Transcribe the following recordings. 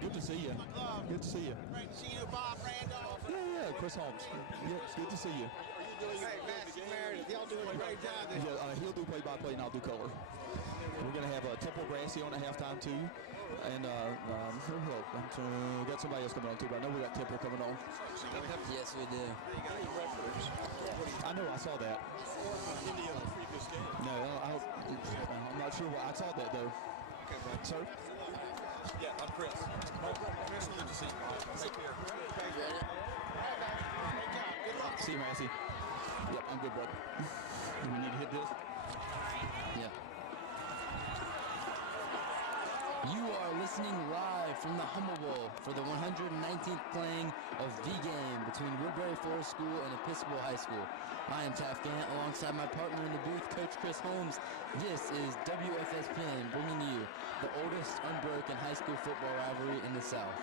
Good to see you. Good to see you. Great to see you, Bob Randolph. Yeah, Chris Holmes. Yeah, it's good to see you. Hey, Master Meredith, y'all doing a great job this year. Yeah, he'll do play-by-play and I'll do color. We're going to have Temple Grassy on at halftime, too. And who help? We got somebody else coming on, too, but I know we got Temple coming on. Yes, we do. I know, I saw that. India on the previous game. No, I'm not sure. I saw that, though. Okay, bud. Sir? Yeah, I'm Chris. Chris, good to see you. Take care. Good luck. See you, Massey. Yep, I'm good, brother. We need to hit this. Yeah. You are listening live from the Humble Bowl for the 119th playing of the game between Woodberry Forest School and Episcopal High School. I am Taff Gant alongside my partner in the booth, Coach Chris Holmes. This is WFSPN bringing you the oldest unbroken high school football rivalry in the South.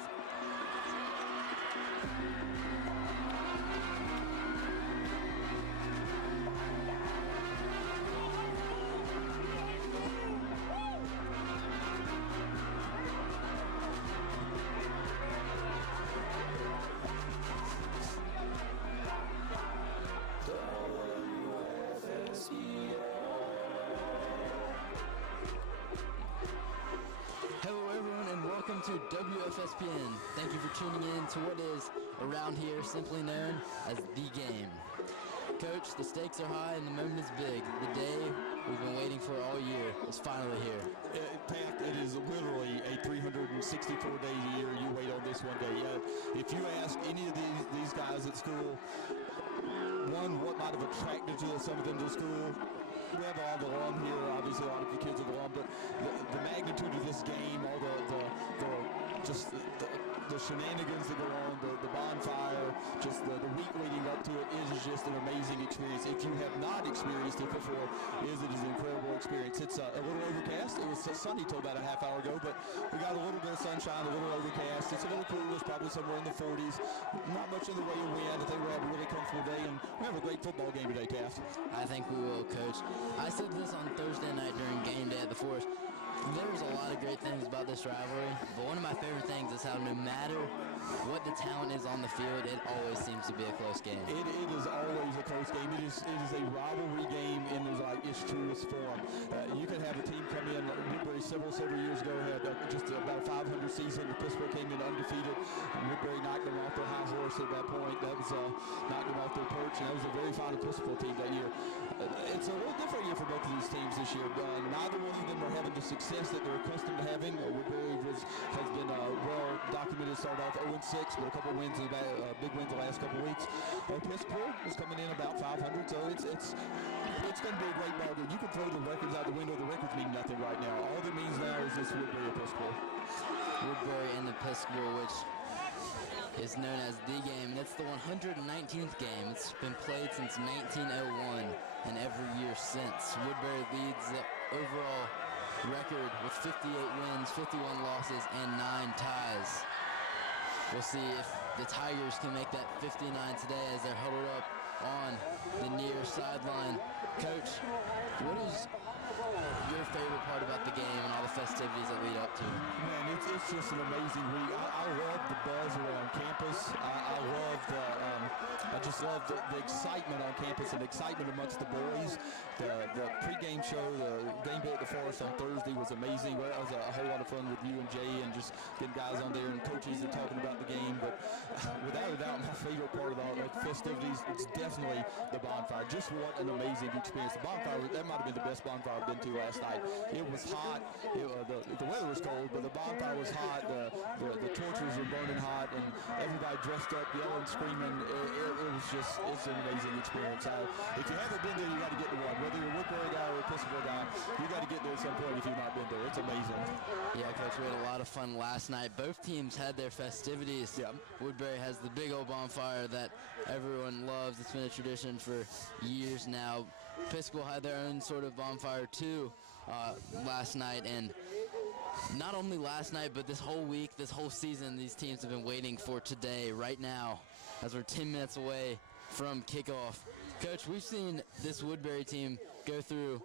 Hello everyone and welcome to WFSPN. Thank you for tuning in to what is around here simply known as the game. Coach, the stakes are high and the moment is big. The day we've been waiting for all year is finally here. Pat, it is literally a 364 days a year you wait on this one day. If you ask any of these guys at school, one, what might have attracted some of them to school? We have all the alum here, obviously a lot of the kids are alum, but the magnitude of this game, all the shenanigans that go on, the bonfire, just the week leading up to it is just an amazing experience. If you have not experienced it before, it is an incredible experience. It's a little overcast. It was sunny till about a half hour ago, but we got a little bit of sunshine, a little overcast. It's a little cool. It's probably somewhere in the 40s. Not much in the way of wind. I think we'll have a really comfortable day, and we have a great football game today, Taft. I think we will, Coach. I said this on Thursday night during game day at the Forest. There's a lot of great things about this rivalry, but one of my favorite things is how no matter what the talent is on the field, it always seems to be a close game. It is always a close game. It is a rivalry game in its truest form. You could have a team come in, Woodberry several years ago had just about a 500 season. Episcopal came in undefeated. Woodberry knocked them off their high horse at that point. That was knocked them off their perch, and that was a very fine Episcopal team that year. It's a little different year for both of these teams this year. Neither one of them are having the success that they're accustomed to having. Woodberry has been well documented, started off 0-6, but a couple wins, big wins the last couple weeks. Episcopal is coming in about 500, so it's going to be a great ball game. You can throw the records out the window. The records mean nothing right now. All that means now is this Woodberry Episcopal. Woodberry and Episcopal, which is known as the game, and it's the 119th game. It's been played since 1901, and every year since. Woodberry leads the overall record with 58 wins, 51 losses, and 9 ties. We'll see if the Tigers can make that 59 today as they're huddled up on the near sideline. Coach, what is your favorite part about the game and all the festivities that lead up to it? Man, it's just an amazing week. I love the buzz around campus. I just love the excitement on campus and excitement amongst the boys. The pregame show, the game day at the Forest on Thursday was amazing. That was a whole lot of fun with you and Jay and just getting guys on there and coaches and talking about the game. But without a doubt, my favorite part of all the festivities is definitely the bonfire. Just what an amazing experience. The bonfire, that might have been the best bonfire I've been to last night. It was hot. The weather was cold, but the bonfire was hot. The torches were burning hot, and everybody dressed up, yelling, screaming. It's an amazing experience. If you haven't been there, you got to get to one. Whether you're a Woodberry guy or a Episcopal guy, you got to get there at some point if you've not been there. It's amazing. Yeah, Coach, we had a lot of fun last night. Both teams had their festivities. Yeah. Woodberry has the big old bonfire that everyone loves. It's been a tradition for years now. Episcopal had their own sort of bonfire too last night, and not only last night, but this whole week, this whole season, these teams have been waiting for today, right now, as we're 10 minutes away from kickoff. Coach, we've seen this Woodberry team go through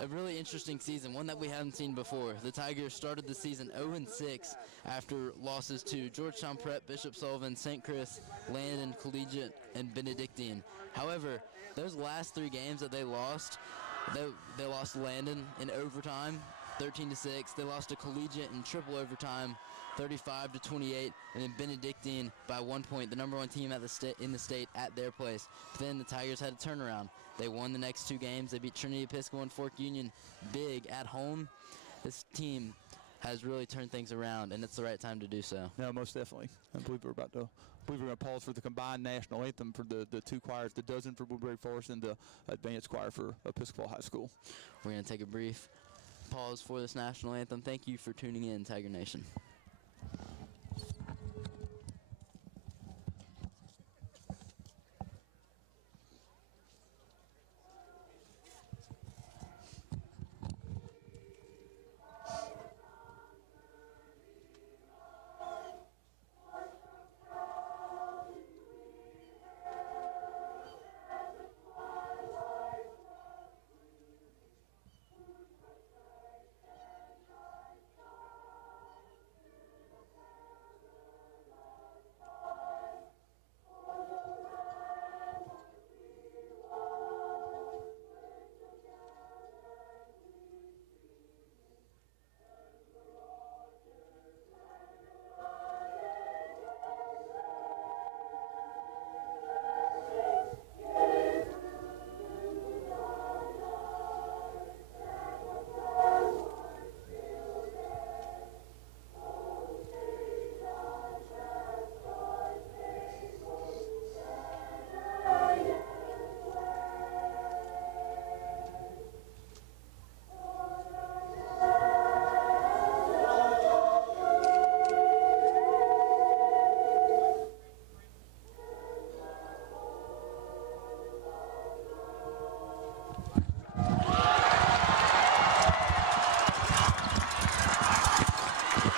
a really interesting season, one that we haven't seen before. The Tigers started the season 0-6 after losses to Georgetown Prep, Bishop Sullivan, St. Chris, Landon, Collegiate, and Benedictine. However, those last 3 games that they lost Landon in overtime, 13-6. They lost to Collegiate in triple overtime, 35-28, and then Benedictine by 1 point, the number 1 team in the state at their place. But then the Tigers had a turnaround. They won the next 2 games. They beat Trinity Episcopal and Fork Union big at home. This team has really turned things around, and it's the right time to do so. No, most definitely. I believe we're going to pause for the combined national anthem for the 2 choirs, the dozen for Woodberry Forest and the advanced choir for Episcopal High School. We're going to take a brief pause for this national anthem. Thank you for tuning in, Tiger Nation.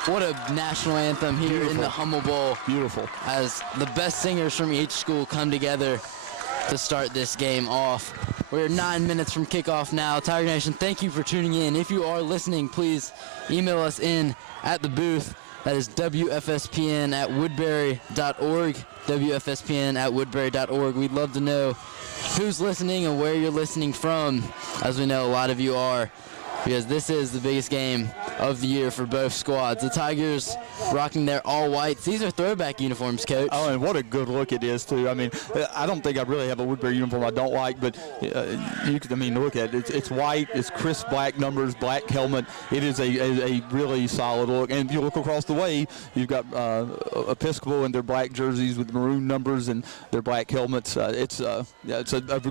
What a national anthem here in the Hummel Bowl. Beautiful. As the best singers from each school come together to start this game off. We're 9 minutes from kickoff now. Tiger Nation, thank you for tuning in. If you are listening, please email us in at the booth. That is WFSPN@woodberry.org. WFSPN@woodberry.org. We'd love to know who's listening and where you're listening from, as we know a lot of you are, because this is the biggest game of the year for both squads. The Tigers rocking their all whites. These are throwback uniforms, Coach. Oh, and what a good look it is, too. I mean, I don't think I really have a Woodberry uniform I don't like, but you could, look at it. It's white. It's crisp black numbers, black helmet. It is a really solid look. And if you look across the way, you've got Episcopal in their black jerseys with maroon numbers and their black helmets. It's a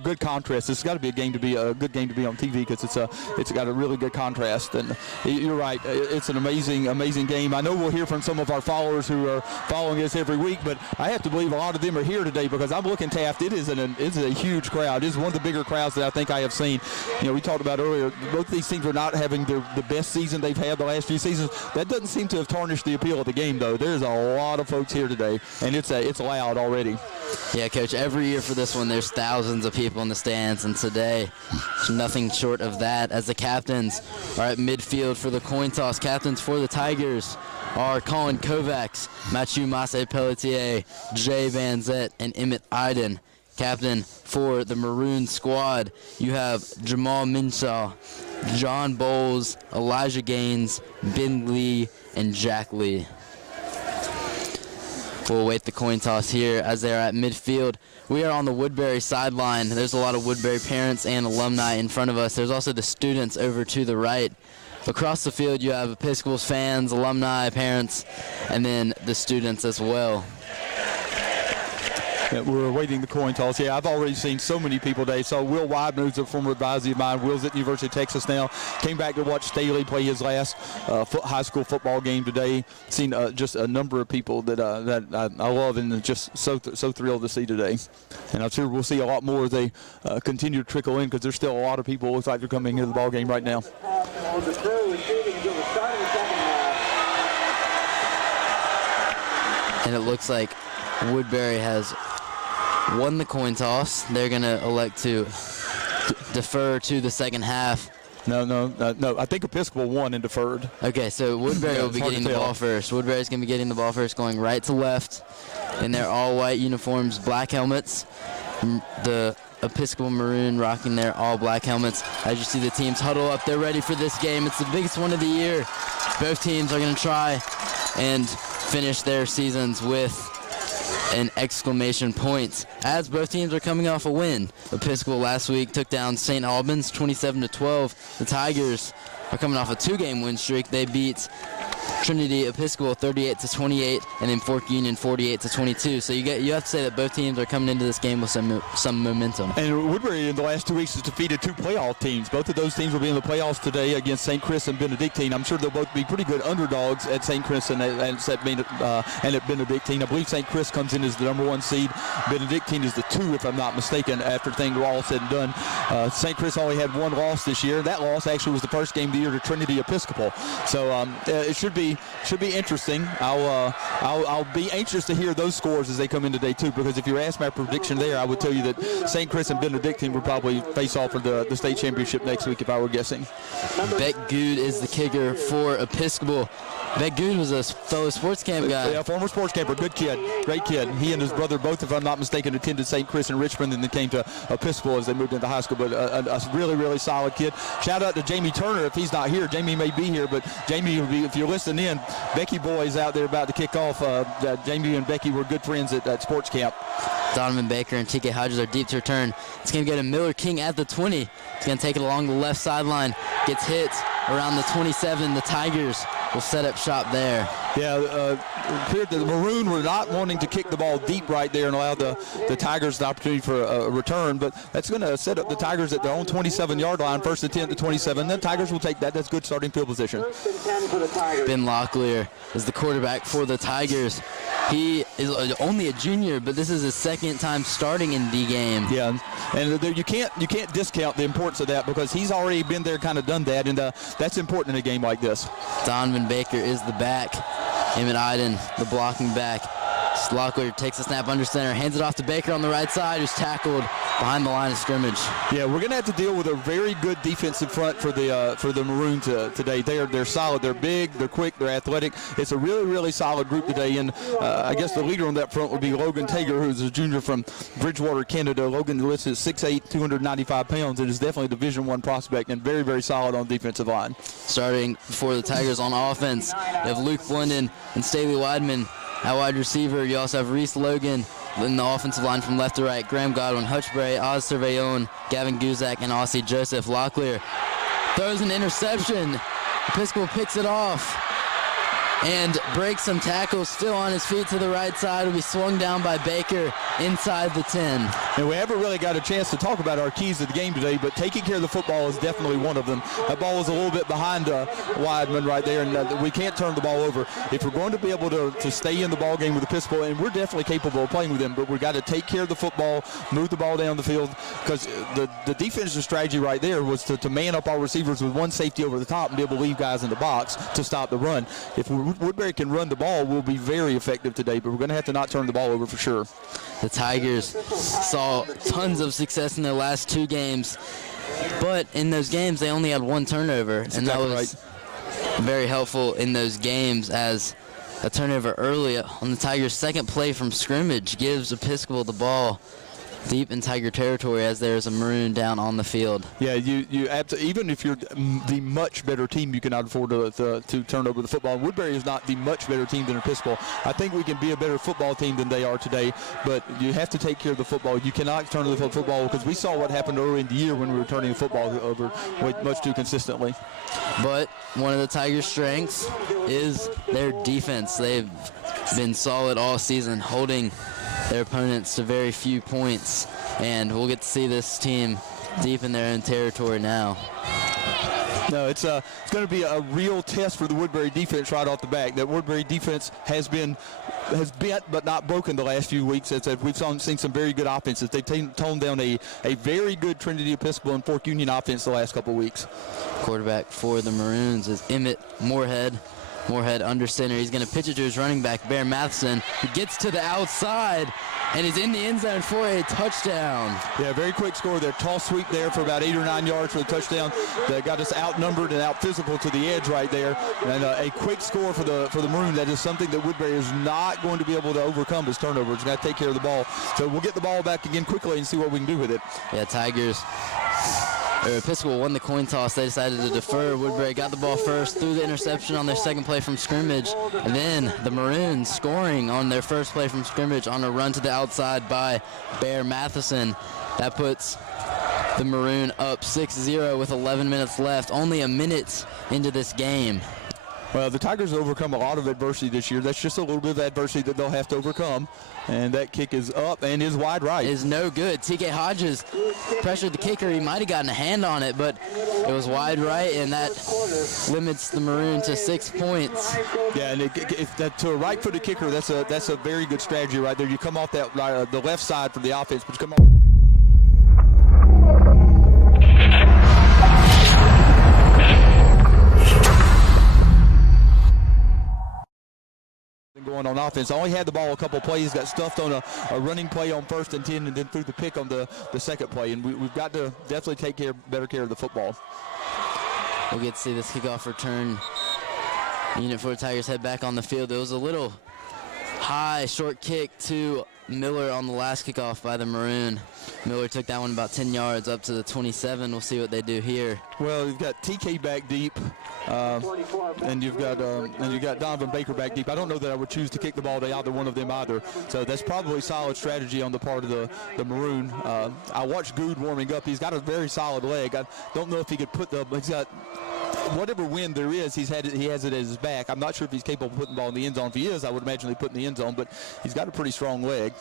good contrast. It's got to be a good game to be on TV because it's got a really good contrast. And you're right. It's an amazing game. I know we'll hear from some of our followers who are following us every week, but I have to believe a lot of them are here today because I'm looking, Taft, it's a huge crowd. It's one of the bigger crowds that I think I have seen. We talked about earlier, both these teams are not having the best season they've had the last few seasons. That doesn't seem to have tarnished the appeal of the game, though. There's a lot of folks here today, and it's loud already. Yeah, Coach, every year for this one, there's thousands of people in the stands, and today, nothing short of that, as the captains are at midfield for the coin toss. Captains for the Tigers are Colin Kovacs, Mathieu Masse-Pelletier, Jay Van Zett, and Emmett Iden. Captain for the Maroon squad, you have Jamal Minshaw, John Bowles, Elijah Gaines, Ben Lee, and Jack Lee. We'll await the coin toss here as they are at midfield. We are on the Woodberry sideline. There's a lot of Woodberry parents and alumni in front of us. There's also the students over to the right. Across the field, you have Episcopal's fans, alumni, parents, and then the students as well. Yeah, we're awaiting the coin toss. Yeah, I've already seen so many people today. So Will Wideman, who's a former advisor of mine. Will's at the University of Texas now. Came back to watch Staley play his last high school football game today. Seen just a number of people that I love and just so thrilled to see today. And I'm sure we'll see a lot more as they continue to trickle in because there's still a lot of people who look like they're coming into the ball game right now. And it looks like Woodberry has won the coin toss. They're going to elect to defer to the second half No. I think Episcopal won and deferred. Okay, so Woodberry will be hard to getting the tell. ball first. Woodberry's going to be getting the ball first, going right to left in their all-white uniforms, black helmets. The Episcopal Maroon rocking their all-black helmets. As you see the teams huddle up, they're ready for this game. It's the biggest one of the year. Both teams are going to try and finish their seasons with an exclamation point, as both teams are coming off a win. Episcopal last week took down St. Albans 27-12. The Tigers are coming off a 2-game win streak. They beat Trinity Episcopal 38-28, and then Fork Union 48-22. So you have to say that both teams are coming into this game with some momentum. And Woodbury in the last 2 weeks has defeated 2 playoff teams. Both of those teams will be in the playoffs today against St. Chris and Benedictine. I'm sure they'll both be pretty good underdogs at St. Chris and at Benedictine. I believe St. Chris comes in as the number 1 seed. Benedictine is the 2, if I'm not mistaken, after things are all said and done. St. Chris only had 1 loss this year. That loss actually was the first game of the year to Trinity Episcopal. So it should be interesting. I'll be anxious to hear those scores as they come in today too, because if you ask my prediction there, I would tell you that St. Chris and Benedictine would probably face off for the state championship next week if I were guessing. Beck Good is the kicker for Episcopal. Beck Good was a fellow sports camp guy. Yeah, former sports camper, good kid, great kid. He and his brother both, if I'm not mistaken, attended St. Chris in Richmond and then came to Episcopal as they moved into high school. But a really, really solid kid. Shout out to Jamie Turner if he's not here. Jamie may be here, but Jamie, if you're listening in, Becky boys out there about to kick off. Jamie and Becky were good friends at sports camp. Donovan Baker and TK Hodges are deep to return. It's going to go to Miller King at the 20. He's going to take it along the left sideline. Gets hit around the 27. The Tigers will set up shop there. Yeah, clear the Maroon were not wanting to kick the ball deep right there and allow the Tigers the opportunity for a return, but that's going to set up the Tigers at their own 27-yard line, first and 10 to 27. Then Tigers will take that. That's good starting field position. Ben Locklear is the quarterback for the Tigers. He is only a junior, but this is his second time starting in the game. Yeah, and you can't discount the importance of that because he's already been there, kind of done that, and that's important in a game like this. Donovan Baker is the back. Emmett Iden, the blocking back. Locklear takes the snap under center, hands it off to Baker on the right side, who's tackled behind the line of scrimmage. Yeah, we're going to have to deal with a very good defensive front for the Maroons today. They're solid. They're big. They're quick. They're athletic. It's a really, really solid group today. And I guess the leader on that front would be Logan Tager, who's a junior from Bridgewater, Canada. Logan listed 6'8", 295 pounds, and is definitely a Division I prospect and very, very solid on the defensive line. Starting for the Tigers on offense, you have Luke Blendon and Staley Weidman. At wide receiver, you also have Reese Logan in the offensive line from left to right. Graham Godwin, Hutchbury, Oz Surveillon, Gavin Guzak, and Aussie Joseph. Locklear throws an interception. Episcopal picks it off and breaks some tackles. Still on his feet to the right side. Will be swung down by Baker inside the 10. And we haven't really got a chance to talk about our keys to the game today, but taking care of the football is definitely one of them. That ball was a little bit behind Weidman right there, and we can't turn the ball over. If we're going to be able to stay in the ball game with Episcopal, and we're definitely capable of playing with them, but we've got to take care of the football, move the ball down the field, because the defensive strategy right there was to man up our receivers with one safety over the top and be able to leave guys in the box to stop the run. If Woodbury can run the ball, we'll be very effective today, but we're going to have to not turn the ball over for sure. The Tigers saw tons of success in their last 2 games, but in those games they only had 1 turnover, and that was very helpful in those games, as a turnover early on the Tigers' second play from scrimmage gives Episcopal the ball deep in Tiger territory as there's a Maroon down on the field. Yeah, you even if you're the much better team, you cannot afford to turn over the football. Woodbury is not the much better team than Episcopal. I think we can be a better football team than they are today, but you have to take care of the football. You cannot turn the football, because we saw what happened early in the year when we were turning the football over much too consistently. But one of the Tigers' strengths is their defense. They've been solid all season, holding their opponents to very few points, and we'll get to see this team deep in their own territory now. No, it's going to be a real test for the Woodbury defense right off the back. That Woodbury defense has bent but not broken the last few weeks. We've seen some very good offenses. They've toned down a very good Trinity Episcopal and Fork Union offense the last couple of weeks. Quarterback for the Maroons is Emmett Moorhead. Moorhead under center. He's going to pitch it to his running back, Bear Matheson, who gets to the outside and is in the end zone for a touchdown. Yeah, very quick score there. Toss sweep there for about 8 or 9 yards for the touchdown. That got us outnumbered and out physical to the edge right there. And a quick score for the Maroons. That is something that Woodberry is not going to be able to overcome as turnovers. Got to take care of the ball. So we'll get the ball back again quickly and see what we can do with it. Yeah, Episcopal won the coin toss. They decided to defer. Woodberry got the ball first, threw the interception on their second play from scrimmage, and then the Maroons scoring on their first play from scrimmage on a run to the outside by Bear Matheson. That puts the Maroon up 6-0 with 11 minutes left, only a minute into this game. Well, the Tigers have overcome a lot of adversity this year. That's just a little bit of adversity that they'll have to overcome. And that kick is up and is wide right. Is no good. TK Hodges pressured the kicker. He might have gotten a hand on it, but it was wide right, and that limits the Maroon to 6 points. Yeah, and if that to a right-footed kicker, that's a very good strategy right there. You come off that the left side for the offense, but you come off. Going on offense. Only had the ball a couple plays, got stuffed on a running play on 1st and 10, and then threw the pick on the second play. And we've got to definitely take better care of the football. We'll get to see this kickoff return unit for the Tigers head back on the field. It was a little high, short kick to Miller on the last kickoff by the Maroon. Miller took that one about 10 yards up to the 27. We'll see what they do here. Well, you've got TK back deep, and you've got Donovan Baker back deep. I don't know that I would choose to kick the ball to either one of them either. So that's probably solid strategy on the part of the Maroon. I watched Good warming up. He's got a very solid leg. I don't know if he could put he's got whatever wind there is, he has it at his back. I'm not sure if he's capable of putting the ball in the end zone. If he is, I would imagine he'd put in the end zone, but he's got a pretty strong leg.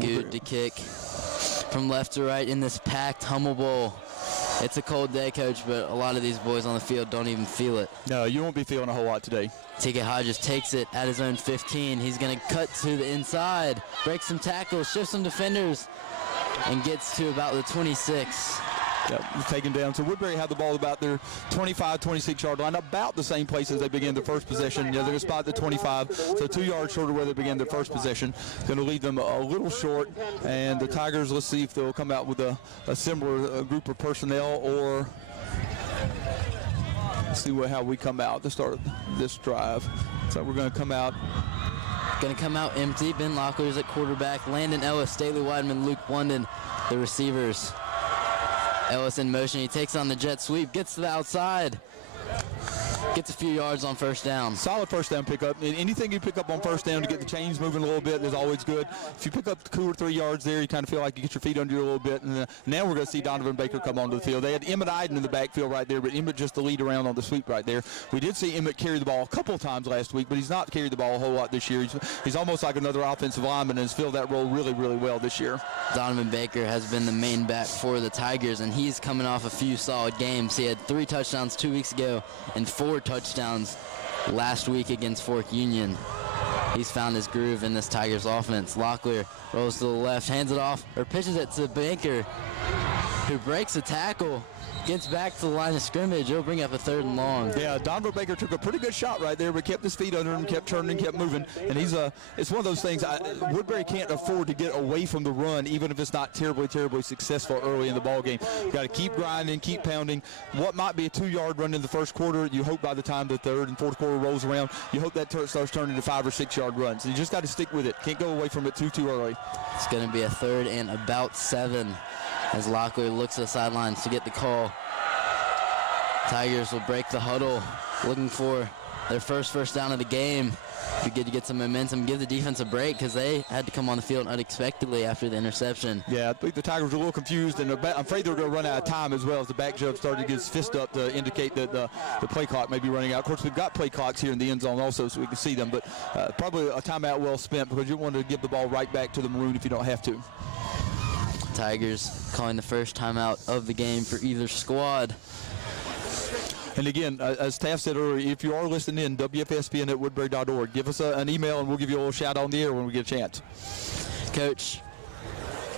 Good to kick from left to right in this packed Hummel Bowl. It's a cold day, Coach, but a lot of these boys on the field don't even feel it. No, you won't be feeling a whole lot today. TK Hodges takes it at his own 15. He's going to cut to the inside, break some tackles, shift some defenders, and gets to about the 26. Yep, taken down. So Woodberry had the ball about their 25, 26-yard line, about the same place as they began their first possession. Yeah, they're going to spot the 25, so 2 yards short of where they began their first possession. Going to leave them a little short, and the Tigers, let's see if they'll come out with a similar group of personnel, or let's see how we come out to start this drive. So we're going to come out. Going to come out empty. Ben Locklear's at quarterback. Landon Ellis, Staley Wideman, Luke Blunden, the receivers. Ellis in motion. He takes on the jet sweep, gets to the outside, gets a few yards on first down. Solid first down pickup. Anything you pick up on first down to get the chains moving a little bit is always good. If you pick up 2 or 3 yards there, you kind of feel like you get your feet under you a little bit. And now we're going to see Donovan Baker come onto the field. They had Emmett Iden in the backfield right there, but Emmett just the lead around on the sweep right there. We did see Emmett carry the ball a couple of times last week, but he's not carried the ball a whole lot this year. He's almost like another offensive lineman and has filled that role really, really well this year. Donovan Baker has been the main back for the Tigers, and he's coming off a few solid games. He had 3 touchdowns 2 weeks ago and 4 touchdowns last week against Fork Union. He's found his groove in this Tigers offense. Locklear rolls to the left, hands it off, or pitches it to Baker, who breaks a tackle, gets back to the line of scrimmage. He'll bring up a 3rd and long. Yeah, Donovan Baker took a pretty good shot right there, but kept his feet under him, kept turning, kept moving. And it's one of those things, Woodberry can't afford to get away from the run, even if it's not terribly, terribly successful early in the ball game. Got to keep grinding, keep pounding. What might be a 2-yard run in the first quarter, you hope by the time the 3rd and 4th quarter rolls around, you hope that starts turning into 5 or 6 yard runs. You just got to stick with it. Can't go away from it too early. It's going to be a 3rd and about 7 as Locklear looks at the sidelines to get the call. Tigers will break the huddle, looking for their first down of the game. Be good to get some momentum, give the defense a break, because they had to come on the field unexpectedly after the interception. Yeah, I think the Tigers were a little confused, and I'm afraid they're going to run out of time as well, as the back judge started to get his fist up to indicate that the play clock may be running out. Of course, we've got play clocks here in the end zone also, so we can see them, but probably a timeout well spent, because you want to give the ball right back to the Maroon if you don't have to. Tigers calling the first timeout of the game for either squad. And again, as Taft said earlier, if you are listening in, WFSPN@woodberry.org. Give us an email, and we'll give you a little shout out on the air when we get a chance. Coach,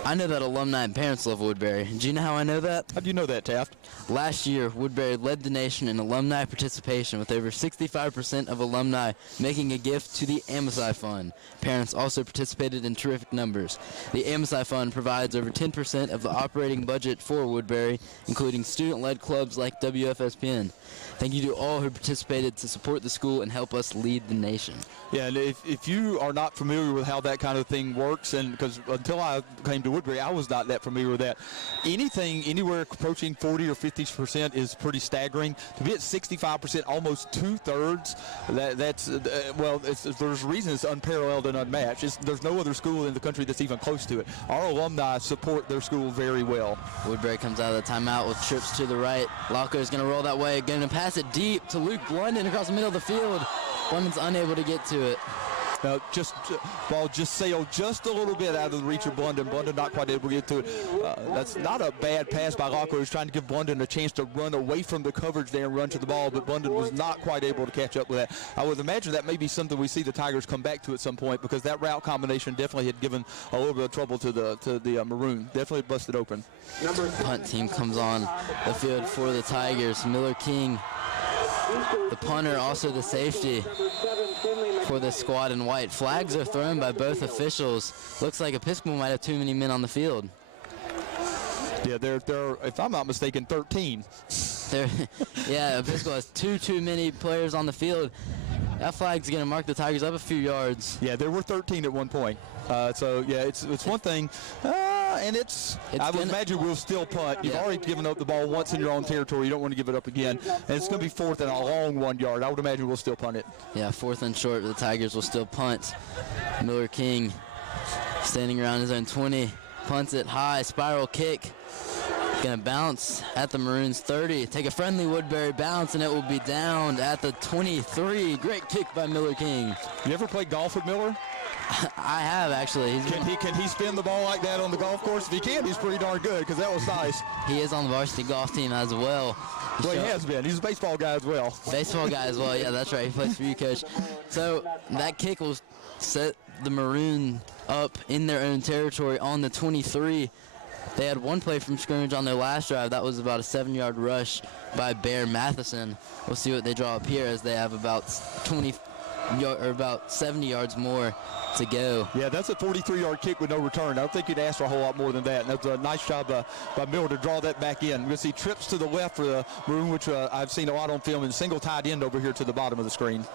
I know that alumni and parents love Woodberry. Do you know how I know that? How do you know that, Taft? Last year, Woodberry led the nation in alumni participation with over 65% of alumni making a gift to the AMSI Fund. Parents also participated in terrific numbers. The AMSI Fund provides over 10% of the operating budget for Woodberry, including student-led clubs like WFSPN. Thank you to all who participated to support the school and help us lead the nation. Yeah, and if you are not familiar with how that kind of thing works, and because until I came to Woodberry, I was not that familiar with that. Anything anywhere approaching 40 or 50% is pretty staggering. To be at 65%, almost 2/3, there's a reason it's unparalleled and unmatched. There's no other school in the country that's even close to it. Our alumni support their school very well. Woodberry comes out of the timeout with trips to the right. Locko is going to roll that way, going to pass it deep to Luke Blunden across the middle of the field. Blunden's unable to get to it. Ball just sailed just a little bit out of the reach of Blunden. Blunden not quite able to get to it. That's not a bad pass by Locko. He's trying to give Blunden a chance to run away from the coverage there and run to the ball, but Blunden was not quite able to catch up with that. I would imagine that may be something we see the Tigers come back to at some point, because that route combination definitely had given a little bit of trouble to the Maroon. Definitely busted open. Punt team comes on the field for the Tigers. Miller King, the punter, also the safety for the squad in white. Flags are thrown by both officials. Looks like Episcopal might have too many men on the field. Yeah, they're if I'm not mistaken, 13. Yeah, Episcopal has too many players on the field. That flag's going to mark the Tigers up a few yards. Yeah, there were 13 at one point. So, yeah, it's one thing. And I would imagine we'll still punt. You've already given up the ball once in your own territory. You don't want to give it up again. And it's going to be 4th and a long 1 yard. I would imagine we'll still punt it. Yeah, 4th and short. The Tigers will still punt. Miller King standing around his own 20. Punts it high. Spiral kick. Going to bounce at the Maroons 30. Take a friendly Woodberry bounce, and it will be downed at the 23. Great kick by Miller King. You ever played golf with Miller? I have, actually. Can he spin the ball like that on the golf course? If he can, he's pretty darn good, because that was nice. He is on the varsity golf team as well. Well, he has been. He's a baseball guy as well. Baseball guy as well. Yeah, that's right. He plays for you, Coach. So that kick will set the Maroon up in their own territory on the 23. They had one play from scrimmage on their last drive. That was about a 7-yard rush by Bear Matheson. We'll see what they draw up here, as they have about 70 yards more to go. Yeah, that's a 43-yard kick with no return. I don't think you'd ask for a whole lot more than that. And that's a nice job by Miller to draw that back in. We'll see trips to the left for the Maroon, which I've seen a lot on film, and single tight end over here to the bottom of the screen.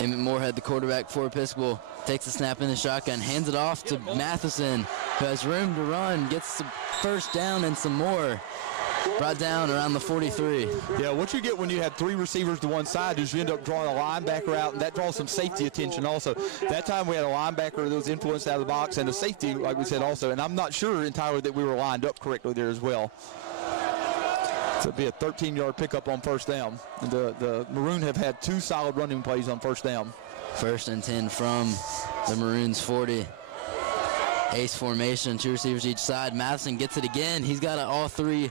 Emmett Moorhead, the quarterback for Episcopal, takes a snap in the shotgun, hands it off to Matheson, who has room to run, gets the first down and some more. Brought down around the 43. Yeah, what you get when you have 3 receivers to one side is you end up drawing a linebacker out, and that draws some safety attention also. That time we had a linebacker that was influenced out of the box, and a safety, like we said, also. And I'm not sure entirely that we were lined up correctly there as well. So it'll be a 13-yard pickup on first down. The Maroon have had 2 solid running plays on first down. 1st and 10 from the Maroons 40. Ace formation, 2 receivers each side. Matheson gets it again. He's got all 3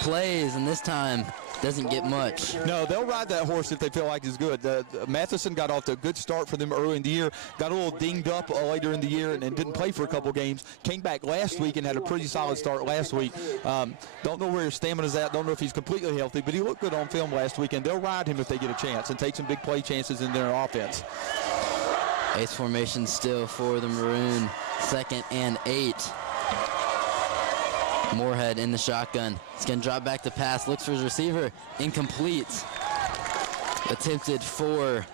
plays, and this time doesn't get much. No, they'll ride that horse if they feel like it's good. Matheson got off to a good start for them early in the year, got a little dinged up later in the year, and didn't play for a couple games. Came back last week and had a pretty solid start last week. Don't know where his stamina's at, don't know if he's completely healthy, but he looked good on film last week, and they'll ride him if they get a chance and take some big play chances in their offense. Ace formation still for the Maroon. 2nd and 8. Moorhead in the shotgun. He's going to drop back to pass. Looks for his receiver. Incomplete. Attempted for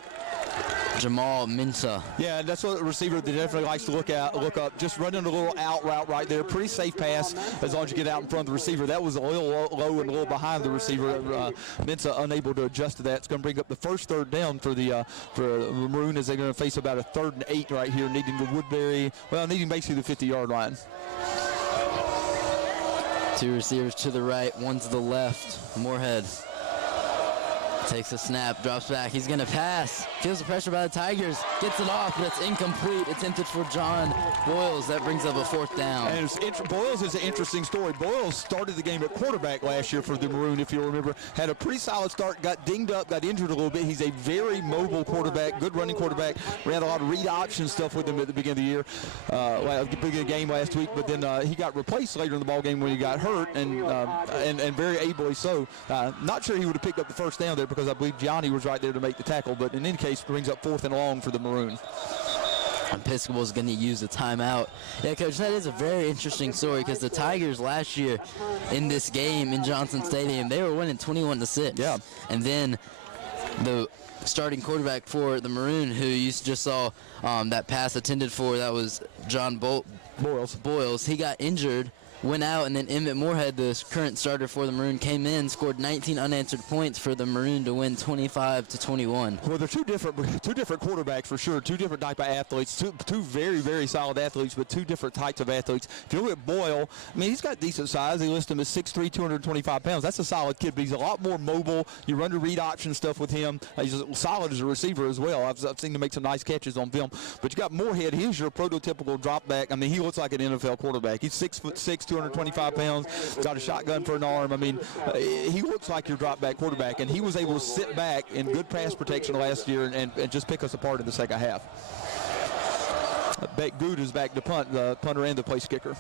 Jamal Minsa. Yeah, and that's what the receiver that definitely likes to look up. Just running a little out route right there. Pretty safe pass as long as you get out in front of the receiver. That was a little low and a little behind the receiver. Minsa unable to adjust to that. It's going to bring up the first 3rd down for the Maroon, as they're going to face about a 3rd and 8 right here, needing the Woodberry. Well, needing basically the 50-yard line. 2 receivers to the right, 1 to the left. Moorhead Takes a snap, drops back. He's going to pass. Feels the pressure by the Tigers. Gets it off, but it's incomplete. It's intended for John Boyles. That brings up a 4th down. And Boyles is an interesting story. Boyles started the game at quarterback last year for the Maroon, if you remember. Had a pretty solid start, got dinged up, got injured a little bit. He's a very mobile quarterback, good running quarterback. We had a lot of read option stuff with him at the beginning of the year, beginning of the game last week, but then he got replaced later in the ball game when he got hurt, and very ably so. Not sure he would have picked up the first down there because I believe Gianni was right there to make the tackle, but in any case, brings up 4th and long for the Maroons. Episcopal is going to use a timeout. Yeah, Coach, that is a very interesting story because the Tigers last year in this game in Johnson Stadium, they were winning 21-6. Yeah. And then the starting quarterback for the Maroon, who you just saw that pass attended for, that was John Boyles. He got injured, went out, and then Emmett Moorhead, the current starter for the Maroon, came in, scored 19 unanswered points for the Maroon to win 25-21. Well, they're two different quarterbacks for sure, two different type of athletes, two very, very solid athletes, but two different types of athletes. If you look at Boyle, I mean, he's got decent size. They list him as 6'3", 225 pounds. That's a solid kid, but he's a lot more mobile. You run the read option stuff with him. He's solid as a receiver as well. I've seen him make some nice catches on film. But you got Moorhead. He's your prototypical drop back. I mean, he looks like an NFL quarterback. He's 6'6", 225 pounds, got a shotgun for an arm. I mean, he looks like your drop back quarterback, and he was able to sit back in good pass protection last year and just pick us apart in the second half. Beck Good is back to punt, the punter and the place kicker.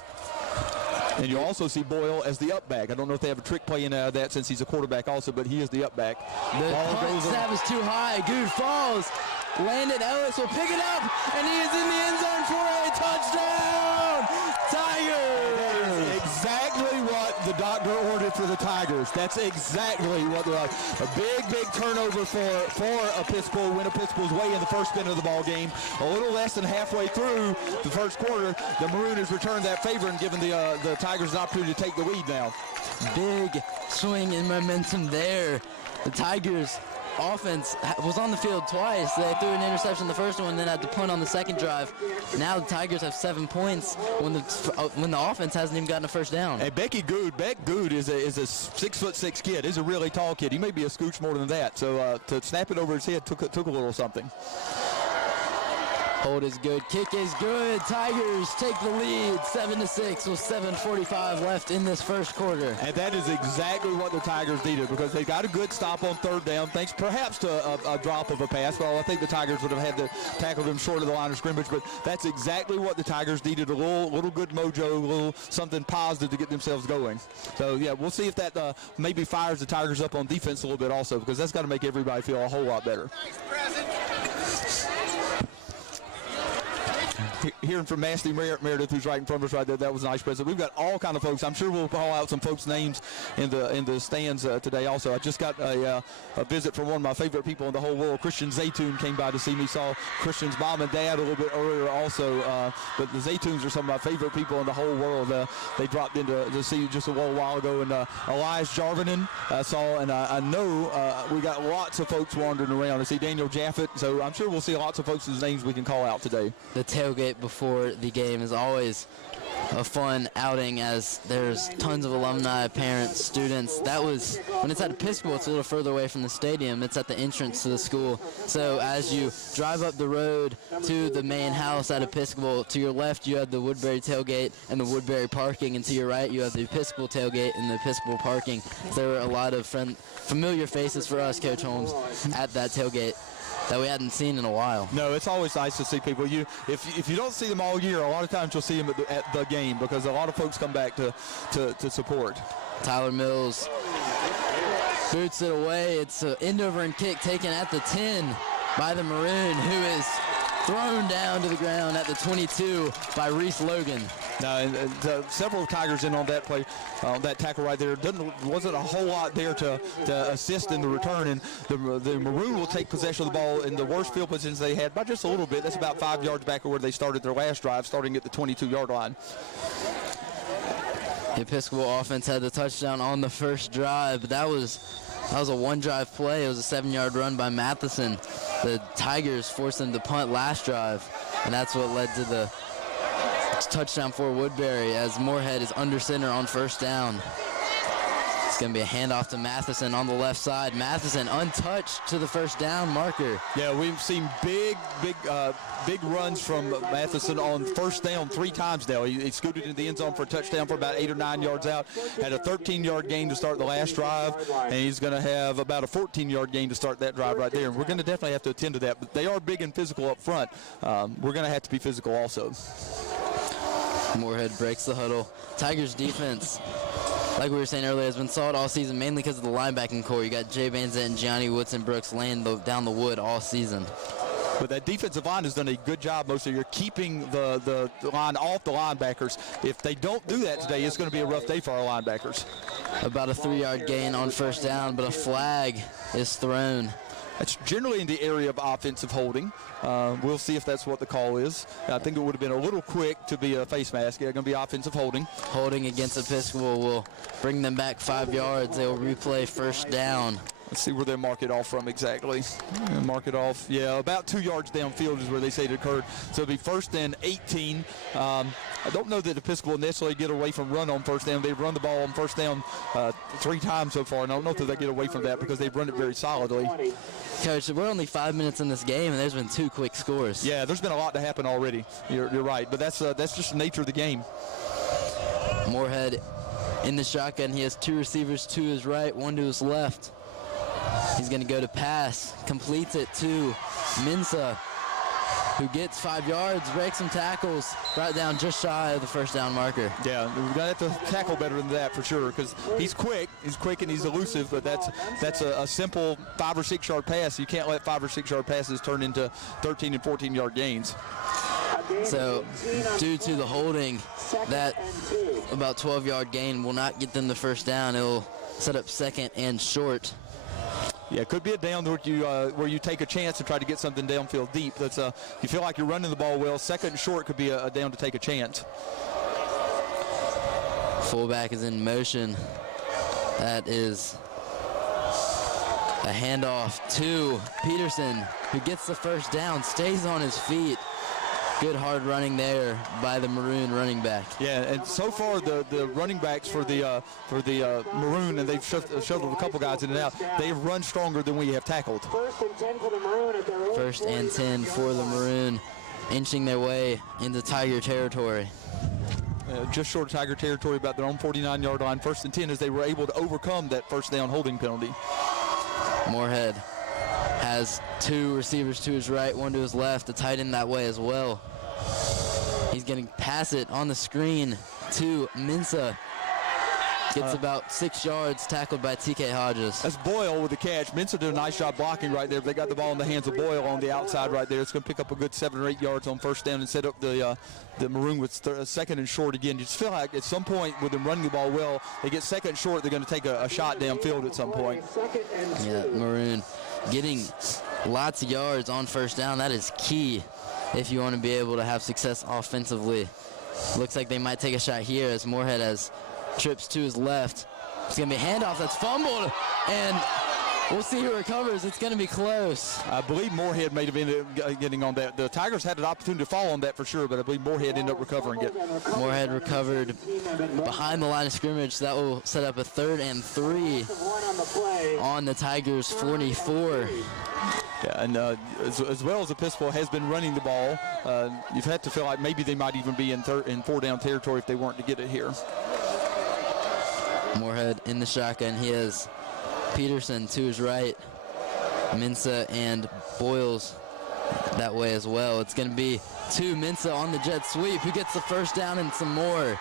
And you also see Boyle as the up back. I don't know if they have a trick play in out of that since he's a quarterback also, but he is the up back. The punt snap is too high. Good falls. Landon Ellis will pick it up, and he is in the end zone for a touchdown. Tigers! That is exactly what the doctor ordered for the Tigers. That's exactly what they're like. A big turnover for Episcopal. Went Episcopal's way in the first spin of the ball game. A little less than halfway through the first quarter, the Maroon has returned that favor and given the Tigers an opportunity to take the lead now. Big swing in momentum there. The Tigers offense was on the field twice. They threw an interception the first one and then had to punt on the second drive. Now the Tigers have 7 points when the offense hasn't even gotten a first down. And Beck Good is a 6'6" kid. He's a really tall kid. He may be a scooch more than that. So to snap it over his head took a little something. Hold is good. Kick is good. Tigers take the lead 7-6 with 7:45 left in this first quarter. And that is exactly what the Tigers needed because they got a good stop on third down, thanks perhaps to a drop of a pass. Well, I think the Tigers would have had to tackle them short of the line of scrimmage, but that's exactly what the Tigers needed, a little good mojo, a little something positive to get themselves going. So, yeah, we'll see if that maybe fires the Tigers up on defense a little bit also because that's got to make everybody feel a whole lot better. Hearing from Masty Meredith, who's right in front of us right there, that was a nice present. We've got all kind of folks. I'm sure we'll call out some folks' names in the stands today also. I just got a visit from one of my favorite people in the whole world. Christian Zaytoon came by to see me. Saw Christian's mom and dad a little bit earlier also. But the Zaytoons are some of my favorite people in the whole world. They dropped in to see just a little while ago. And Elias Jarvinen I saw. And I know we got lots of folks wandering around. I see Daniel Jaffett. So I'm sure we'll see lots of folks whose names we can call out today. The tailgate before the game is always a fun outing as there's tons of alumni, parents, students. That was, when it's at Episcopal, it's a little further away from the stadium. It's at the entrance to the school. So as you drive up the road to the main house at Episcopal, to your left you have the Woodberry tailgate and the Woodberry parking, and to your right you have the Episcopal tailgate and the Episcopal parking. There were a lot of familiar faces for us, Coach Holmes, at that tailgate that we hadn't seen in a while. No, it's always nice to see people. If you don't see them all year, a lot of times you'll see them at the game because a lot of folks come back to support. Tyler Mills boots it away. It's an end over and kick taken at the 10 by the Maroon, who is thrown down to the ground at the 22 by Reese Logan. And several Tigers in on that play, that tackle right there. Wasn't a whole lot there to assist in the return, and the Maroon will take possession of the ball in the worst field positions they had by just a little bit. That's about 5 yards back of where they started their last drive, starting at the 22-yard line. The Episcopal offense had the touchdown on the first drive, but that was a one-drive play. It was a 7-yard run by Matheson. The Tigers forced them to punt last drive, and that's what led to the touchdown for Woodberry as Moorhead is under center on first down. It's going to be a handoff to Matheson on the left side. Matheson untouched to the first down marker. Yeah, we've seen big runs from Matheson on first down 3 times now. He scooted into the end zone for a touchdown for about 8 or 9 yards out. Had a 13-yard gain to start the last drive, and he's going to have about a 14-yard gain to start that drive right there. And we're going to definitely have to attend to that. But they are big and physical up front. We're going to have to be physical also. Moorhead breaks the huddle. Tigers defense, like we were saying earlier, has been solid all season, mainly because of the linebacking core. You got Jay Banzett and Gianni Woodson-Brooks laying down the wood all season. But that defensive line has done a good job most of the year keeping the line off the linebackers. If they don't do that today, it's going to be a rough day for our linebackers. About a 3-yard gain on first down, but a flag is thrown. That's generally in the area of offensive holding. We'll see if that's what the call is. I think it would have been a little quick to be a face mask. Yeah, going to be offensive holding. Holding against Episcopal will bring them back 5 yards. They'll replay first down. Let's see where they mark it off from exactly. Mark it off, yeah, about 2 yards downfield is where they say it occurred. So it'll be first and 18. I don't know that Episcopal necessarily get away from run on first down. They've run the ball on first down 3 times so far, and I don't know if they get away from that because they've run it very solidly. Coach, we're only 5 minutes in this game, and there's been 2 quick scores. Yeah, there's been a lot to happen already. You're right, but that's just the nature of the game. Moorhead in the shotgun. He has 2 receivers to his right, 1 to his left. He's going to go to pass, completes it to Mensah, who gets 5 yards, breaks some tackles, right down just shy of the first down marker. Yeah, we're going to have to tackle better than that for sure because he's quick and he's elusive, but that's a simple 5 or 6 yard pass. You can't let 5 or 6 yard passes turn into 13 and 14 yard gains. So due to the holding, that about 12-yard gain will not get them the first down. It will set up second and short. Yeah, it could be a down where you take a chance to try to get something downfield deep. That's you feel like you're running the ball well. Second and short could be a down to take a chance. Fullback is in motion. That is a handoff to Peterson, who gets the first down, stays on his feet. Good hard running there by the Maroon running back. Yeah, and so far the running backs for the Maroon, and they've shoveled a couple guys in and out, they've run stronger than we have tackled. First and 10 for the Maroon at their own. First and 10 for the Maroon, inching their way into Tiger territory. Just short of Tiger territory, about their own 49-yard line. First and 10 as they were able to overcome that first down holding penalty. Moorhead has 2 receivers to his right, 1 to his left, a tight end that way as well. He's going to pass it on the screen to Mensah. Gets about 6 yards, tackled by TK Hodges. That's Boyle with the catch. Mensah did a nice job blocking right there. They got the ball in the hands of Boyle on the outside right there. It's going to pick up a good 7 or 8 yards on first down and set up the Maroon with second and short again. You just feel like at some point with them running the ball well, they get second and short, they're going to take a shot downfield at some point. Yeah, Maroon getting lots of yards on first down. That is key if you want to be able to have success offensively. Looks like they might take a shot here as Moorhead has trips to his left. It's going to be a handoff that's fumbled, and we'll see who recovers. It's going to be close. I believe Moorhead may have ended up getting on that. The Tigers had an opportunity to fall on that for sure, but I believe Moorhead ended up recovering it. Moorhead recovered behind the line of scrimmage. That will set up a 3rd and 3 on the Tigers' 44. Yeah, and as well as Episcopal has been running the ball, you've had to feel like maybe they might even be in 4-down territory if they weren't to get it here. Moorhead in the shotgun. He has Peterson to his right, Mensah and Boyles that way as well. It's going to be to Mensah on the jet sweep, who gets the first down and some more.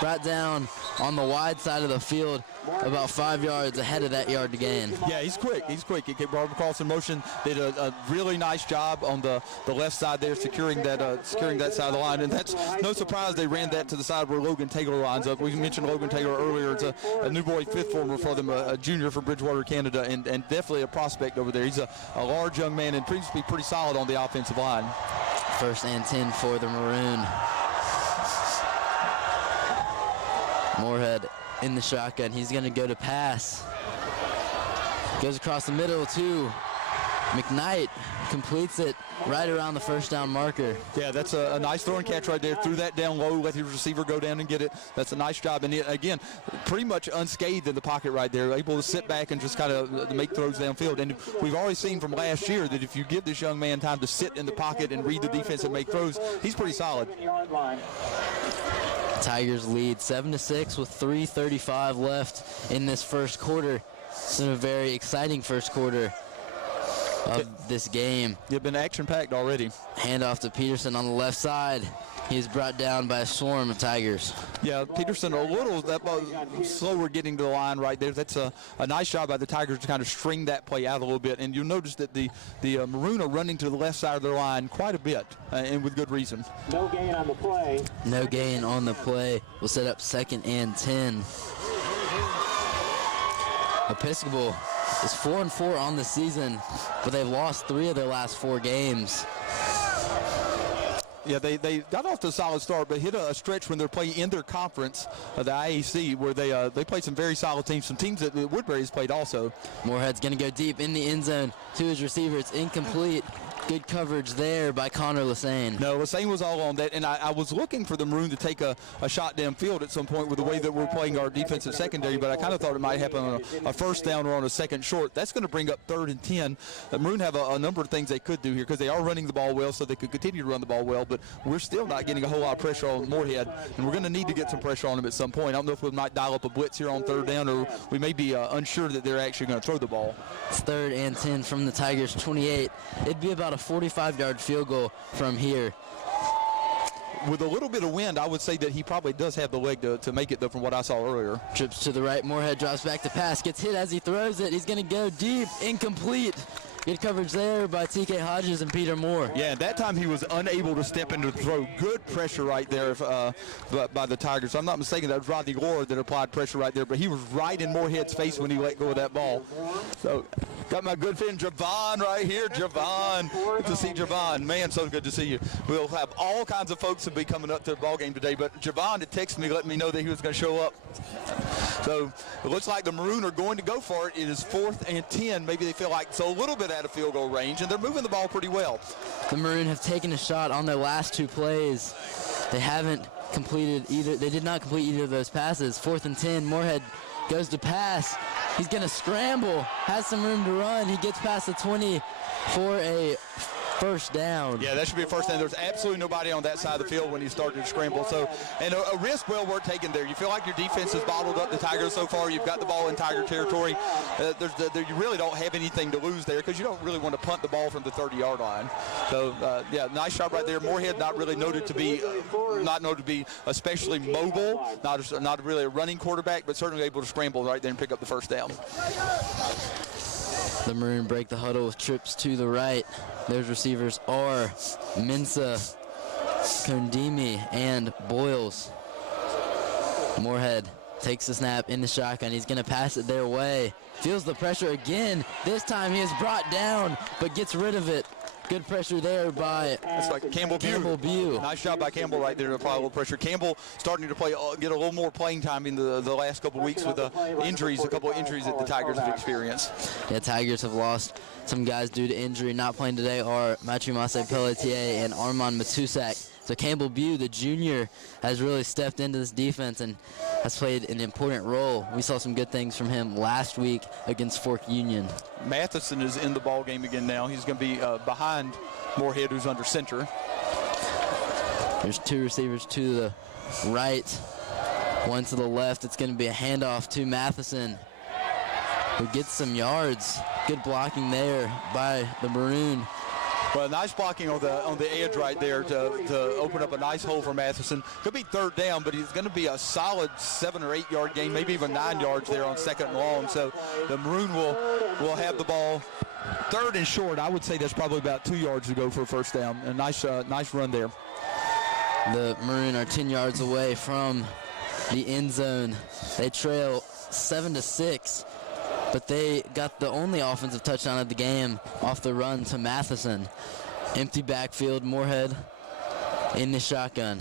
Brought down on the wide side of the field, about 5 yards ahead of that yard to gain. Yeah, he's quick. He brought across in motion. Did a really nice job on the left side there, securing that side of the line. And that's no surprise they ran that to the side where Logan Taylor lines up. We mentioned Logan Taylor earlier. It's a new boy 5th former for them, a junior from Bridgewater, Canada, and definitely a prospect over there. He's a large young man and proves to be pretty solid on the offensive line. First and 10 for the Maroon. Moorhead in the shotgun. He's going to go to pass. Goes across the middle to McKnight completes it right around the first down marker. Yeah, that's a nice throw and catch right there. Threw that down low, let his receiver go down and get it. That's a nice job. And again, pretty much unscathed in the pocket right there, able to sit back and just kind of make throws downfield. And we've already seen from last year that if you give this young man time to sit in the pocket and read the defense and make throws, he's pretty solid. Tigers lead 7-6 with 3:35 left in this first quarter. It's been a very exciting first quarter of this game. You've been action-packed already. Handoff to Peterson on the left side. He's brought down by a swarm of Tigers. Yeah, Peterson a little slower getting to the line right there. That's a nice job by the Tigers to kind of string that play out a little bit. And you'll notice that the Maroon are running to the left side of their line quite a bit, and with good reason. No gain on the play. No gain on the play. We'll set up 2nd and 10. Episcopal is 4-4 on the season, but they've lost 3 of their last 4 games. Yeah, they got off to a solid start, but hit a stretch when they're playing in their conference, the IAC, where they played some very solid teams, some teams that Woodberry has played also. Moorhead's going to go deep in the end zone to his receiver. It's incomplete. Good coverage there by Connor Lassane. No, Lassane was all on that, and I was looking for the Maroon to take a shot downfield at some point with the way that we're playing our defensive secondary, but I kind of thought it might happen on a first down or on a second short. That's going to bring up 3rd and 10. The Maroon have a number of things they could do here because they are running the ball well, so they could continue to run the ball well, but we're still not getting a whole lot of pressure on Moorhead, and we're going to need to get some pressure on them at some point. I don't know if we might dial up a blitz here on 3rd down, or we may be unsure that they're actually going to throw the ball. It's 3rd and 10 from the Tigers' 28. It'd be about a 45-yard field goal from here. With a little bit of wind, I would say that he probably does have the leg to make it, though, from what I saw earlier. Trips to the right. Moorhead drops back to pass. Gets hit as he throws it. He's going to go deep. Incomplete. Good coverage there by TK Hodges and Peter Moore. Yeah, at that time he was unable to step into the throw. Good pressure right there by the Tigers. So I'm not mistaken, that was Rodney Laura that applied pressure right there, but he was right in Moorhead's face when he let go of that ball. So got my good friend Javon right here. Javon, good to see Javon. Man, so good to see you. We'll have all kinds of folks that will be coming up to the ball game today, but Javon had texted me, letting me know that he was going to show up. So it looks like the Maroon are going to go for it. It is 4th and 10. Maybe they feel like it's a little bit out of field goal range, and they're moving the ball pretty well. The Maroon have taken a shot on their last 2 plays. They haven't completed either. They did not complete either of those passes. 4th and 10. Moorhead goes to pass. He's going to scramble. Has some room to run. He gets past the 20 for a first down. Yeah, that should be a first down. There's absolutely nobody on that side of the field when he started to scramble. So, and a risk well worth taking there. You feel like your defense is bottled up the Tigers so far. You've got the ball in Tiger territory. You really don't have anything to lose there because you don't really want to punt the ball from the 30-yard line. So, yeah, nice shot right there. Moorhead not really noted to be, especially mobile. Not really a running quarterback, but certainly able to scramble right there and pick up the first down. The Maroon break the huddle with trips to the right. Those receivers are Mensa, Kondimi, and Boyles. Moorhead takes the snap in the shotgun. He's going to pass it their way. Feels the pressure again. This time he is brought down, but gets rid of it. Good pressure there by Campbell Bew. Nice job by Campbell right there to apply a little pressure. Campbell starting to get a little more playing time in the last couple of weeks with the injuries, a couple of injuries that the Tigers have experienced. Yeah, Tigers have lost some guys due to injury. Not playing today are Matrumase Pelletier and Armand Matusak. So Campbell Bew, the junior, has really stepped into this defense and has played an important role. We saw some good things from him last week against Fork Union. Matheson is in the ball game again now. He's going to be behind Moorhead, who's under center. There's 2 receivers to the right, 1 to the left. It's going to be a handoff to Matheson, who gets some yards. Good blocking there by the Maroon. Well, nice blocking on the edge right there to open up a nice hole for Matheson. Could be 3rd down, but he's going to be a solid 7 or 8 yard gain, maybe even 9 yards there on 2nd and long. So the Maroon will have the ball 3rd and short. I would say that's probably about 2 yards to go for a first down. A nice run there. The Maroon are 10 yards away from the end zone. They trail 7-6. But they got the only offensive touchdown of the game off the run to Matheson. Empty backfield, Moorhead in the shotgun.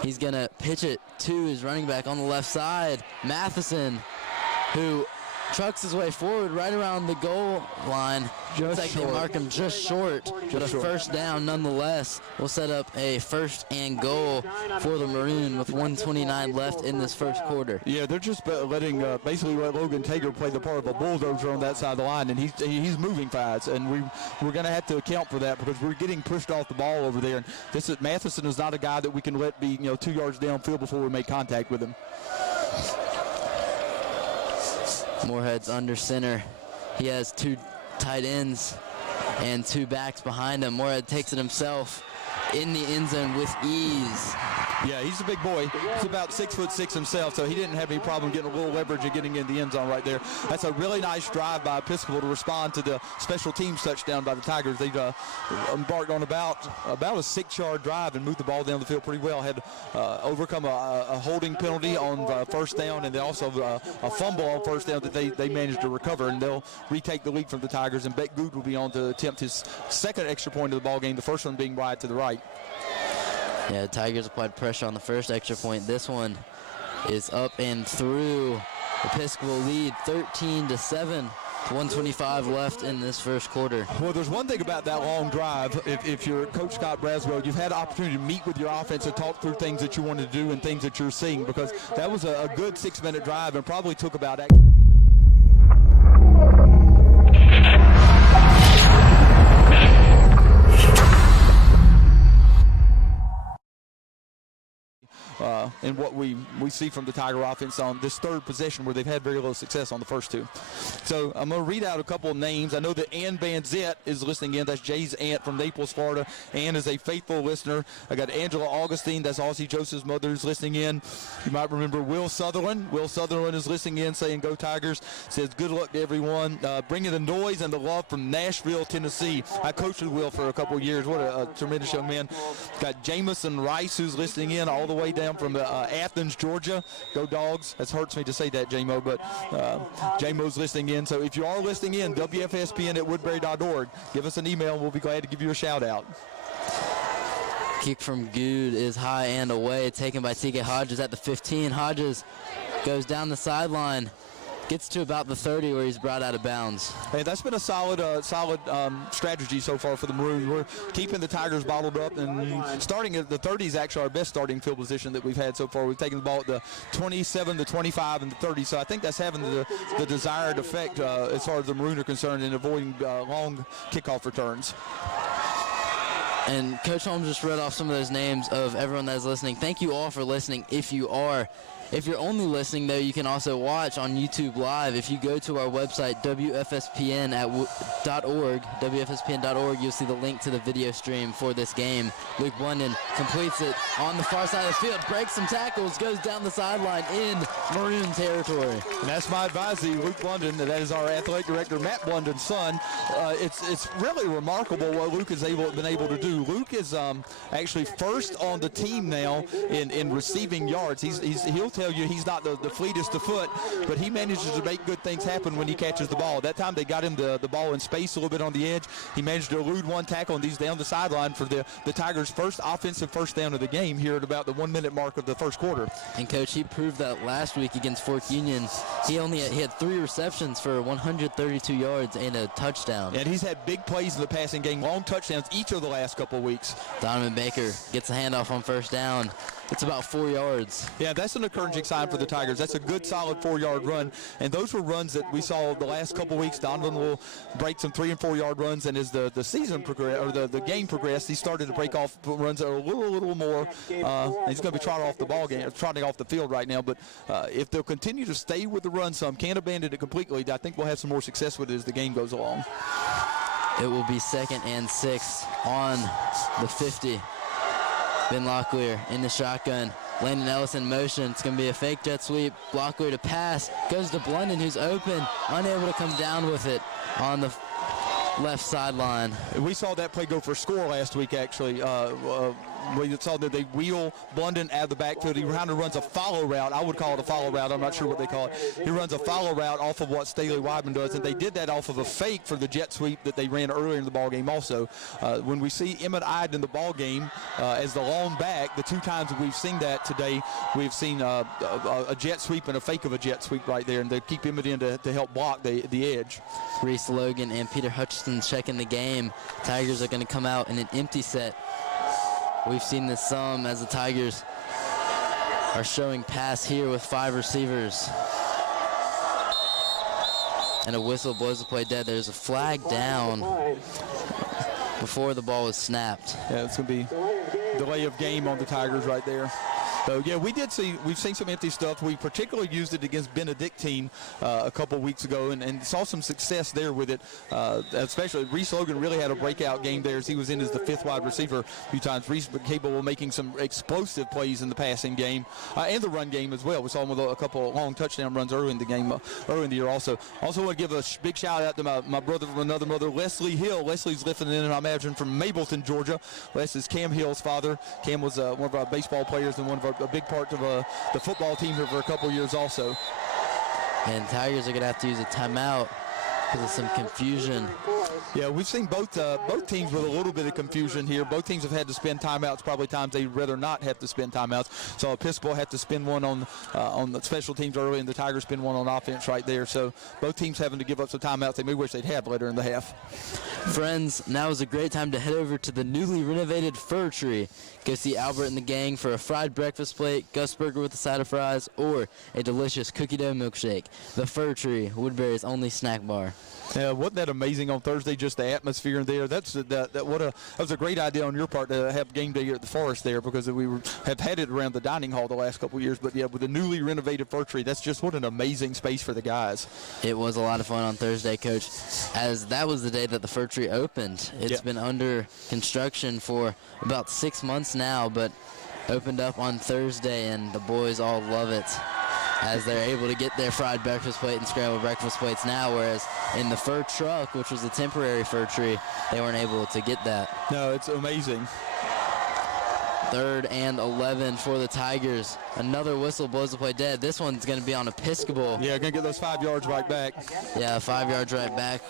He's going to pitch it to his running back on the left side, Matheson, who trucks his way forward right around the goal line. Looks like they mark him just short, but a first down nonetheless will set up a first and goal for the Maroon with 1:29 left in this first quarter. Yeah, they're just letting basically let Logan Tager play the part of a bulldozer on that side of the line, and he's moving fast, and we're going to have to account for that because we're getting pushed off the ball over there. And Matheson is not a guy that we can let be 2 yards downfield before we make contact with him. Moorhead's under center. He has 2 tight ends and 2 backs behind him. Moorhead takes it himself in the end zone with ease. Yeah, he's a big boy. He's about 6'6" himself, so he didn't have any problem getting a little leverage and getting in the end zone right there. That's a really nice drive by Episcopal to respond to the special teams touchdown by the Tigers. They've embarked on about a 6-yard drive and moved the ball down the field pretty well. Had overcome a holding penalty on first down, and then also a fumble on first down that they managed to recover, and they'll retake the lead from the Tigers. And Beck Good will be on to attempt his second extra point of the ball game, the first one being wide to the right. Yeah, the Tigers applied pressure on the first extra point. This one is up and through. Episcopal lead 13-7. 1:25 left in this first quarter. Well, there's one thing about that long drive. If you're Coach Scott Braswell, you've had the opportunity to meet with your offense and talk through things that you want to do and things that you're seeing, because that was a good 6-minute drive and probably took about and what we see from the Tiger offense on this third possession where they've had very little success on the first 2. So I'm going to read out a couple of names. I know that Ann Van Zett is listening in. That's Jay's aunt from Naples, Florida. Ann is a faithful listener. I got Angela Augustine. That's Aussie Joseph's mother, is listening in. You might remember Will Sutherland. Will Sutherland is listening in, saying go Tigers. Says good luck to everyone. Bringing the noise and the love from Nashville, Tennessee. I coached with Will for a couple of years. What a tremendous young man. Got Jamison Rice, who's listening in all the way down from Athens, Georgia. Go Dogs. That hurts me to say that, J-Mo, but J-Mo's listening in. So if you are listening in, WFSPN@woodberry.org. Give us an email, and we'll be glad to give you a shout-out. Kick from Good is high and away, taken by TK Hodges at the 15. Hodges goes down the sideline, gets to about the 30 where he's brought out of bounds. Hey, that's been a solid strategy so far for the Maroons. We're keeping the Tigers bottled up, and starting at the 30 is actually our best starting field position that we've had so far. We've taken the ball at the 27, the 25, and the 30, so I think that's having the desired effect as far as the Maroons are concerned in avoiding long kickoff returns. And Coach Holmes just read off some of those names of everyone that is listening. Thank you all for listening if you are. If you're only listening, though, you can also watch on YouTube Live. If you go to our website, WFSPN.org, you'll see the link to the video stream for this game. Luke Blunden completes it on the far side of the field, breaks some tackles, goes down the sideline in Maroon territory. And that's my advisee, Luke Blunden. That is our athletic director, Matt Blunden's son. It's really remarkable what Luke has been able to do. Luke is actually first on the team now in receiving yards. He'll tell you he's not the fleetest of foot, but he manages to make good things happen when he catches the ball. That time they got him the ball in space a little bit on the edge. He managed to elude one tackle, and he's down the sideline for the Tigers' first offensive first down of the game here at about the 1-minute mark of the first quarter. And Coach, he proved that last week against Fork Union. He had 3 receptions for 132 yards and a touchdown. And he's had big plays in the passing game, long touchdowns each of the last couple of weeks. Donovan Baker gets a handoff on first down. It's about 4 yards. Yeah, that's an encouraging sign for the Tigers. That's a good, solid 4-yard run. And those were runs that we saw the last couple weeks. Donovan will break some 3- and 4-yard runs, and as the season progressed, or the game progressed, he started to break off runs that are a little more. He's going to be trotting off the field right now. But if they'll continue to stay with the run some, can't abandon it completely, I think we'll have some more success with it as the game goes along. It will be 2nd and 6 on the 50. Ben Locklear in the shotgun. Landon Ellis in motion. It's going to be a fake jet sweep. Locklear to pass. Goes to Blunden, who's open. Unable to come down with it on the left sideline. We saw that play go for a score last week, actually. we saw that they wheel Blunden out of the backfield. He kind of runs a follow route. I would call it a follow route. I'm not sure what they call it. He runs a follow route off of what Staley Weidman does, and they did that off of a fake for the jet sweep that they ran earlier in the ball game also. When we see Emmett Iden in the ball game as the lone back, the 2 times that we've seen that today, we've seen a jet sweep and a fake of a jet sweep right there, and they keep Emmett in to help block the edge. Reese Logan and Peter Hutchinson checking the game. Tigers are going to come out in an empty set. We've seen this some as the Tigers are showing pass here with 5 receivers. And a whistle blows the play dead. There's a flag down before the ball was snapped. Yeah, it's going to be delay of game on the Tigers right there. So, yeah, we've seen some empty stuff. We particularly used it against Benedictine a couple weeks ago and saw some success there with it, especially Reese Logan really had a breakout game there as he was in as the 5th wide receiver a few times. Reese was capable of making some explosive plays in the passing game and the run game as well. We saw him with a couple of long touchdown runs early in the game, early in the year also. Also want to give a big shout out to my brother from another mother, Leslie Hill. Leslie's listening in, I imagine, from Mableton, Georgia. Les is Cam Hill's father. Cam was one of our baseball players and one of a big part of the football team here for a couple of years also. And Tigers are going to have to use a timeout because of some confusion. Yeah, we've seen both teams with a little bit of confusion here. Both teams have had to spend timeouts, probably times they'd rather not have to spend timeouts. So Episcopal had to spend one on the special teams early, and the Tigers spend one on offense right there. So both teams having to give up some timeouts they may wish they'd have later in the half. Friends, now is a great time to head over to the newly renovated Fir Tree. Go see Albert and the gang for a fried breakfast plate, Gus Burger with a side of fries, or a delicious cookie dough milkshake. The Fir Tree, Woodberry's only snack bar. Yeah, wasn't that amazing on Thursday, just the atmosphere in there? That was a great idea on your part to have game day here at the Forest there, because have had it around the dining hall the last couple of years. But, yeah, with the newly renovated Fir Tree, that's just what an amazing space for the guys. It was a lot of fun on Thursday, Coach, as that was the day that the Fir Tree opened. It's been under construction for about 6 months now, but opened up on Thursday, and the boys all love it, as they're able to get their fried breakfast plate and scrambled breakfast plates now, whereas in the Fir Truck, which was a temporary Fir Tree, they weren't able to get that. No, it's amazing. 3rd and 11 for the Tigers. Another whistle blows the play dead. This one's going to be on Episcopal. Yeah, going to get those 5 yards right back. Yeah, 5 yards right back.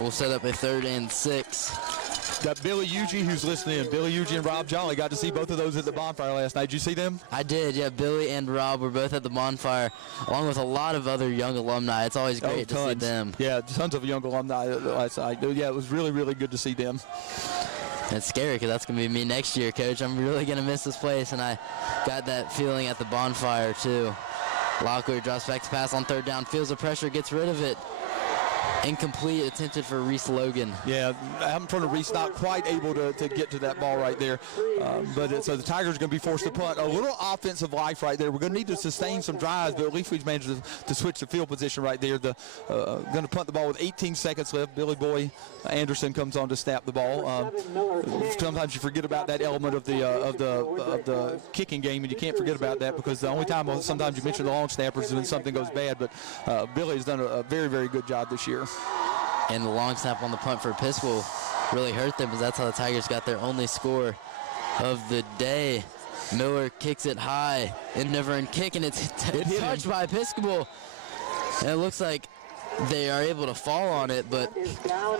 We'll set up a 3rd and 6. Got Billy Eugie who's listening in. Billy Eugie and Rob Jolly, got to see both of those at the bonfire last night. Did you see them? I did, yeah. Billy and Rob were both at the bonfire, along with a lot of other young alumni. It's always great to see them. Yeah, tons of young alumni last night. Yeah, it was really, really good to see them. It's scary because that's going to be me next year, Coach. I'm really going to miss this place, and I got that feeling at the bonfire, too. Locklear drops back to pass on 3rd down, feels the pressure, gets rid of it. Incomplete, attempted for Reese Logan. Yeah, out in front of Reese, not quite able to get to that ball right there. So the Tigers are going to be forced to punt. A little offensive life right there. We're going to need to sustain some drives, but at least we've managed to switch the field position right there. Going to punt the ball with 18 seconds left. Billy Boy Anderson comes on to snap the ball. Sometimes you forget about that element of the kicking game, and you can't forget about that, because the only time sometimes you mention the long snappers is when something goes bad. But Billy has done a very, very good job this year. And the long snap on the punt for Episcopal really hurt them, because that's how the Tigers got their only score of the day. Miller kicks it high, and never in kick, and it's touched by Episcopal. And it looks like they are able to fall on it, but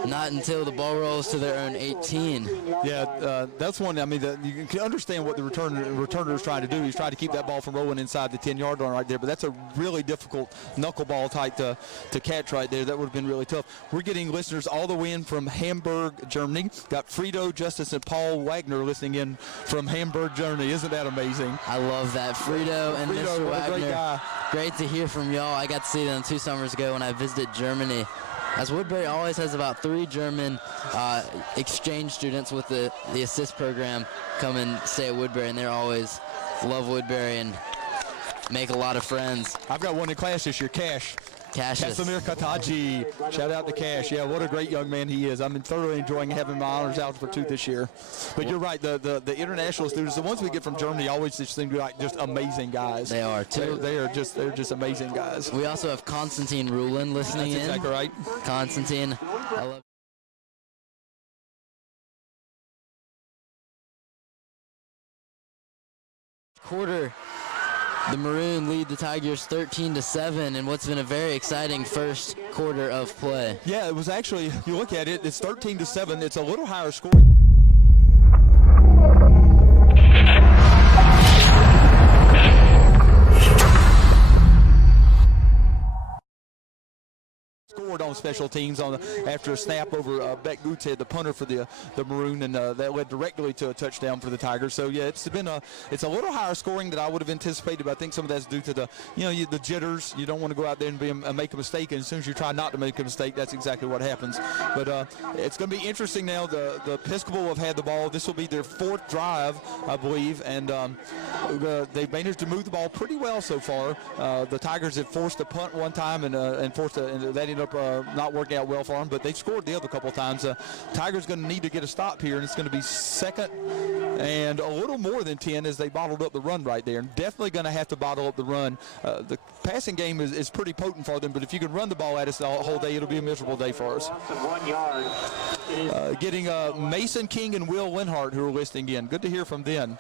not until the ball rolls to their own 18. Yeah, that's one. I mean, you can understand what the returner is trying to do. He's trying to keep that ball from rolling inside the 10-yard line right there, but that's a really difficult knuckleball type to catch right there. That would have been really tough. We're getting listeners all the way in from Hamburg, Germany. Got Frito, Justice, and Paul Wagner listening in from Hamburg, Germany. Isn't that amazing? I love that. Frito and Mr. Wagner. Great guy. Great to hear from y'all. I got to see them 2 summers ago when I visited Germany. As Woodberry always has about 3 German exchange students with the assist program come and stay at Woodberry, and they're always love Woodberry and make a lot of friends. I've got one in class this year, Casimir Kataji. Shout out to Cash. Yeah, what a great young man he is. I'm thoroughly enjoying having my honors algebra 2 this year. But you're right, the international students, the ones we get from Germany, always just seem to be like just amazing guys. They are too. They're just amazing guys. We also have Konstantin Rulin listening in. That's exactly right. Konstantin, I love quarter, the Maroon lead the Tigers 13-7 in what's been a very exciting first quarter of play. Yeah, it was actually, you look at it, it's 13-7. It's a little higher scoring. Scored on special teams after a snap over Beck Gutzhead, the punter for the Maroon, and that led directly to a touchdown for the Tigers. So yeah, it's a little higher scoring than I would have anticipated, but I think some of that's due to the jitters. You don't want to go out there and make a mistake, and as soon as you try not to make a mistake, that's exactly what happens. But it's going to be interesting now. The Episcopal have had the ball. This will be their fourth drive, I believe, and they've managed to move the ball pretty well so far. The Tigers have forced a punt one time and that ended up not working out well for them, but they scored the other couple of times. Tigers going to need to get a stop here, and it's going to be second and a little more than 10 as they bottled up the run right there, and definitely going to have to bottle up the run. The passing game is pretty potent for them, but if you can run the ball at us the whole day, it'll be a miserable day for us. 1 yard. Getting Mason King and Will Linhart, who are listening in. Good to hear from them.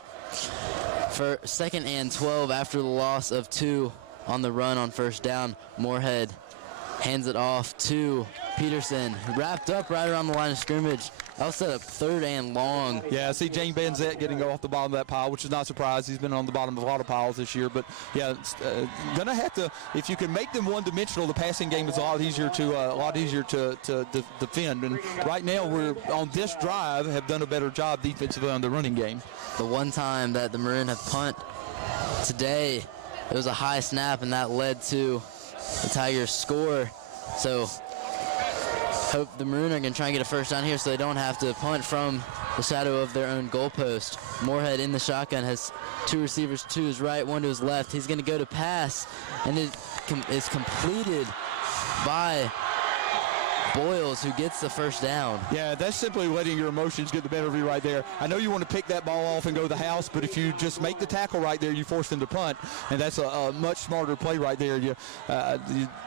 For 2nd and 12 after the loss of 2 on the run on first down, Moorhead hands it off to Peterson, wrapped up right around the line of scrimmage. I'll set up 3rd and long. Yeah, I see Jane Banzette getting off the bottom of that pile, which is not surprised. He's been on the bottom of a lot of piles this year. But, yeah, it's going to have to – if you can make them one-dimensional, the passing game is a lot easier to defend. And right now we're on this drive have done a better job defensively on the running game. The one time that the Maroon have punt today, it was a high snap, and that led to the Tigers score. So hope the Maroon are going to try and get a first down here so they don't have to punt from the shadow of their own goalpost. Moorhead in the shotgun has 2 receivers to his right, 1 to his left. He's going to go to pass, and it is completed by Boyles, who gets the first down. Yeah, that's simply letting your emotions get the better of you right there. I know you want to pick that ball off and go to the house, but if you just make the tackle right there, you force them to punt, and that's a much smarter play right there. You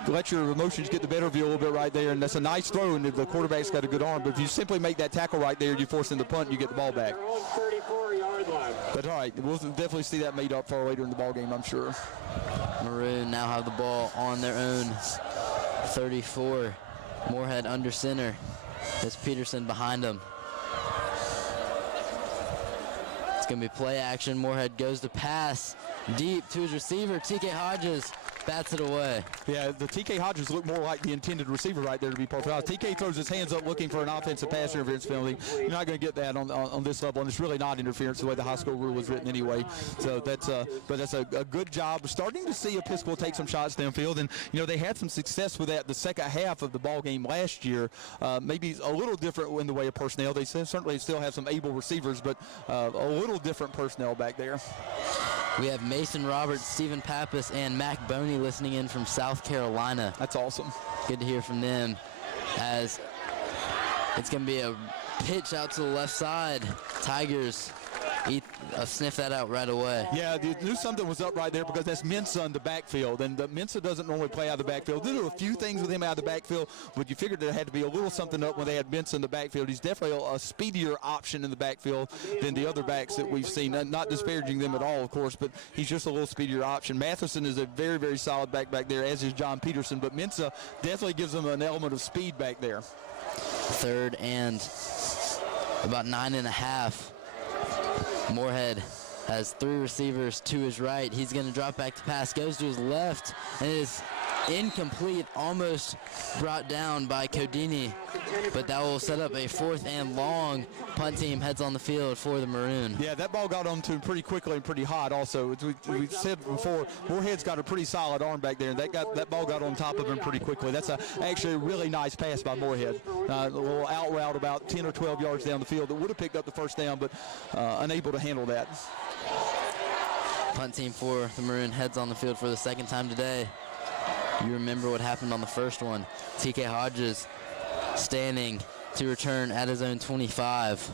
let your emotions get the better of you a little bit right there, and that's a nice throw, and the quarterback's got a good arm. But if you simply make that tackle right there, you force them to punt, and you get the ball back. 34-yard line. But all right, we'll definitely see that made up far later in the ball game, I'm sure. Maroon now have the ball on their own 34. Moorhead under center. There's Peterson behind him. It's going to be play action. Moorhead goes to pass deep to his receiver, TK Hodges. Bats it away. Yeah, the TK Hodges look more like the intended receiver right there, to be perfectly honest. TK throws his hands up looking for an offensive pass interference penalty. You're not going to get that on this level, and it's really not interference the way the high school rule was written anyway. So that's a good job. We're starting to see Episcopal take some shots downfield, and they had some success with that the second half of the ball game last year. Maybe a little different in the way of personnel. They certainly still have some able receivers, but a little different personnel back there. We have Mason Roberts, Stephen Pappas, and Mac Boney listening in from South Carolina. That's awesome. Good to hear from them, as it's going to be a pitch out to the left side. Tigers sniff that out right away. Yeah, you knew something was up right there because that's Mensah in the backfield, and Mensah doesn't normally play out of the backfield. They do a few things with him out of the backfield, but you figured there had to be a little something up when they had Mensah in the backfield. He's definitely a speedier option in the backfield than the other backs that we've seen. Not disparaging them at all, of course, but he's just a little speedier option. Matheson is a very, very solid back there, as is John Peterson, but Mensah definitely gives them an element of speed back there. 3rd and about 9.5. Moorhead has 3 receivers to his right. He's going to drop back to pass, goes to his left, and it is incomplete, almost brought down by Codini, but that will set up a 4th and long. Punt team heads on the field for the Maroon. Yeah, that ball got on to him pretty quickly and pretty hot also. We said before, Moorhead's got a pretty solid arm back there, and that ball got on top of him pretty quickly. That's actually a really nice pass by Moorhead. A little out route about 10 or 12 yards down the field that would have picked up the first down, but unable to handle that. Punt team for the Maroon heads on the field for the 2nd time today. You remember what happened on the first one. TK Hodges standing to return at his own 25.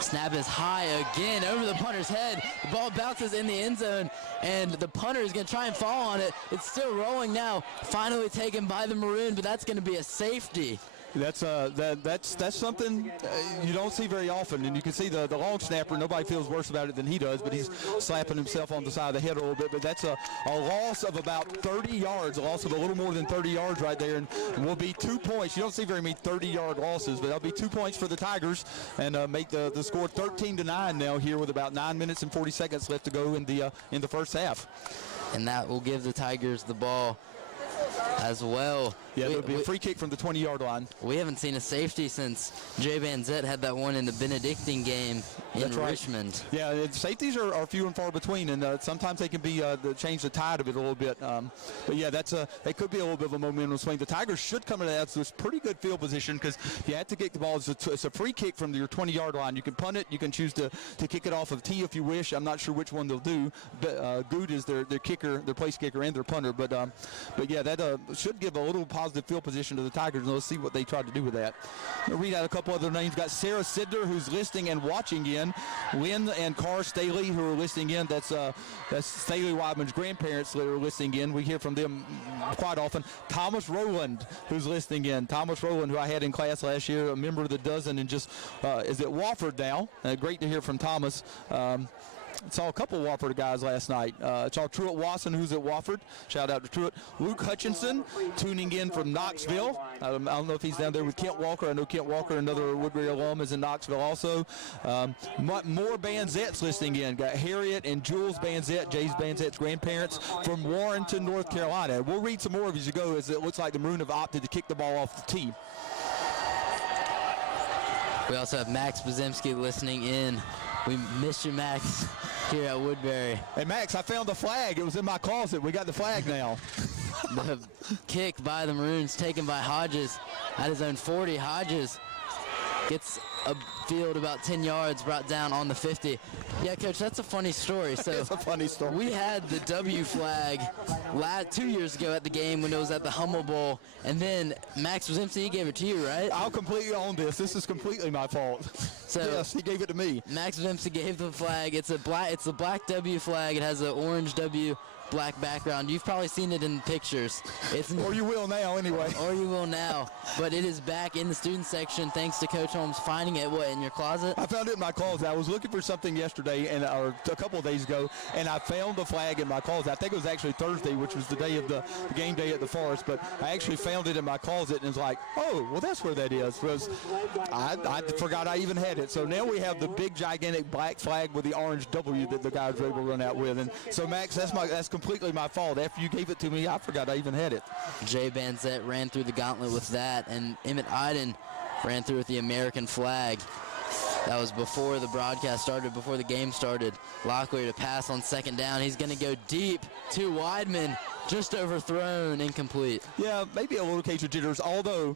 Snap is high again over the punter's head. The ball bounces in the end zone, and the punter is going to try and fall on it. It's still rolling now. Finally taken by the Maroon, but that's going to be a safety. That's something you don't see very often, and you can see the long snapper. Nobody feels worse about it than he does, but he's slapping himself on the side of the head a little bit. But that's a loss of about 30 yards, a loss of a little more than 30 yards right there, and will be 2 points. You don't see very many 30-yard losses, but that'll be 2 points for the Tigers, and make the score 13-9 now here with about 9 minutes and 40 seconds left to go in the first half. And that will give the Tigers the ball as well. Yeah, it'll be a free kick from the 20-yard line. We haven't seen a safety since Jay Banzett had that one in the Benedictine game in Richmond. Yeah, safeties are few and far between, and sometimes they can be change the tide of it a little bit. But yeah, they could be a little bit of a momentum swing. The Tigers should come into that. So it's pretty good field position because you have to get the ball. It's a free kick from your 20-yard line. You can punt it. You can choose to kick it off of tee if you wish. I'm not sure which one they'll do. But Good is their kicker, their place kicker, and their punter. But yeah, that should give a little positive field position to the Tigers, and let's see what they try to do with that. I'll read out a couple other names. Got Sarah Sidler, who's listening and watching in. Lynn and Carr Staley, who are listening in. That's Staley Weidman's grandparents that are listening in. We hear from them quite often. Thomas Rowland, who's listening in. Thomas Rowland, who I had in class last year, a member of the dozen, and just is at Wofford now. Great to hear from Thomas. Saw a couple Wofford guys last night. Saw Truett Wasson, who's at Wofford. Shout out to Truett. Luke Hutchinson, tuning in from Knoxville. I don't know if he's down there with Kent Walker. I know Kent Walker, another Woodberry alum, is in Knoxville also. More Banzetts listening in. Got Harriet and Jules Banzett, Jay's Banzett's grandparents, from Warrenton, North Carolina. We'll read some more as you go, as it looks like the Maroon have opted to kick the ball off the tee. We also have Max Bazemski listening in. We missed you, Max, here at Woodberry. Hey, Max, I found the flag. It was in my closet. We got the flag now. The kick by the Maroons taken by Hodges at his own 40. Hodges gets a field about 10 yards, brought down on the 50. Yeah, Coach, that's a funny story. So it's a funny story. We had the W flag 2 years ago at the game when it was at the Hummel Bowl, and then Max Bazemski, he gave it to you, right? I'll completely own this. This is completely my fault. So yes, he gave it to me. Max Bazemski gave the flag. It's a black W flag. It has an orange W, black background. You've probably seen it in pictures. Or you will now, anyway. Or you will now. But it is back in the student section thanks to Coach Holmes finding it, in your closet? I found it in my closet. I was looking for something yesterday, or a couple of days ago, and I found the flag in my closet. I think it was actually Thursday, which was the day of the game day at the Forest, but I actually found it in my closet, and it's like, oh, well, that's where that is. Because I forgot I even had it. So now we have the big, gigantic black flag with the orange W that the guys were able to run out with. And so, Max, that's completely my fault. After you gave it to me, I forgot I even had it. Jay Banzett ran through the gauntlet with that, and Emmett Iden ran through with the American flag. That was before the broadcast started, before the game started. Locklear to pass on second down. He's going to go deep to Weidman. Just overthrown, incomplete. Yeah, maybe a little case of jitters, although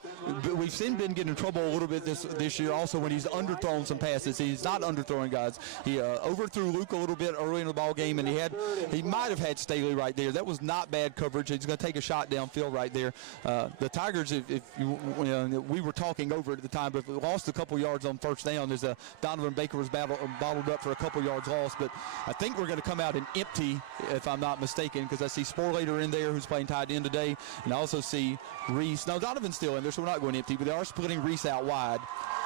we've seen Ben get in trouble a little bit this year also when he's underthrown some passes. He's not underthrowing guys. He overthrew Luke a little bit early in the ball game, and he might have had Staley right there. That was not bad coverage. He's going to take a shot downfield right there. The Tigers, we were talking over it at the time, but we lost a couple yards on first down. There's Donovan Baker was bottled up for a couple yards lost, but I think we're going to come out and empty, if I'm not mistaken, because I see Sporlater in there who's playing tight end today, and I also see Reese. No, Donovan's still in there, so we're not going empty, but they are splitting Reese out wide.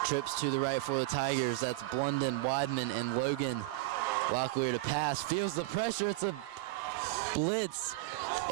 Trips to the right for the Tigers. That's Blunden, Weidman, and Logan. Locklear to pass. Feels the pressure. It's a blitz.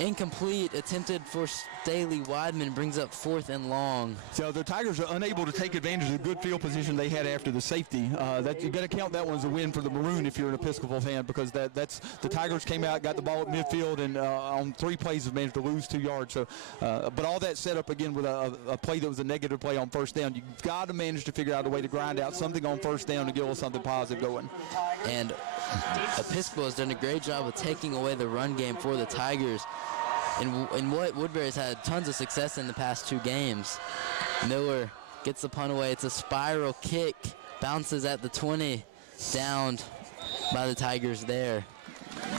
Incomplete. Attempted for Staley. Weidman brings up 4th and long. So the Tigers are unable to take advantage of the good field position they had after the safety. You got to count that one as a win for the Maroon if you're an Episcopal fan, because that's the Tigers came out, got the ball at midfield, and on 3 plays have managed to lose 2 yards. So, but all that set up again with a play that was a negative play on first down. You've got to manage to figure out a way to grind out something on first down to get a little something positive going. And Episcopal has done a great job of taking away the run game for the Tigers. And what Woodberry's had tons of success in the past 2 games. Miller gets the punt away. It's a spiral kick. Bounces at the 20. Downed by the Tigers there.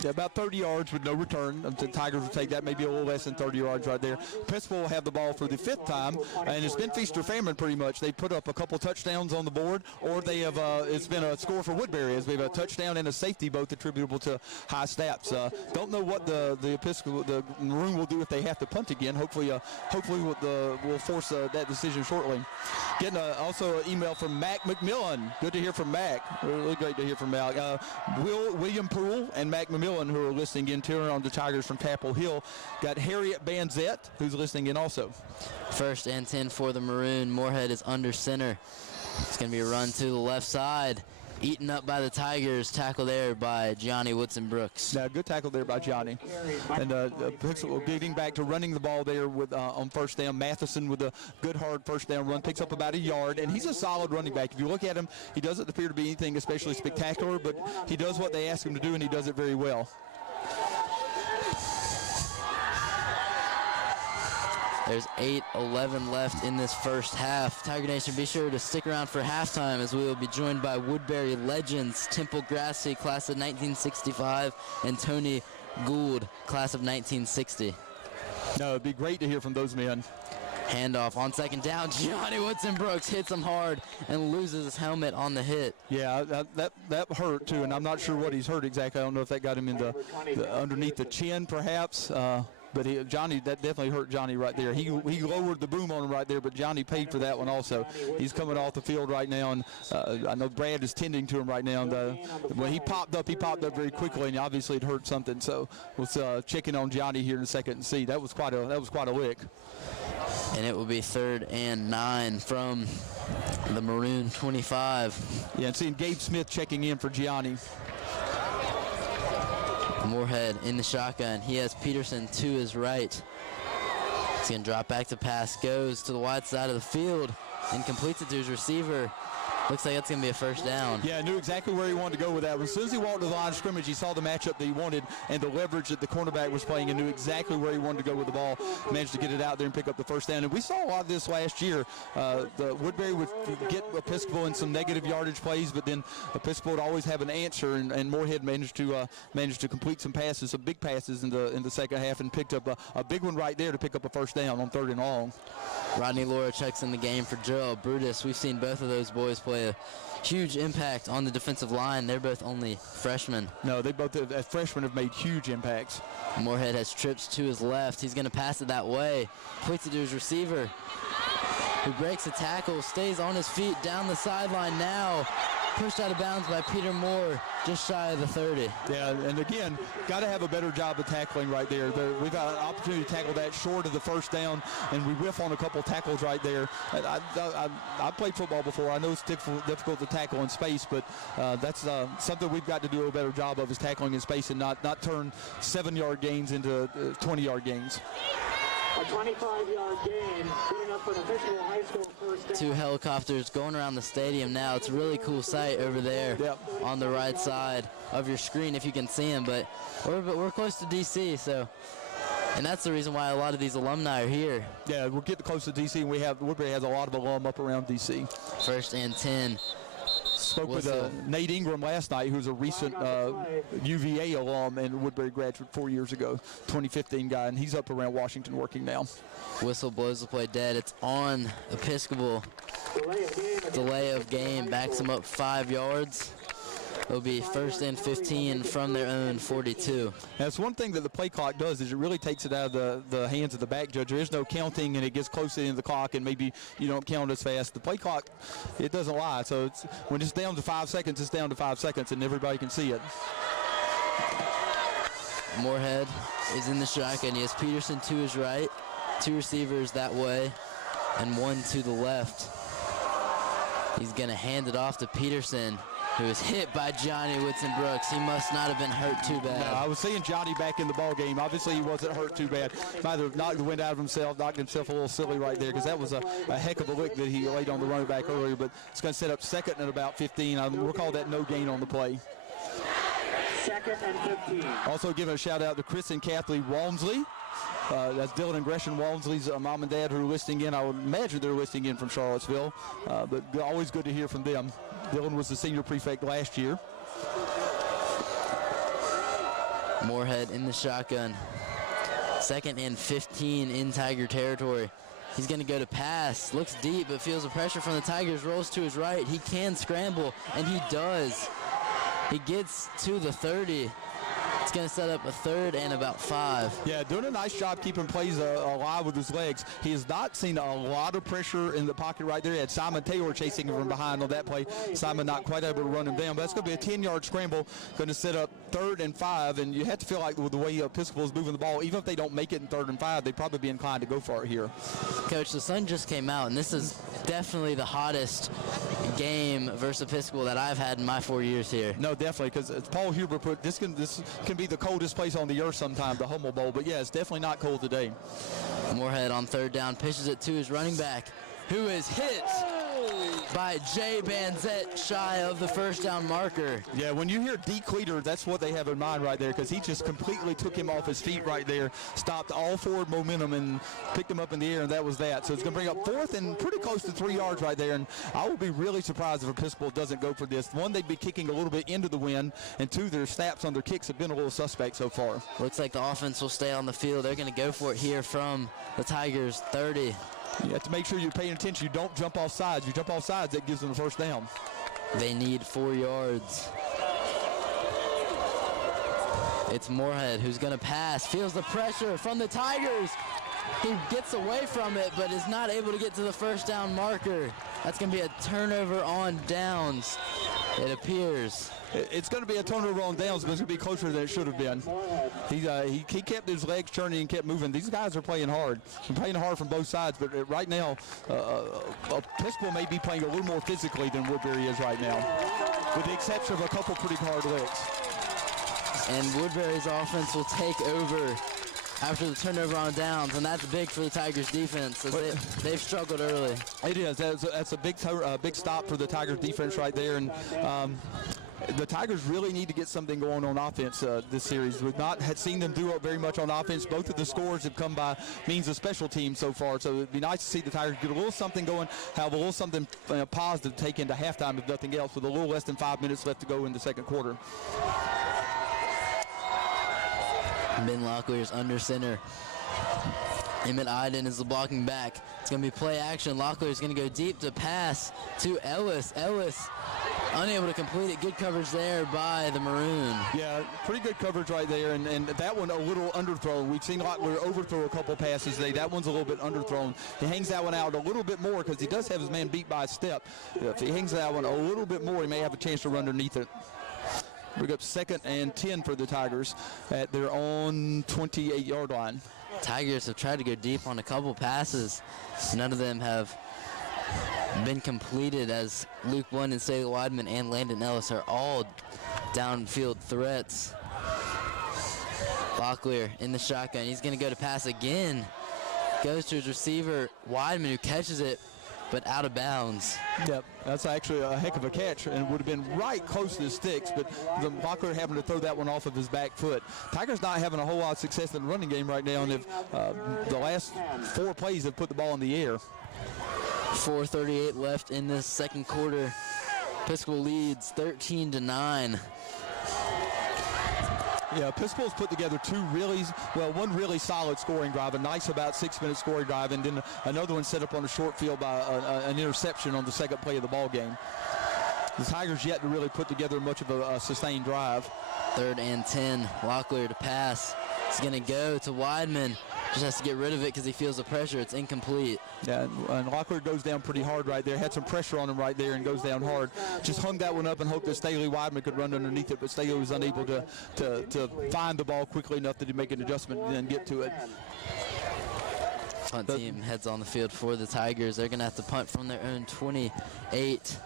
about 30 yards with no return. The Tigers will take that, maybe a little less than 30 yards right there. Episcopal will have the ball for the 5th time, and it's been feast or famine pretty much. They put up a couple touchdowns on the board, or they have it's been a score for Woodberry as we have a touchdown and a safety, both attributable to high stats. Don't know what the Episcopal, the Maroon will do if they have to punt again. Hopefully we'll force that decision shortly. Getting also an email from Mac McMillan. Good to hear from Mac. Really great to hear from Mac. William Poole and Mac McMillan, who are listening in, cheering on the Tigers from Chapel Hill. Got Harriet Banzette, who's listening in also. 1st and 10 for the Maroon. Moorhead is under center. It's going to be a run to the left side. Eaten up by the Tigers. Tackle there by Johnny Woodson Brooks. Now, good tackle there by Johnny. And Episcopal getting back to running the ball there with on 1st down. Matheson with a good hard 1st down run, picks up about a yard, and he's a solid running back. If you look at him, he doesn't appear to be anything especially spectacular, but he does what they ask him to do, and he does it very well. There's 8:11 left in this first half. Tiger Nation, be sure to stick around for halftime as we will be joined by Woodberry legends Temple Grassie, class of 1965, and Tony Gould, class of 1960. No, it'd be great to hear from those men. Handoff on 2nd down. Johnny Woodson Brooks hits him hard and loses his helmet on the hit. Yeah, that hurt too, and I'm not sure what he's hurt exactly. I don't know if that got him in the underneath the chin perhaps. But Johnny, that definitely hurt Johnny right there. He lowered the boom on him right there, but Johnny paid for that one also. He's coming off the field right now, and I know Brad is tending to him right now. And when he popped up very quickly, and obviously it hurt something. So we'll check in on Johnny here in a second and see. That was quite a lick. And it will be 3rd and 9 from the Maroon 25. Yeah, and seeing Gabe Smith checking in for Gianni. Moorhead in the shotgun. He has Peterson to his right. He's going to drop back to pass. Goes to the wide side of the field and completes it to his receiver. Looks like that's going to be a 1st down. Yeah, knew exactly where he wanted to go with that. As soon as he walked to the line of scrimmage, he saw the matchup that he wanted and the leverage that the cornerback was playing and knew exactly where he wanted to go with the ball. Managed to get it out there and pick up the 1st down. And we saw a lot of this last year. The Woodberry would get Episcopal in some negative yardage plays, but then Episcopal would always have an answer, and Moorhead managed to complete some passes, some big passes in the second half, and picked up a big one right there to pick up a 1st down on 3rd and long. Rodney Laura checks in the game for Joel Brutus. We've seen both of those boys play a huge impact on the defensive line. They're both only freshmen. No, they both, as freshmen, have made huge impacts. Moorhead has trips to his left. He's going to pass it that way. Puts it to his receiver, who breaks a tackle, stays on his feet down the sideline now. Pushed out of bounds by Peter Moore, just shy of the 30. Yeah, and again, got to have a better job of tackling right there. We've got an opportunity to tackle that short of the 1st down, and we whiff on a couple tackles right there. I played football before. I know it's difficult to tackle in space, but that's something we've got to do a better job of, is tackling in space and not turn 7-yard gains into 20-yard gains. A 25-yard gain, putting up an official high school 1st down. 2 helicopters going around the stadium now. It's a really cool sight over there on the right side of your screen if you can see them. But we're close to D.C., so, and that's the reason why a lot of these alumni are here. Yeah, we're getting close to D.C., and Woodberry has a lot of alum up around D.C. 1st and 10. Spoke with Nate Ingram last night, who's a recent UVA alum and Woodberry graduate 4 years ago, 2015 guy, and he's up around Washington working now. Whistle blows the play dead. It's on Episcopal. Delay of game backs them up 5 yards. It'll be 1st and 15 from their own 42. That's one thing that the play clock does, is it really takes it out of the hands of the back judge. There is no counting, and it gets close to the end of the clock, and maybe you don't count as fast. The play clock, it doesn't lie. So when it's down to 5 seconds, it's down to 5 seconds, and everybody can see it. Moorhead is in the shotgun. He has Peterson to his right, 2 receivers that way, and 1 to the left. He's going to hand it off to Peterson, who was hit by Johnny Woodson Brooks. He must not have been hurt too bad. No, I was seeing Johnny back in the ball game. Obviously, he wasn't hurt too bad. Might have knocked the wind out of himself, knocked himself a little silly right there, because that was a heck of a lick that he laid on the running back earlier. But it's going to set up 2nd and about 15. We'll call that no gain on the play. 2nd and 15. Also giving a shout out to Chris and Kathleen Walmsley. That's Dylan and Gresham Walmsley's mom and dad who are listening in. I would imagine they're listening in from Charlottesville, but always good to hear from them. Dylan was the senior prefect last year. Moorhead in the shotgun. 2nd and 15 in Tiger territory. He's going to go to pass. Looks deep, but feels the pressure from the Tigers. Rolls to his right. He can scramble, and he does. He gets to the 30. It's going to set up a 3rd and about 5. Yeah, doing a nice job keeping plays alive with his legs. He has not seen a lot of pressure in the pocket right there. He had Simon Taylor chasing him from behind on that play. Simon not quite able to run him down. But that's going to be a 10-yard scramble, going to set up 3rd and 5. And you have to feel like with the way Episcopal is moving the ball, even if they don't make it in 3rd and 5, they'd probably be inclined to go for it here. Coach, the sun just came out, and this is definitely the hottest game versus Episcopal that I've had in my 4 years here. No, definitely, because Paul Huber put this can be the coldest place on the earth sometime, the Hummel Bowl. But yeah, it's definitely not cold today. Moorhead on 3rd down, pitches it to his running back, who is hit by Jay Banzette shy of the 1st down marker. Yeah, when you hear D. Cleater, that's what they have in mind right there, because he just completely took him off his feet right there, stopped all forward momentum and picked him up in the air, and that was that. So it's going to bring up 4th and pretty close to 3 yards right there, and I will be really surprised if Episcopal doesn't go for this. 1, they'd be kicking a little bit into the wind, and 2, their snaps on their kicks have been a little suspect so far. Looks like the offense will stay on the field. They're going to go for it here from the Tigers' 30. You have to make sure you're paying attention. You don't jump off sides. You jump off sides, that gives them the 1st down. They need 4 yards. It's Moorhead who's going to pass. Feels the pressure from the Tigers. He gets away from it, but is not able to get to the 1st down marker. That's going to be a turnover on downs, it appears. It's going to be a turnover on downs, but it's going to be closer than it should have been. He kept his legs turning and kept moving. These guys are playing hard. They're playing hard from both sides, but right now, Episcopal may be playing a little more physically than Woodberry is right now, with the exception of a couple pretty hard legs. And Woodberry's offense will take over after the turnover on downs, and that's big for the Tigers defense, as they've struggled early. It is. That's a big stop for the Tigers defense right there, and the Tigers really need to get something going on offense this series. We've not seen them do very much on offense. Both of the scores have come by means of special teams so far, so it'd be nice to see the Tigers get a little something going, have a little something positive to take into halftime if nothing else, with a little less than 5 minutes left to go in the 2nd quarter. Ben Locklear's under center. Emmett Iden is the blocking back. It's going to be play action. Locklear is going to go deep to pass to Ellis. Ellis unable to complete it. Good coverage there by the Maroon. Yeah, pretty good coverage right there, and that one a little underthrown. We've seen Locklear overthrow a couple passes today. That one's a little bit underthrown. He hangs that one out a little bit more because he does have his man beat by a step. If he hangs that one a little bit more, he may have a chance to run underneath it. Bring up 2nd and 10 for the Tigers at their own 28-yard line. Tigers have tried to go deep on a couple passes. None of them have been completed, as Luke Blunden, Staley Weidman, and Landon Ellis are all downfield threats. Locklear in the shotgun. He's going to go to pass again. Goes to his receiver, Weidman, who catches it, but out of bounds. Yep, that's actually a heck of a catch, and would have been right close to the sticks, but the Locklear having to throw that one off of his back foot. Tigers not having a whole lot of success in the running game right now, and the last 4 plays have put the ball in the air. 4:38 left in this 2nd quarter. Episcopal leads 13-9. Yeah, Episcopal's put together one really solid scoring drive, a nice about 6-minute scoring drive, and then another one set up on a short field by an interception on the 2nd play of the ball game. The Tigers yet to really put together much of a sustained drive. 3rd and 10. Locklear to pass. It's going to go to Weidman. Just has to get rid of it because he feels the pressure. It's incomplete. Yeah, and Locklear goes down pretty hard right there. Had some pressure on him right there and goes down hard. Just hung that one up and hoped that Staley Weidman could run underneath it, but Staley was unable to find the ball quickly enough that he make an adjustment and then get to it. Punt team heads on the field for the Tigers. They're going to have to punt from their own 28.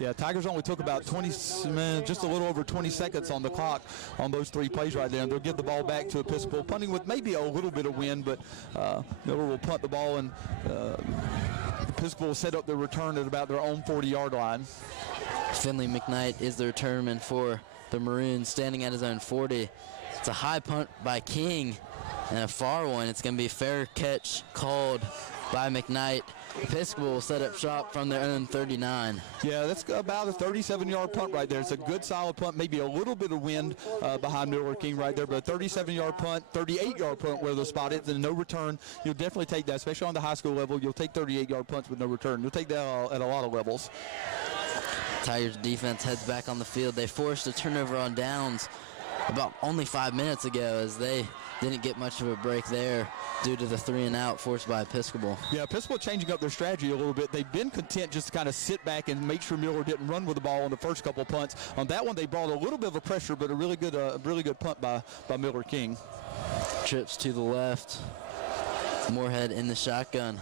Yeah, Tigers only took about just a little over 20 seconds on the clock on those 3 plays right there. And they'll give the ball back to Episcopal, punting with maybe a little bit of wind, but Miller will punt the ball, and Episcopal will set up their return at about their own 40-yard line. Finley McKnight is the returnman for the Maroons, standing at his own 40. It's a high punt by King and a far one. It's going to be a fair catch called by McKnight. Episcopal will set up shop from their own 39. Yeah, that's about a 37-yard punt right there. It's a good, solid punt. Maybe a little bit of wind behind Miller King right there, but a 37-yard punt, 38-yard punt where the spot is, and no return. You'll definitely take that, especially on the high school level. You'll take 38-yard punts with no return. You'll take that at a lot of levels. Tigers defense heads back on the field. They forced a turnover on downs about only 5 minutes ago, as they didn't get much of a break there due to the 3-and-out forced by Episcopal. Yeah, Episcopal changing up their strategy a little bit. They've been content just to kind of sit back and make sure Miller didn't run with the ball on the first couple of punts. On that one, they brought a little bit of a pressure, but a really good punt by Miller King. Trips to the left. Moorhead in the shotgun.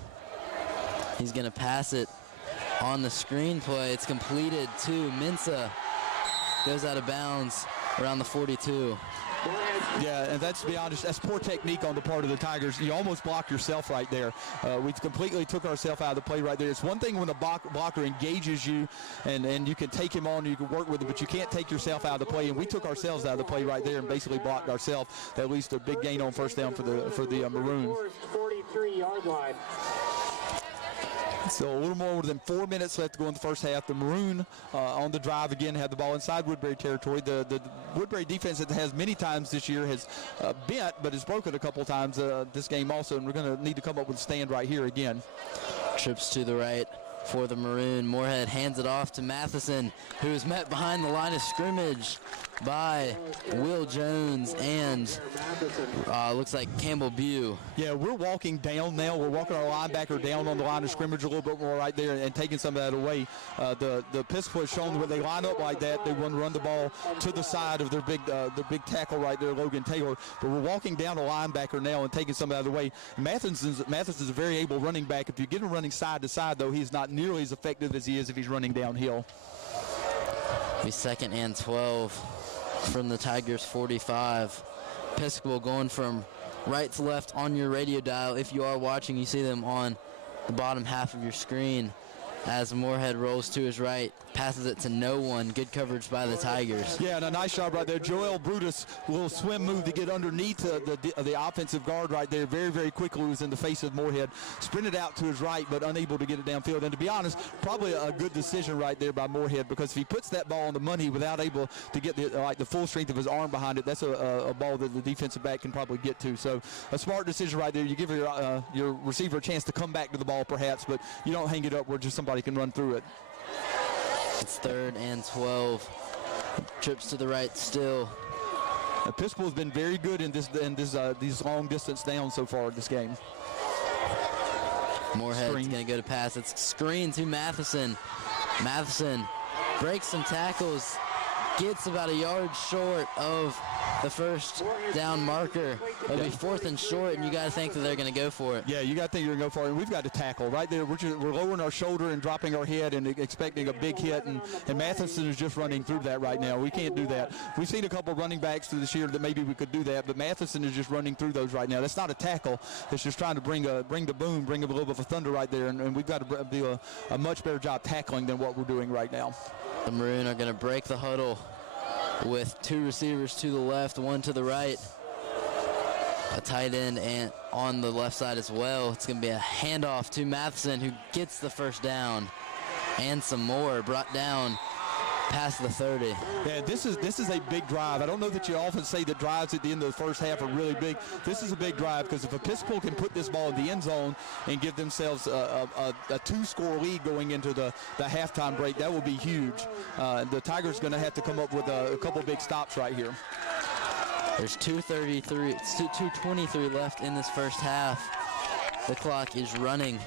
He's going to pass it on the screen play. It's completed to Mensa. Goes out of bounds around the 42. Yeah, and that's, to be honest, that's poor technique on the part of the Tigers. You almost block yourself right there. We completely took ourselves out of the play right there. It's one thing when a blocker engages you and you can take him on, you can work with him, but you can't take yourself out of the play. And we took ourselves out of the play right there and basically blocked ourselves. At least a big gain on first down for the Maroons. 43-yard line. So a little more than 4 minutes left to go in the first half. The Maroon on the drive again had the ball inside Woodberry territory. The Woodberry defense that has many times this year has bent, but has broken a couple times this game also, and we're going to need to come up with a stand right here again. Trips to the right for the Maroon. Moorhead hands it off to Matheson, who is met behind the line of scrimmage by Will Jones and looks like Campbell Bew. Yeah, we're walking down now. We're walking our linebacker down on the line of scrimmage a little bit more right there and taking some of that away. The Episcopal has shown when they line up like that, they want to run the ball to the side of their big tackle right there, Logan Taylor. But we're walking down a linebacker now and taking some of that away. Matheson's a very able running back. If you get him running side to side, though, he's not nearly as effective as he is if he's running downhill. Be 2nd and 12 from the Tigers 45. Episcopal going from right to left on your radio dial. If you are watching, you see them on the bottom half of your screen as Moorhead rolls to his right, passes it to no one. Good coverage by the Tigers. Yeah, and a nice job right there. Joel Brutus, a little swim move to get underneath the offensive guard right there. Very, very quickly was in the face of Moorhead. Sprinted out to his right, but unable to get it downfield. And to be honest, probably a good decision right there by Moorhead, because if he puts that ball on the money without able to get the full strength of his arm behind it, that's a ball that the defensive back can probably get to. So a smart decision right there. You give your receiver a chance to come back to the ball perhaps, but you don't hang it up where just somebody can run through it. It's 3rd and 12. Trips to the right still. Episcopal has been very good in these long distance downs so far in this game. Moorhead's going to go to pass. It's screen to Matheson. Matheson breaks some tackles, gets about a yard short of the first down marker. It'll be 4th and short, and you got to think that they're going to go for it. Yeah, you got to think you're going to go for it. And we've got to tackle right there. We're lowering our shoulder and dropping our head and expecting a big hit, and Matheson is just running through that right now. We can't do that. We've seen a couple of running backs through this year that maybe we could do that, but Matheson is just running through those right now. That's not a tackle. It's just trying to bring the boom, bring a little bit of a thunder right there, and we've got to do a much better job tackling than what we're doing right now. The Maroon are going to break the huddle with 2 receivers to the left, 1 to the right. A tight end and on the left side as well. It's going to be a handoff to Matheson, who gets the first down and some more, brought down past the 30. Yeah, this is a big drive. I don't know that you often say that drives at the end of the first half are really big. This is a big drive because if Episcopal can put this ball in the end zone and give themselves a 2-score lead going into the halftime break, that will be huge. The Tigers going to have to come up with a couple big stops right here. There's 2:23 left in this first half. The clock is running.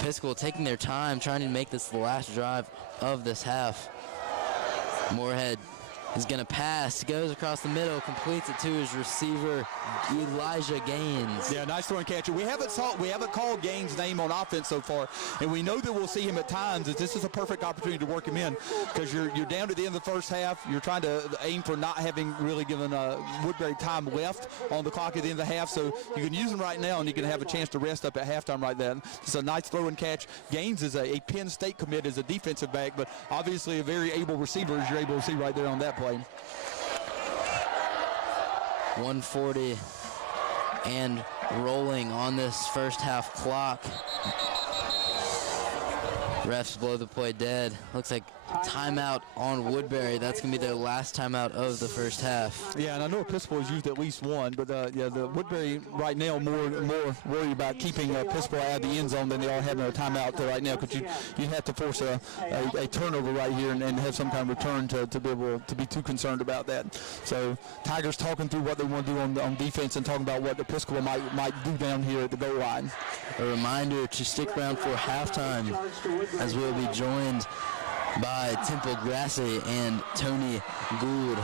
Episcopal taking their time, trying to make this the last drive of this half. Moorhead is going to pass, goes across the middle, completes it to his receiver, Elijah Gaines. Yeah, nice throw and catch. We haven't called Gaines' name on offense so far, and we know that we'll see him at times. This is a perfect opportunity to work him in because you're down to the end of the first half. You're trying to aim for not having really given Woodberry time left on the clock at the end of the half, so you can use him right now, and you can have a chance to rest up at halftime right then. It's a nice throw and catch. Gaines is a Penn State commit as a defensive back, but obviously a very able receiver, as you're able to see right there on that play. 1:48 and rolling on this first half clock. Refs blow the play dead. Looks like timeout on Woodbury. That's going to be their last timeout of the first half. Yeah, and I know Episcopal has used at least one, but yeah, the Woodbury right now more worried about keeping Episcopal out of the end zone than they are having a timeout right now, because you have to force a turnover right here and have some kind of return to be able to be too concerned about that. So Tigers talking through what they want to do on defense and talking about what Episcopal might do down here at the goal line. A reminder to stick around for halftime, as we'll be joined by Temple Grassi and Tony Gould,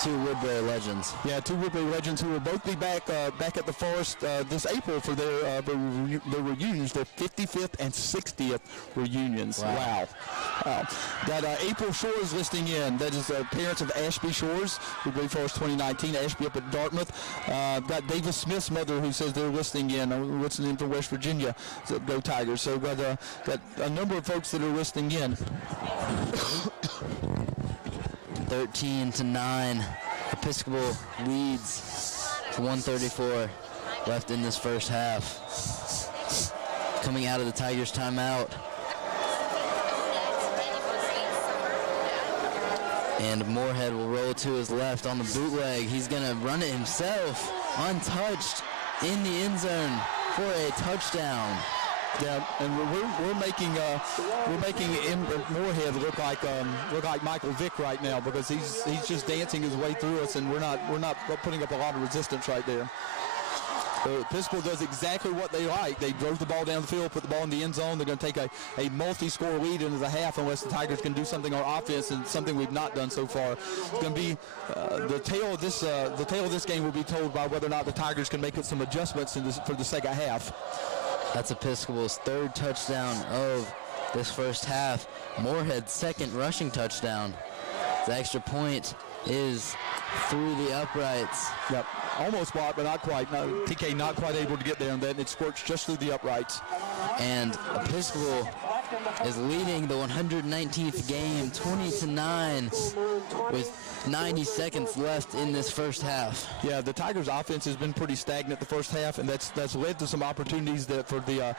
two Woodbury legends. Yeah, two Woodbury legends who will both be back at the Forest this April for their reunions, their 55th and 60th reunions. Wow. Got April Shores listing in. That is parents of Ashby Shores, Woodbury Forest 2019, Ashby up at Dartmouth. Got Davis Smith's mother who says they're listing in. Listening in from West Virginia. So go Tigers. So got a number of folks that are listing in. 13-9, Episcopal leads to 1:34 left in this first half. Coming out of the Tigers timeout. And Moorhead will roll to his left on the bootleg. He's going to run it himself, untouched, in the end zone for a touchdown. Yeah, and we're making Moorhead look like Michael Vick right now, because he's just dancing his way through us, and we're not putting up a lot of resistance right there. Episcopal does exactly what they like. They drove the ball down the field, put the ball in the end zone. They're going to take a multi-score lead into the half unless the Tigers can do something on offense, and something we've not done so far. It's going to be the tail of this game will be told by whether or not the Tigers can make some adjustments for the second half. That's Episcopal's third touchdown of this first half. Moorhead's second rushing touchdown. The extra point is through the uprights. Yep, almost blocked, but not quite. No, TK not quite able to get there, and then it squirts just through the uprights. And Episcopal is leading the 119th game 20-9 with 90 seconds left in this first half. Yeah, the Tigers' offense has been pretty stagnant the first half, and that's led to some opportunities that for the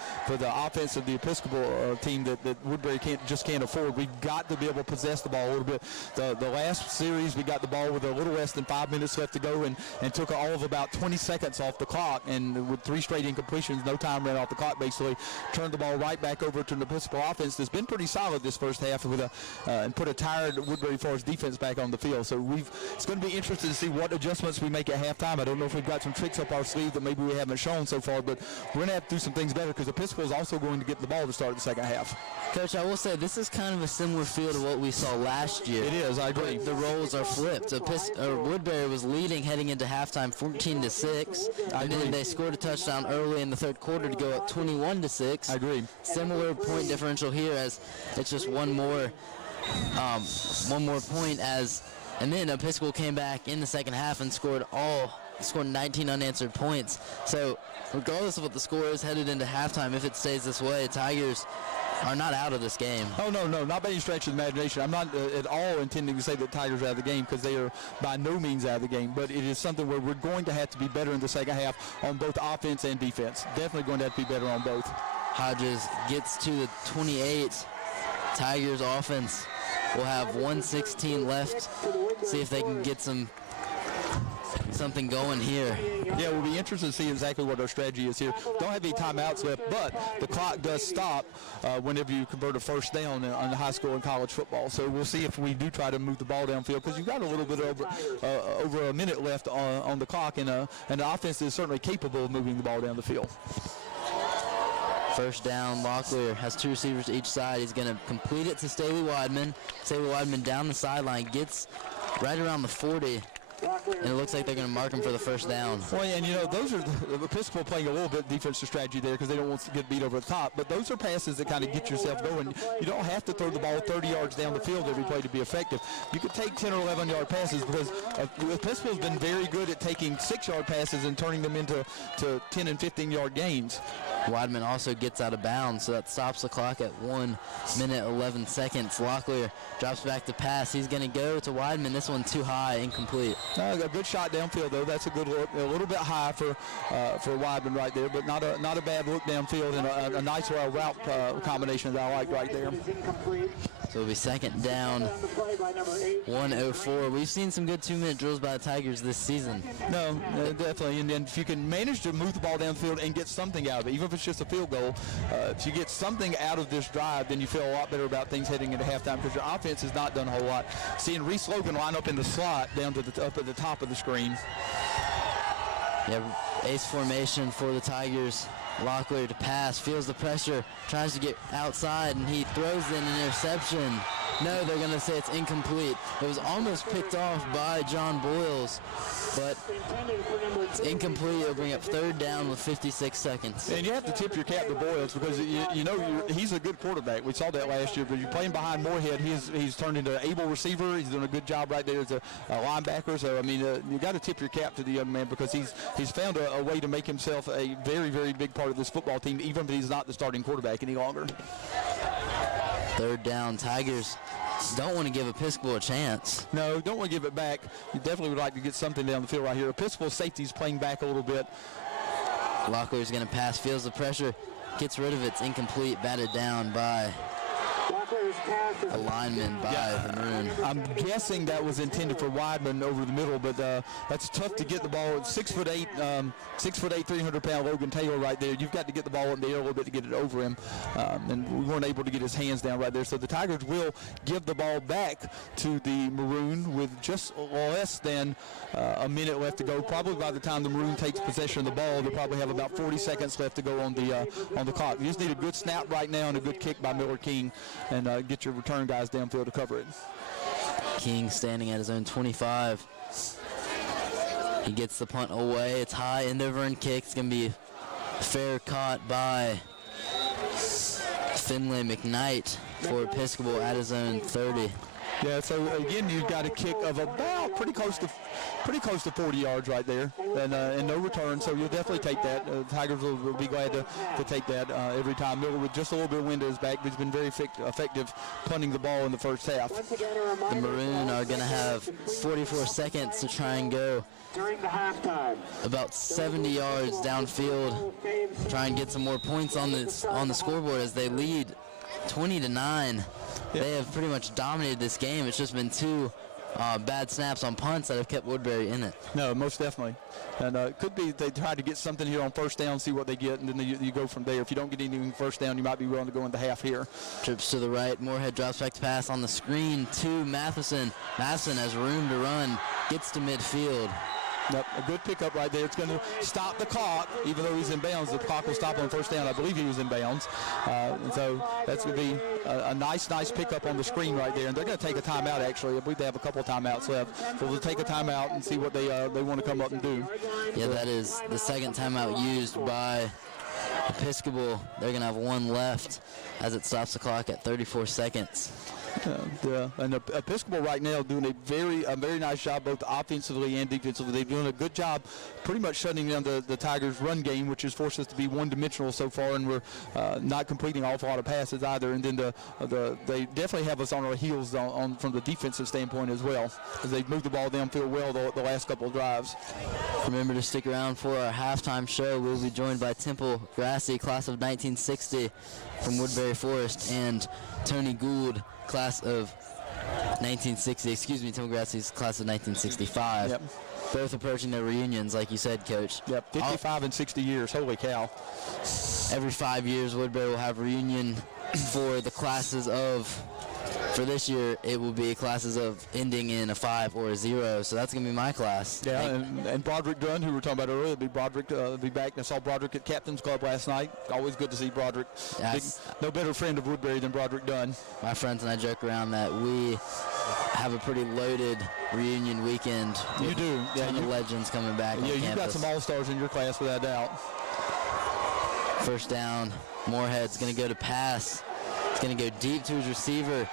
offense of the Episcopal team that Woodbury can't afford. We've got to be able to possess the ball a little bit. The last series we got the ball with a little less than 5 minutes left to go, and took all of about 20 seconds off the clock, and with 3 straight incompletions, no time ran off the clock, basically turned the ball right back over to an Episcopal offense that's been pretty solid this first half and put a tired Woodbury Forest defense back on the field. So it's going to be interesting to see what adjustments we make at halftime. I don't know if we've got some tricks up our sleeve that maybe we haven't shown so far, but we're going to have to do some things better, because Episcopal is also going to get the ball to start the second half. Coach, I will say this is kind of a similar feel to what we saw last year. It is, I agree. The roles are flipped. Woodbury was leading heading into halftime 14-6. And then they scored a touchdown early in the third quarter to go up 21-6. I agree. Similar point differential here, as it's just one more point and then Episcopal came back in the second half and scored 19 unanswered points. So regardless of what the score is headed into halftime, if it stays this way, Tigers are not out of this game. Oh, no, not by any stretch of the imagination. I'm not at all intending to say that Tigers are out of the game, because they are by no means out of the game, but it is something where we're going to have to be better in the second half on both offense and defense. Definitely going to have to be better on both. Hodges gets to the 28. Tigers offense will have 1:16 left. See if they can get something going here. Yeah, we'll be interested to see exactly what our strategy is here. Don't have any timeouts left, but the clock does stop whenever you convert a first down on the high school and college football. So we'll see if we do try to move the ball downfield, because you've got a little bit over a minute left on the clock, and the offense is certainly capable of moving the ball down the field. First down, Locklear has 2 receivers to each side. He's going to complete it to Staley Weidman. Staley Weidman down the sideline, gets right around the 40. And it looks like they're going to mark him for the first down. Well, and those are the Episcopal playing a little bit defensive strategy there, because they don't want to get beat over the top. But those are passes that kind of get yourself going. You don't have to throw the ball 30 yards down the field every play to be effective. You could take 10 or 11-yard passes, because Episcopal's been very good at taking 6-yard passes and turning them into 10 and 15-yard gains. Weidman also gets out of bounds, so that stops the clock at 1 minute 11 seconds. Locklear drops back to pass. He's going to go to Weidman. This one too high, incomplete. A good shot downfield, though. That's a good look. A little bit high for Weidman right there, but not a bad look downfield, and a nice route combination that I like right there. So it'll be second down, 1:04. We've seen some good 2-minute drills by the Tigers this season. No, definitely. And if you can manage to move the ball downfield and get something out of it, even if it's just a field goal, if you get something out of this drive, then you feel a lot better about things heading into halftime, because your offense has not done a whole lot. Seeing Reese Logan line up in the slot down to up at the top of the screen. Yeah, ace formation for the Tigers. Locklear to pass, feels the pressure, tries to get outside, and he throws in an interception. No, they're going to say it's incomplete. It was almost picked off by John Boyles, but it's incomplete. It'll bring up third down with 56 seconds. And you have to tip your cap to Boyles, because he's a good quarterback. We saw that last year, but you're playing behind Moorhead. He's turned into an able receiver. He's doing a good job right there as a linebacker. So, I mean, you got to tip your cap to the young man, because he's found a way to make himself a very, very big part of this football team, even if he's not the starting quarterback any longer. Third down, Tigers don't want to give Episcopal a chance. No, don't want to give it back. You definitely would like to get something down the field right here. Episcopal safety's playing back a little bit. Locklear's going to pass, feels the pressure, gets rid of it. It's incomplete, batted down by a lineman by the Maroon. I'm guessing that was intended for Weidman over the middle, but that's tough to get the ball. It's 6'8", 300-pound Logan Taylor right there. You've got to get the ball in the air a little bit to get it over him, and we weren't able to get his hands down right there. So the Tigers will give the ball back to the Maroon with just less than a minute left to go. Probably by the time the Maroon takes possession of the ball, they'll probably have about 40 seconds left to go on the clock. You just need a good snap right now and a good kick by Miller King, and get your return guys downfield to cover it. King standing at his own 25. He gets the punt away. It's high, end over and kick. It's going to be fair caught by Finlay McKnight for Episcopal at his own 30. Yeah, so again, you've got a kick of about pretty close to 40 yards right there, and no return. So you'll definitely take that. Tigers will be glad to take that every time. Miller with just a little bit of wind at his back, but he's been very effective punting the ball in the first half. The Maroon are going to have 44 seconds to try and go about 70 yards downfield, try and get some more points on the scoreboard as they lead 20-9. Yeah. They have pretty much dominated this game. It's just been two bad snaps on punts that have kept Woodberry in it. No, most definitely. And it could be they try to get something here on first down, see what they get, and then you go from there. If you don't get anything first down, you might be willing to go into half here. Trips to the right. Moorhead drops back to pass on the screen to Matheson. Matheson has room to run, gets to midfield. Yep, a good pickup right there. It's going to stop the clock, even though he's in bounds. The clock will stop on first down. I believe he was in bounds. And so that's going to be a nice pickup on the screen right there. And they're going to take a timeout, actually. I believe they have a couple of timeouts left. So they'll take a timeout and see what they want to come up and do. Yeah, that is the second timeout used by Episcopal. They're going to have one left as it stops the clock at 34 seconds. And Episcopal right now doing a very nice job both offensively and defensively. They're doing a good job pretty much shutting down the Tigers' run game, which has forced us to be one-dimensional so far, and we're not completing an awful lot of passes either. And then they definitely have us on our heels on from the defensive standpoint as well, as they've moved the ball downfield well the last couple of drives. Remember to stick around for our halftime show. We'll be joined by Temple Grassi, class of 1960 from Woodbury Forest, and Tony Gould, class of 1960, Temple Grassi's class of 1965. Yep. Both approaching their reunions, like you said, Coach. Yep, 55 and 60 years. Holy cow. Every 5 years, Woodbury will have reunion for the classes of, for this year, it will be classes of ending in a 5 or a 0, so that's going to be my class. Yeah, and Broderick Dunn, who we were talking about earlier, Broderick will be back. I saw Broderick at Captain's Club last night. Always good to see Broderick. Yes. No better friend of Woodbury than Broderick Dunn. My friends and I joke around that we have a pretty loaded reunion weekend. You do. Yeah, the legends coming back on you've campus. got some all-stars in your class without doubt. First down, Moorhead's going to go to pass. It's going to go deep to his receiver.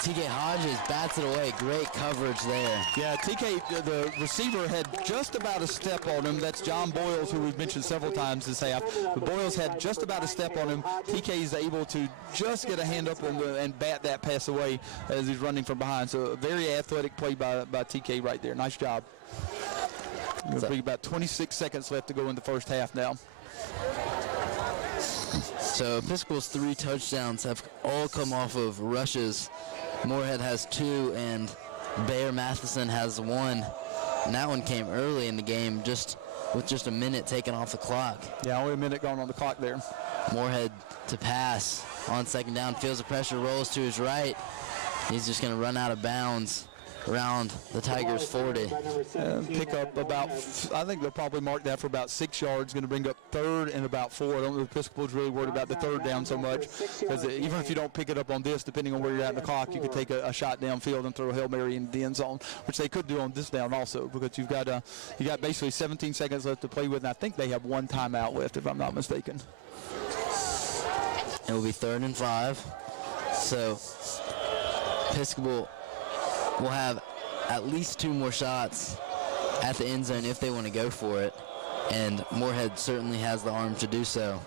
TK Hodges bats it away. Great coverage there. Yeah, TK, the receiver, had just about a step on him. That's John Boyles, who we've mentioned several times this half. But Boyles had just about a step on him. TK is able to just get a hand up and bat that pass away as he's running from behind. So a very athletic play by TK right there. Nice job. There'll be about 26 seconds left to go in the first half now. So Episcopal's 3 touchdowns have all come off of rushes. Moorhead has 2 and Bayer Matheson has 1. And that one came early in the game, with just a minute taken off the clock. Yeah, only a minute gone on the clock there. Moorhead to pass on second down, feels the pressure, rolls to his right. He's just going to run out of bounds around the Tigers 40. Pick up about, I think they'll probably mark that for about 6 yards. Going to bring up 3rd and about 4. I don't know if Episcopal's really worried about the 3rd down so much, because even if you don't pick it up on this, depending on where you're at in the clock, you could take a shot downfield and throw a Hail Mary in the end zone, which they could do on this down also, because you got basically 17 seconds left to play with, and I think they have 1 timeout left, if I'm not mistaken. It will be 3rd and 5. So Episcopal will have at least 2 more shots at the end zone if they want to go for it, and Moorhead certainly has the arm to do so.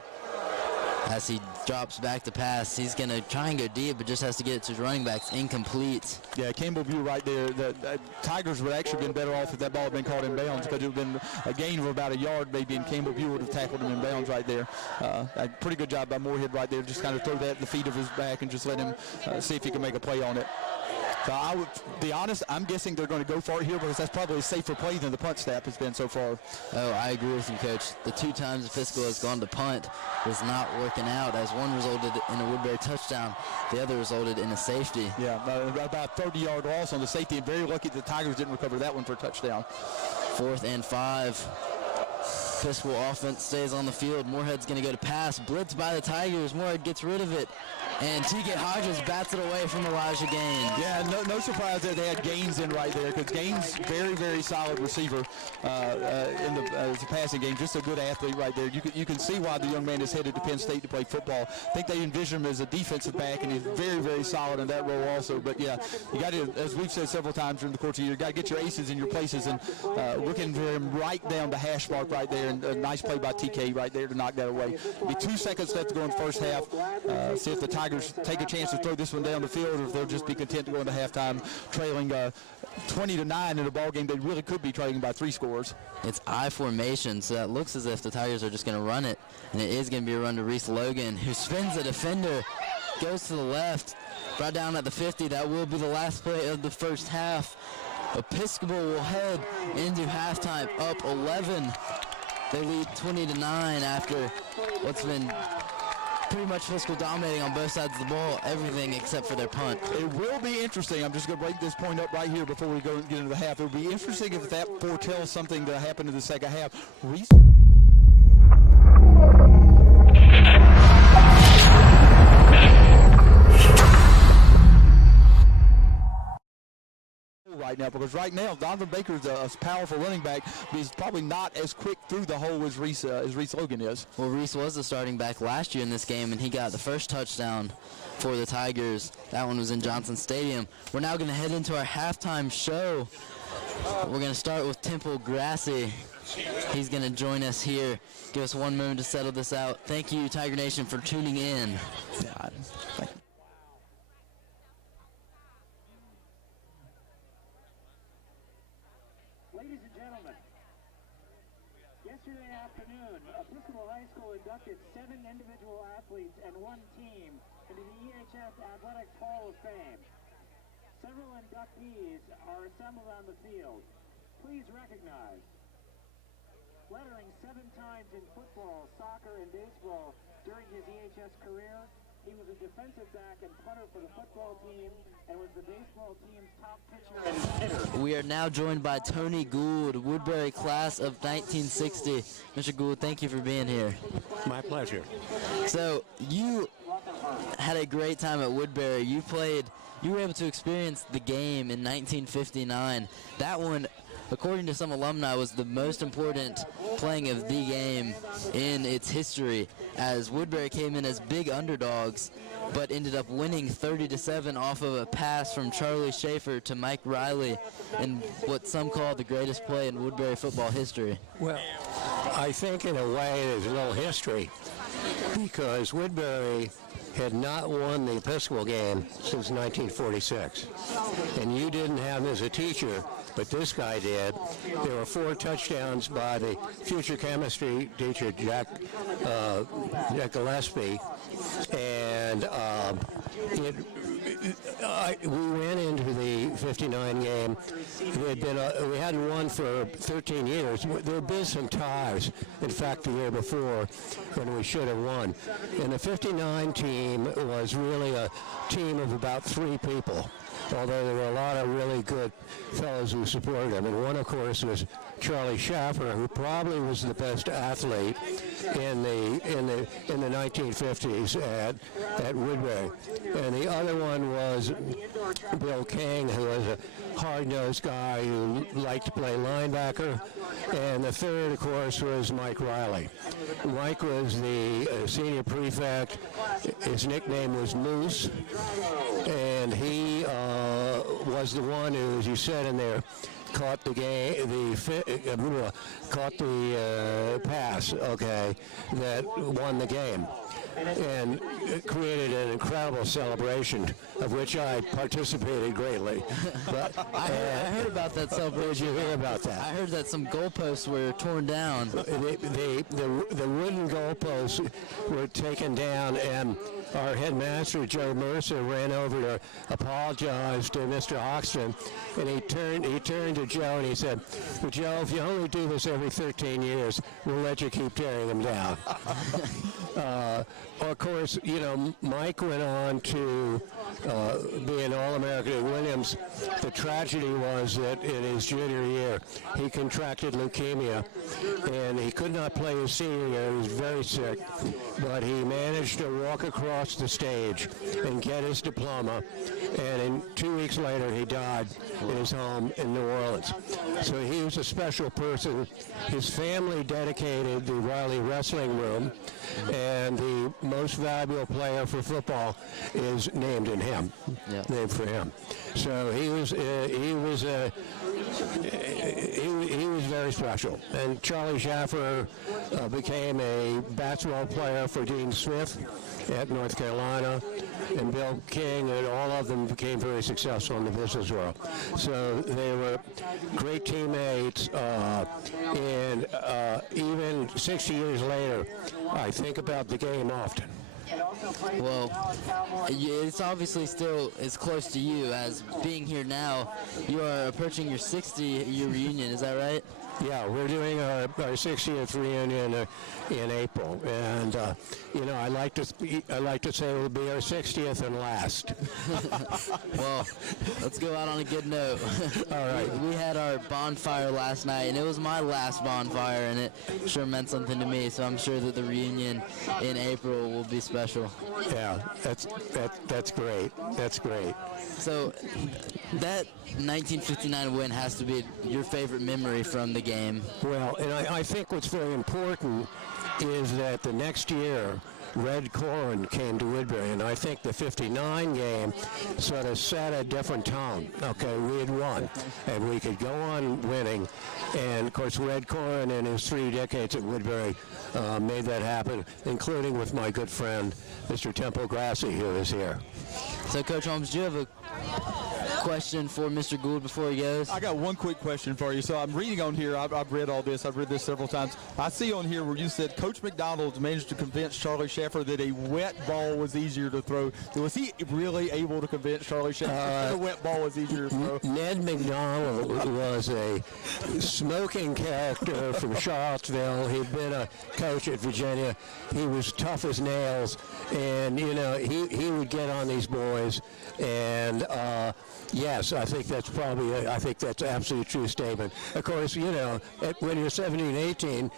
As he drops back to pass, he's going to try and go deep, but just has to get it to his running backs. Incomplete. Yeah, Campbell View right there. The Tigers would actually have been better off if that ball had been caught in bounds, because it would have been a gain of about a yard maybe, and Campbell View would have tackled him in bounds right there. A pretty good job by Moorhead right there. Just kind of throw that at the feet of his back and just let him see if he can make a play on it. So I would be honest, I'm guessing they're going to go for it here, because that's probably a safer play than the punt snap has been so far. Oh, I agree with you, Coach. The 2 times Episcopal has gone to punt is not working out, as one resulted in a Woodberry touchdown, the other resulted in a safety. Yeah, about 30-yard loss on the safety, and very lucky the Tigers didn't recover that one for a touchdown. 4th and 5. Episcopal offense stays on the field. Moorhead's going to go to pass. Blitz by the Tigers. Moorhead gets rid of it. And TK Hodges bats it away from Elijah Gaines. Yeah, no surprise that they had Gaines in right there, because Gaines, very, very solid receiver in the passing game. Just a good athlete right there. You can see why the young man is headed to Penn State to play football. I think they envision him as a defensive back, and he's very, very solid in that role also. But, yeah, you got to, as we've said several times during the course of the year, you got to get your aces in your places, and looking for him right down the hash mark right there. And a nice play by TK right there to knock that away. Be 2 seconds left to go in the first half. See if the Tigers take a chance to throw this one down the field, or if they'll just be content to go into halftime trailing 20-9 in a ball game. They really could be trailing by 3 scores. It's I formation, so it looks as if the Tigers are just going to run it, and it is going to be a run to Reese Logan, who spins the defender, goes to the left, brought down at the 50. That will be the last play of the first half. Episcopal will head into halftime up 11. They lead 20-9 after what's been pretty much Episcopal dominating on both sides of the ball, everything except for their punt. It will be interesting. I'm just going to break this point up right here before we go and get into the half. It will be interesting if that foretells something to happen in the second half. Right now, because right now Donovan Baker is a powerful running back, but he's probably not as quick through the hole as Reese Logan is. Well, Reese was the starting back last year in this game, and he got the first touchdown for the Tigers. That one was in Johnson Stadium. We're now going to head into our halftime show. We're going to start with Temple Grassi. He's going to join us here. Give us 1 moment to settle this out. Thank you, Tiger Nation, for tuning in. Yeah, thank you. Ladies and gentlemen, yesterday afternoon, Episcopal High School inducted 7 individual athletes and 1 team into the EHS Athletics Hall of Fame. Several inductees are assembled on the field. Please recognize: lettering 7 times in football, soccer, and baseball during his EHS career. He was a defensive back and punter for the football team and was the baseball team's top pitcher and hitter. We are now joined by Tony Gould, Woodberry class of 1960. Mr. Gould, thank you for being here. My pleasure. So you had a great time at Woodberry. You were able to experience the game in 1959. That one, according to some alumni, was the most important playing of the game in its history, as Woodberry came in as big underdogs but ended up winning 30-7 off of a pass from Charlie Schaefer to Mike Riley in what some call the greatest play in Woodberry football history. Well, I think in a way there's a little history because Woodberry had not won the Episcopal game since 1946. And you didn't have him as a teacher, but this guy did. There were 4 touchdowns by the future chemistry teacher, Jack Gillespie. And we went into the 59 game. We hadn't won for 13 years. There had been some ties, in fact, the year before when we should have won. And the 59 team was really a team of about 3 people, although there were a lot of really good fellows who supported him. And one, of course, was Charlie Schaffer, who probably was the best athlete in the 1950s at Woodberry. And the other one was Bill King, who was a hard-nosed guy who liked to play linebacker. And the third, of course, was Mike Riley. Mike was the senior prefect. His nickname was Moose. And he was the one who, as you said in there, caught the pass, okay, that won the game. And it created an incredible celebration, of which I participated greatly. But I heard about that celebration. Did you hear about that? I heard that some goalposts were torn down. The wooden goalposts were taken down, and our headmaster, Joe Mercer, ran over to apologize to Mr. Hoxton, and he turned to Joe and he said, well, Joe, if you only do this every 13 years, we'll let you keep tearing them down. Of course, you know, Mike went on to be an All-American at Williams. The tragedy was that in his junior year, he contracted leukemia, and he could not play his senior year. He was very sick, but he managed to walk across the stage and get his diploma, and 2 weeks later, he died in his home in New Orleans. So he was a special person. His family dedicated the Riley Wrestling Room, and the most valuable player for football is named in him, named for him. So he was very special. And Charlie Schaffer became a basketball player for Dean Smith at North Carolina, and Bill King, and all of them became very successful in the business world. So they were great teammates, and even 60 years later, I think about the game often. Well, it's obviously still as close to you as being here now. You are approaching your 60-year reunion, is that right? Yeah, we're doing our 60th reunion in April, and you know, I like to say it will be our 60th and last. Well, let's go out on a good note. All right. We had our bonfire last night, and it was my last bonfire, and it sure meant something to me. So I'm sure that the reunion in April will be special. Yeah, that's great. That's great. So that 1959 win has to be your favorite memory from the game. Well, and I think what's very important is that the next year, Red Corn came to Woodberry, and I think the 59 game sort of set a different tone. Okay, we had won, and we could go on winning. And, of course, Red Corn in his 3 decades at Woodberry made that happen, including with my good friend, Mr. Temple Grassi, who is here. So, Coach Holmes, do you have a question for Mr. Gould before he goes? I got one quick question for you. So I'm reading on here. I've read all this. I've read this several times. I see on here where you said Coach McDonald managed to convince Charlie Schaffer that a wet ball was easier to throw. Was he really able to convince Charlie Schaffer that a wet ball was easier to throw? Ned McDonald was a smoking character from Charlottesville. He'd been a coach at Virginia. He was tough as nails, and you know he would get on these boys. And yes, I think that's probably, I think that's absolutely true statement. Of course, you know, when you're 17, 18,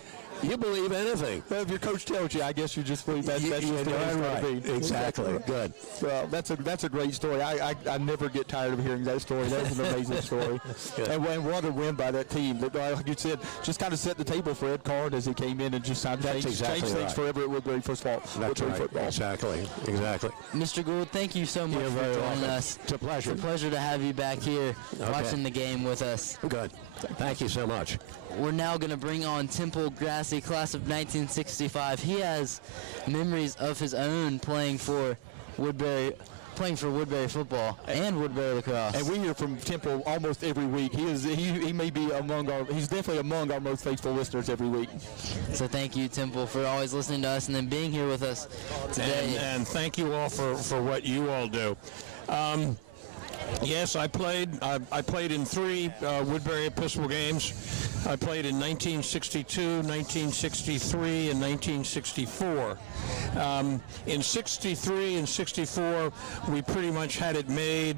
You believe anything. Well, if your coach tells you, I guess you just believe that's You just the way it's right. going to be. Exactly. Good. Well, that's a great story. I never get tired of hearing that story. That was an amazing story. And what a win by that team. Like you said, just kind of set the table for Ed Card as he came in and just changed things forever at Woodberry football. That's right. Football. Exactly. Mr. Gould, thank you so much for joining us. It's a pleasure. It's a pleasure to have you back here watching the game with us. Good. Thank you so much. We're now going to bring on Temple Grassie, class of 1965. He has memories of his own playing for Woodberry football and Woodberry lacrosse. And we hear from Temple almost every week. He may be he's definitely among our most faithful listeners every week. So thank you, Temple, for always listening to us and then being here with us today. And thank you all for what you all do. Yes, I played in 3 Woodberry Episcopal games. I played in 1962, 1963, and 1964. In 63 and 64, we pretty much had it made.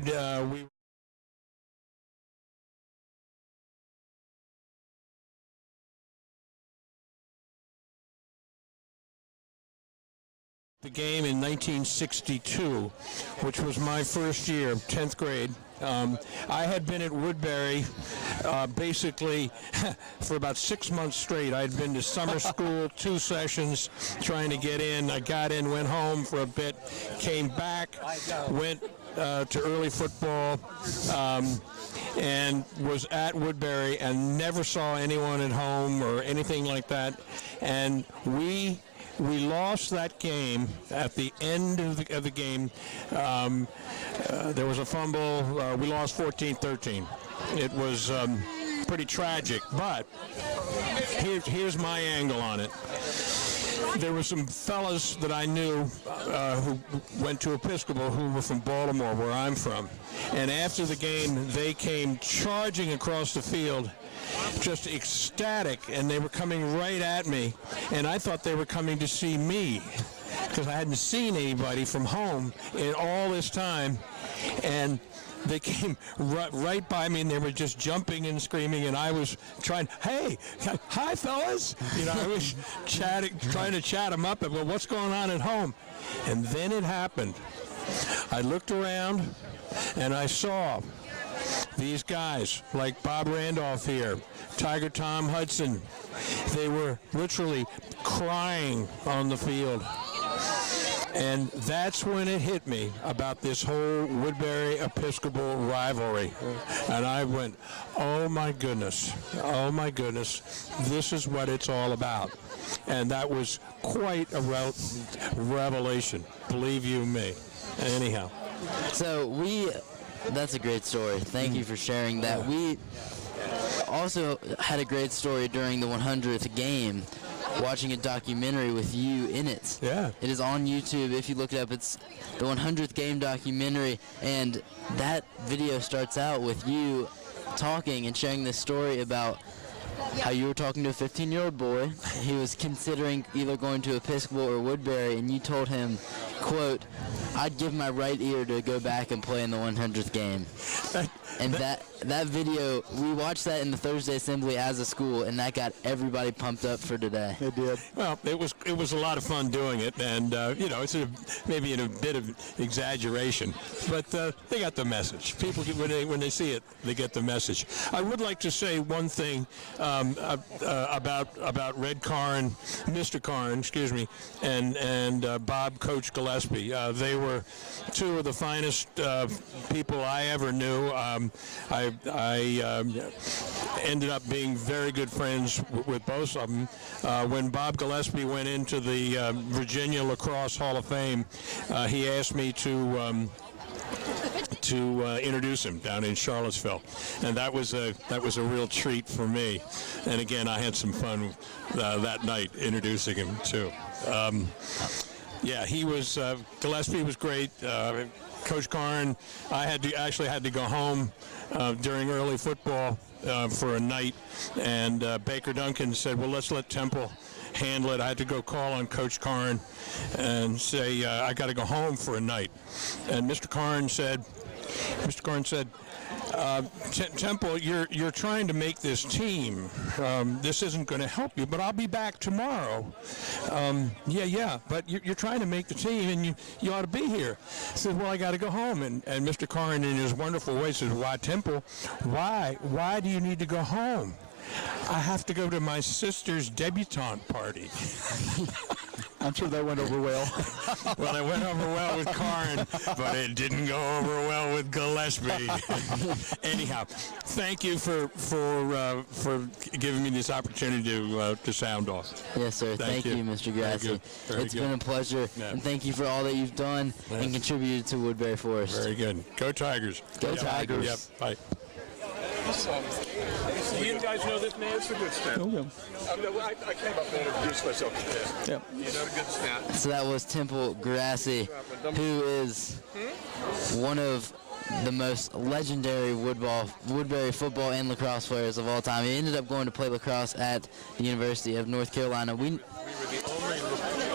The game in 1962, which was my first year, 10th grade. I had been at Woodberry basically for about 6 months straight. I had been to summer school, 2 sessions, trying to get in. I got in, went home for a bit, came back, went to early football, and was at Woodberry and never saw anyone at home or anything like that. And we lost that game at the end of the game. There was a fumble. We lost 14-13. It was pretty tragic, but here's my angle on it. There were some fellas that I knew who went to Episcopal who were from Baltimore, where I'm from. And after the game, they came charging across the field, just ecstatic, and they were coming right at me. And I thought they were coming to see me, because I hadn't seen anybody from home in all this time. And they came right by me, and they were just jumping and screaming, and I was trying, hey, hi, fellas. I was trying to chat them up, well, what's going on at home? And then it happened. I looked around, and I saw these guys like Bob Randolph here, Tiger Tom Hudson. They were literally crying on the field. And that's when it hit me about this whole Woodberry Episcopal rivalry. And I went, oh my goodness, this is what it's all about. And that was quite a revelation, believe you me. Anyhow. So that's a great story. Thank you for sharing that. We also had a great story during the 100th game, watching a documentary with you in it. Yeah. It is on YouTube. If you look it up, it's the 100th game documentary, and that video starts out with you talking and sharing this story about how you were talking to a 15-year-old boy. He was considering either going to Episcopal or Woodberry, and you told him, quote, I'd give my right ear to go back and play in the 100th game. And that video, we watched that in the Thursday Assembly as a school, and that got everybody pumped up for today. It did. Well, it was a lot of fun doing it, and it's maybe in a bit of exaggeration, but they got the message. People when they see it, they get the message. I would like to say one thing about Red Carn, Mr. Carn, excuse me, and Bob, Coach Gillespie. They were 2 of the finest people I ever knew. I ended up being very good friends with both of them. When Bob Gillespie went into the Virginia Lacrosse Hall of Fame, he asked me to introduce him down in Charlottesville, and that was a real treat for me. And again, I had some fun that night introducing him too. He was Gillespie was great. Coach Carn, I had to go home during early football for a night, and Baker Duncan said, well, let's let Temple handle it. I had to go call on Coach Carn and say, I got to go home for a night. And Mr. Carn said, Temple, you're trying to make this team. This isn't going to help you, but I'll be back tomorrow. Yeah, but you're trying to make the team, and you ought to be here. He says, well, I got to go home. And Mr. Karn, in his wonderful way, says, why, Temple? Why do you need to go home? I have to go to my sister's debutante party. I'm sure that went over well. Well, it went over well with Karn, but it didn't go over well with Gillespie. Anyhow, thank you for giving me this opportunity to sound off. Yes, sir. Thank you, Mr. Grassi. It's been a pleasure, and thank you for all that you've done and contributed to Woodberry Forest. Very good. Go Tigers. Go Tigers. Yep. Bye. You guys know this man? It's a good stat. Okay. I came up and introduced myself to this. Yep. You know, good stat. So that was Temple Grassi, who is one of the most legendary Woodberry football and lacrosse players of all time. He ended up going to play lacrosse at the University of North Carolina. We were the only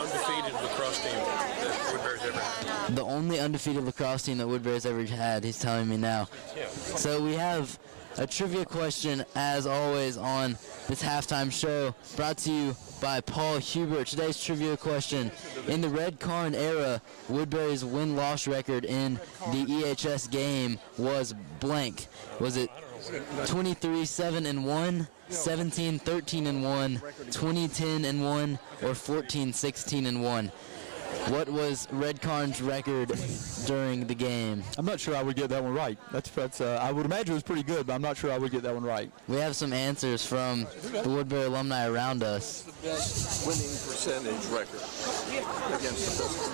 undefeated lacrosse team that Woodberry's ever had. The only undefeated lacrosse team that Woodberry's ever had, he's telling me now. Yeah. So we have a trivia question, as always, on this halftime show, brought to you by Paul Hubert. Today's trivia question: in the Red Karn era, Woodberry's win-loss record in the EHS game was blank. Was it 23-7-1, 17-13-1, 20-10-1, or 14-16-1? What was Red Karn's record during the game? I'm not sure I would get that one right. That's I would imagine it was pretty good, but I'm not sure I would get that one right. We have some answers from the Woodberry alumni around us. The best winning percentage record against the Pistons.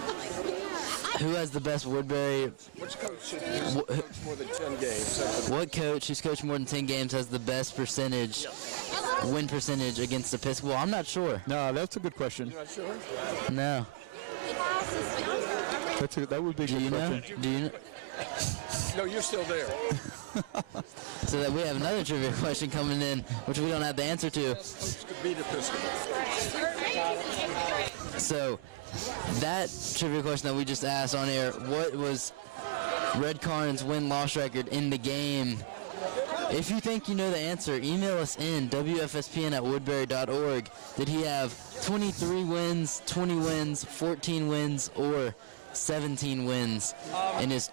Who has the best Woodberry? Which coach has coached more than 10 games? What coach who's coached more than 10 games has the best win percentage against the Episcopal? I'm not sure. No, that's a good question. You're not sure? No. That would be a good question. Do you know? No, you're still there. So that we have another trivia question coming in, which we don't have the answer to. To beat Episcopal. So that trivia question that we just asked on air, what was Red Karn's win-loss record in the game? If you think you know the answer, email us in wfspn@woodberry.org. Did he have 23 wins, 20 wins, 14 wins, or 17 wins in his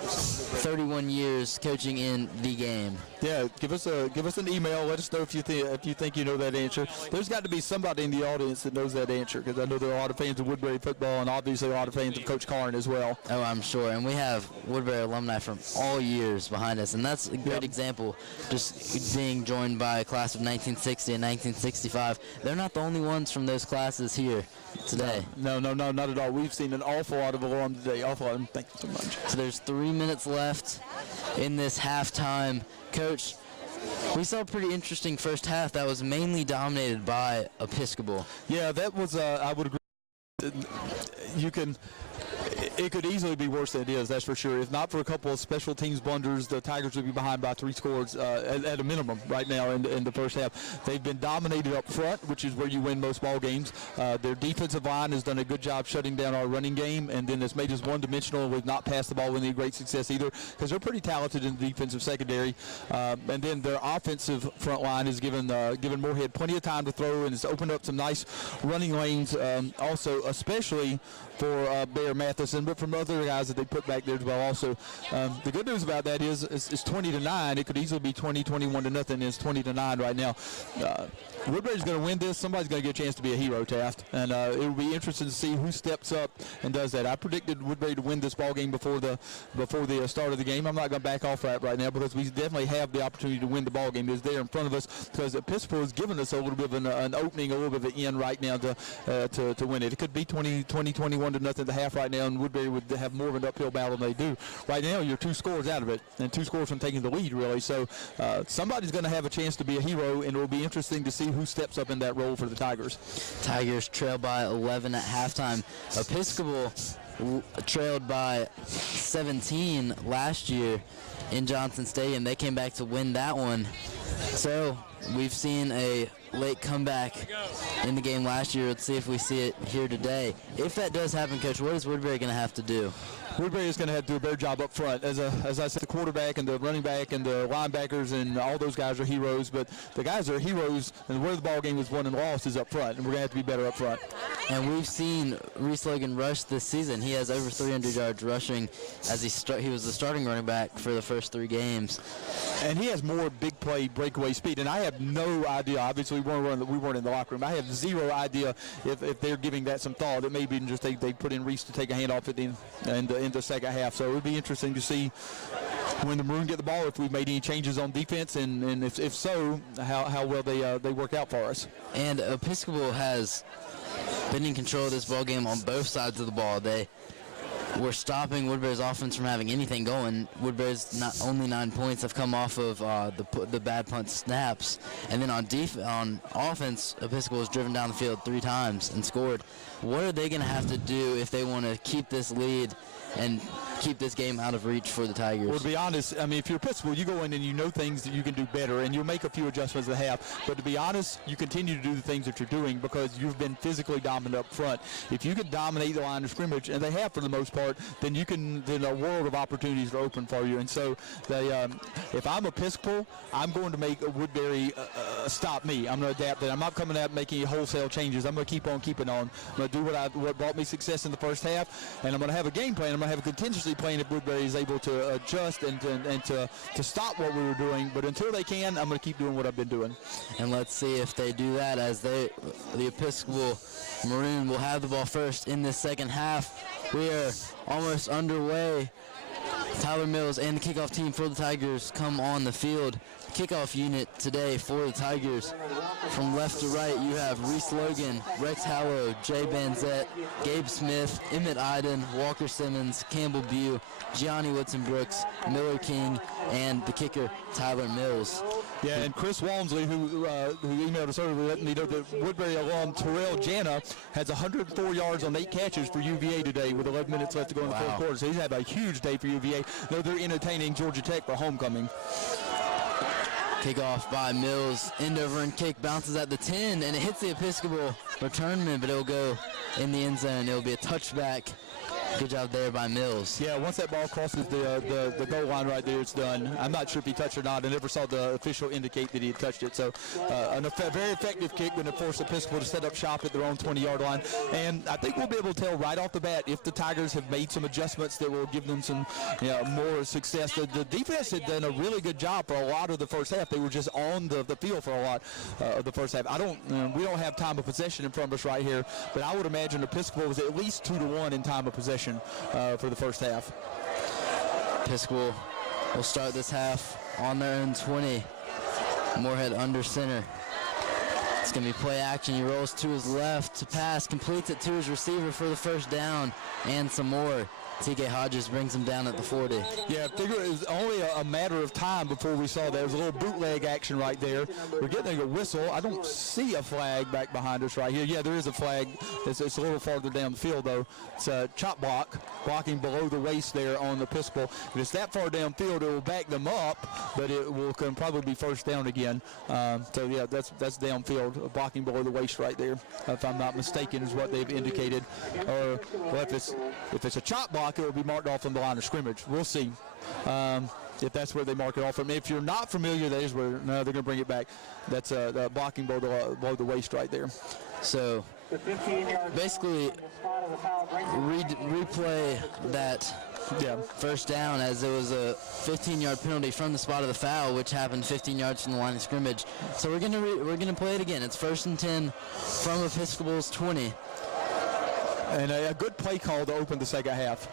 31 years coaching in the game? Yeah, give us an email. Let us know if you think you know that answer. There's got to be somebody in the audience that knows that answer, because I know there are a lot of fans of Woodberry football and obviously a lot of fans of Coach Karn as well. Oh, I'm sure. And we have Woodberry alumni from all years behind us, and that's a great example, just being joined by a class of 1960 and 1965. They're not the only ones from those classes here today. No, not at all. We've seen an awful lot of alum today. Awful lot. Thank you so much. So there's 3 minutes left in this halftime. Coach, we saw a pretty interesting first half that was mainly dominated by Episcopal. Yeah, that was, I would agree. It could easily be worse than it is, that's for sure. If not for a couple of special teams blunders, the Tigers would be behind by 3 scores at a minimum right now in the first half. They've been dominated up front, which is where you win most ball games. Their defensive line has done a good job shutting down our running game, and then it's made us one-dimensional. We've not passed the ball with any great success either, because they're pretty talented in the defensive secondary. And then their offensive front line has given Moorhead plenty of time to throw, and it's opened up some nice running lanes, also especially for Bear Matheson, but from other guys that they put back there as well also. The good news about that is it's 20-9. It could easily be 21-0. It's 20-9 right now. Woodberry's going to win this. Somebody's going to get a chance to be a hero, Taft, and it will be interesting to see who steps up and does that. I predicted Woodberry to win this ball game before the start of the game. I'm not going to back off right now, because we definitely have the opportunity to win the ball game. It's there in front of us, because Episcopal has given us a little bit of an opening, a little bit of an in right now to win it. It could be 21-0 at the half right now, and Woodberry would have more of an uphill battle than they do. Right now, you're 2 scores out of it, and 2 scores from taking the lead, really. So somebody's going to have a chance to be a hero, and it will be interesting to see who steps up in that role for the Tigers. Tigers trail by 11 at halftime. Episcopal trailed by 17 last year in Johnson Stadium. They came back to win that one. So we've seen a late comeback in the game last year. Let's see if we see it here today. If that does happen, Coach, what is Woodberry going to have to do? Woodberry is going to have to do a better job up front. As I said, the quarterback and the running back and the linebackers and all those guys are heroes, but the guys that are heroes and where the ball game was won and lost is up front, and we're going to have to be better up front. And we've seen Reese Logan rush this season. He has over 300 yards rushing as he was the starting running back for the first 3 games. And he has more big play breakaway speed, and I have no idea. Obviously, we weren't in the locker room. I have zero idea if they're giving that some thought. It may be just they put in Reese to take a handoff at in the second half. So it would be interesting to see when the Maroons get the ball if we've made any changes on defense, and if so, how well they work out for us. And Episcopal has been in control of this ball game on both sides of the ball. They were stopping Woodberry's offense from having anything going. Woodberry's only 9 points have come off of the bad punt snaps, and then on offense, Episcopal has driven down the field 3 times and scored. What are they going to have to do if they want to keep this lead and keep this game out of reach for the Tigers? Well, to be honest, I mean, if you're Episcopal, you go in and you know things that you can do better, and you'll make a few adjustments at half. But to be honest, you continue to do the things that you're doing because you've been physically dominant up front. If you can dominate the line of scrimmage, and they have for the most part, then a world of opportunities are open for you. And so, if I'm Episcopal, I'm going to make Woodberry stop me. I'm going to adapt that. I'm not coming out making wholesale changes. I'm going to keep on keeping on. I'm going to do what brought me success in the first half, and I'm going to have a game plan. I'm going to have a contingency plan if Woodberry is able to adjust and to stop what we were doing. But until they can, I'm going to keep doing what I've been doing. And let's see if they do that as the Episcopal Maroon will have the ball first in this second half. We are almost underway. Tyler Mills and the kickoff team for the Tigers come on the field. Kickoff unit today for the Tigers. From left to right, you have Reese Logan, Rex Hallow, Jay Banzette, Gabe Smith, Emmett Iden, Walker Simmons, Campbell Bew, Gianni Woodson-Brooks, Miller King, and the kicker, Tyler Mills. Yeah, and Chris Walmsley, who emailed us earlier, let me know that Woodberry alum Terrell Jana has 104 yards on 8 catches for UVA today with 11 minutes left to go in the fourth quarter. So he's had a huge day for UVA. Though they're entertaining Georgia Tech for homecoming. Kickoff by Mills, end over and kick, bounces at the 10, and it hits the Episcopal returnman, but it'll go in the end zone. It'll be a touchback. Good job there by Mills. Yeah, once that ball crosses the goal line right there, it's done. I'm not sure if he touched it or not. I never saw the official indicate that he had touched it. So a very effective kick going to force Episcopal to set up shop at their own 20-yard line. And I think we'll be able to tell right off the bat if the Tigers have made some adjustments that will give them some more success. The defense had done a really good job for a lot of the first half. They were just on the field for a lot of the first half. We don't have time of possession in front of us right here, but I would imagine Episcopal was at least 2-1 in time of possession for the first half. Episcopal will start this half on their own 20. Moorhead under center. It's going to be play action. He rolls to his left to pass, completes it to his receiver for the first down and some more. TK Hodges brings him down at the 40. Yeah, I figure it was only a matter of time before we saw that. There was a little bootleg action right there. We're getting a whistle. I don't see a flag back behind us right here. Yeah, there is a flag. It's a little farther down the field, though. It's a chop block, blocking below the waist there on the Episcopal. If it's that far downfield, it will back them up, but it will probably be first down again. So, yeah, that's downfield, blocking below the waist right there, if I'm not mistaken, is what they've indicated. Or, well, if it's a chop block, it will be marked off on the line of scrimmage. We'll see if that's where they mark it off from. If you're not familiar, that is where they're going to bring it back. That's blocking below the waist right there. So basically replay that first down as it was a 15-yard penalty from the spot of the foul, which happened 15 yards from the line of scrimmage. So we're gonna play it again. It's 1st and 10 from Episcopal's 20. And a good play call to open the second half.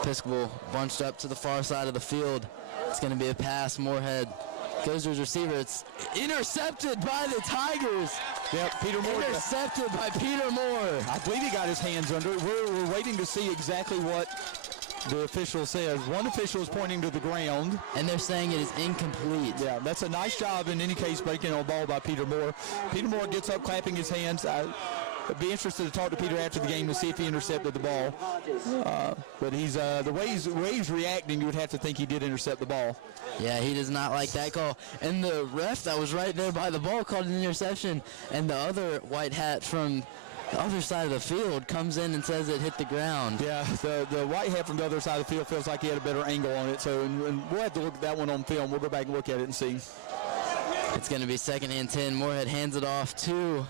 Episcopal bunched up to the far side of the field. It's going to be a pass. Moorhead goes to his receiver. It's intercepted by the Tigers. Yep, Peter Moore. Intercepted by Peter Moore. I believe he got his hands under it. We're waiting to see exactly what the official says. One official is pointing to the ground. And they're saying it is incomplete. Yeah, that's a nice job in any case breaking a ball by Peter Moore. Peter Moore gets up clapping his hands. I'd be interested to talk to Peter after the game to see if he intercepted the ball. But he's the way he's reacting, you would have to think he did intercept the ball. Yeah, he does not like that call. And the ref that was right there by the ball called an interception. And the other white hat from other side of the field comes in and says it hit the ground. Yeah, the white hat from the other side of the field feels like he had a better angle on it. So and we'll have to look at that one on film. We'll go back and look at it and see. It's going to be 2nd and 10. Moorhead hands it off to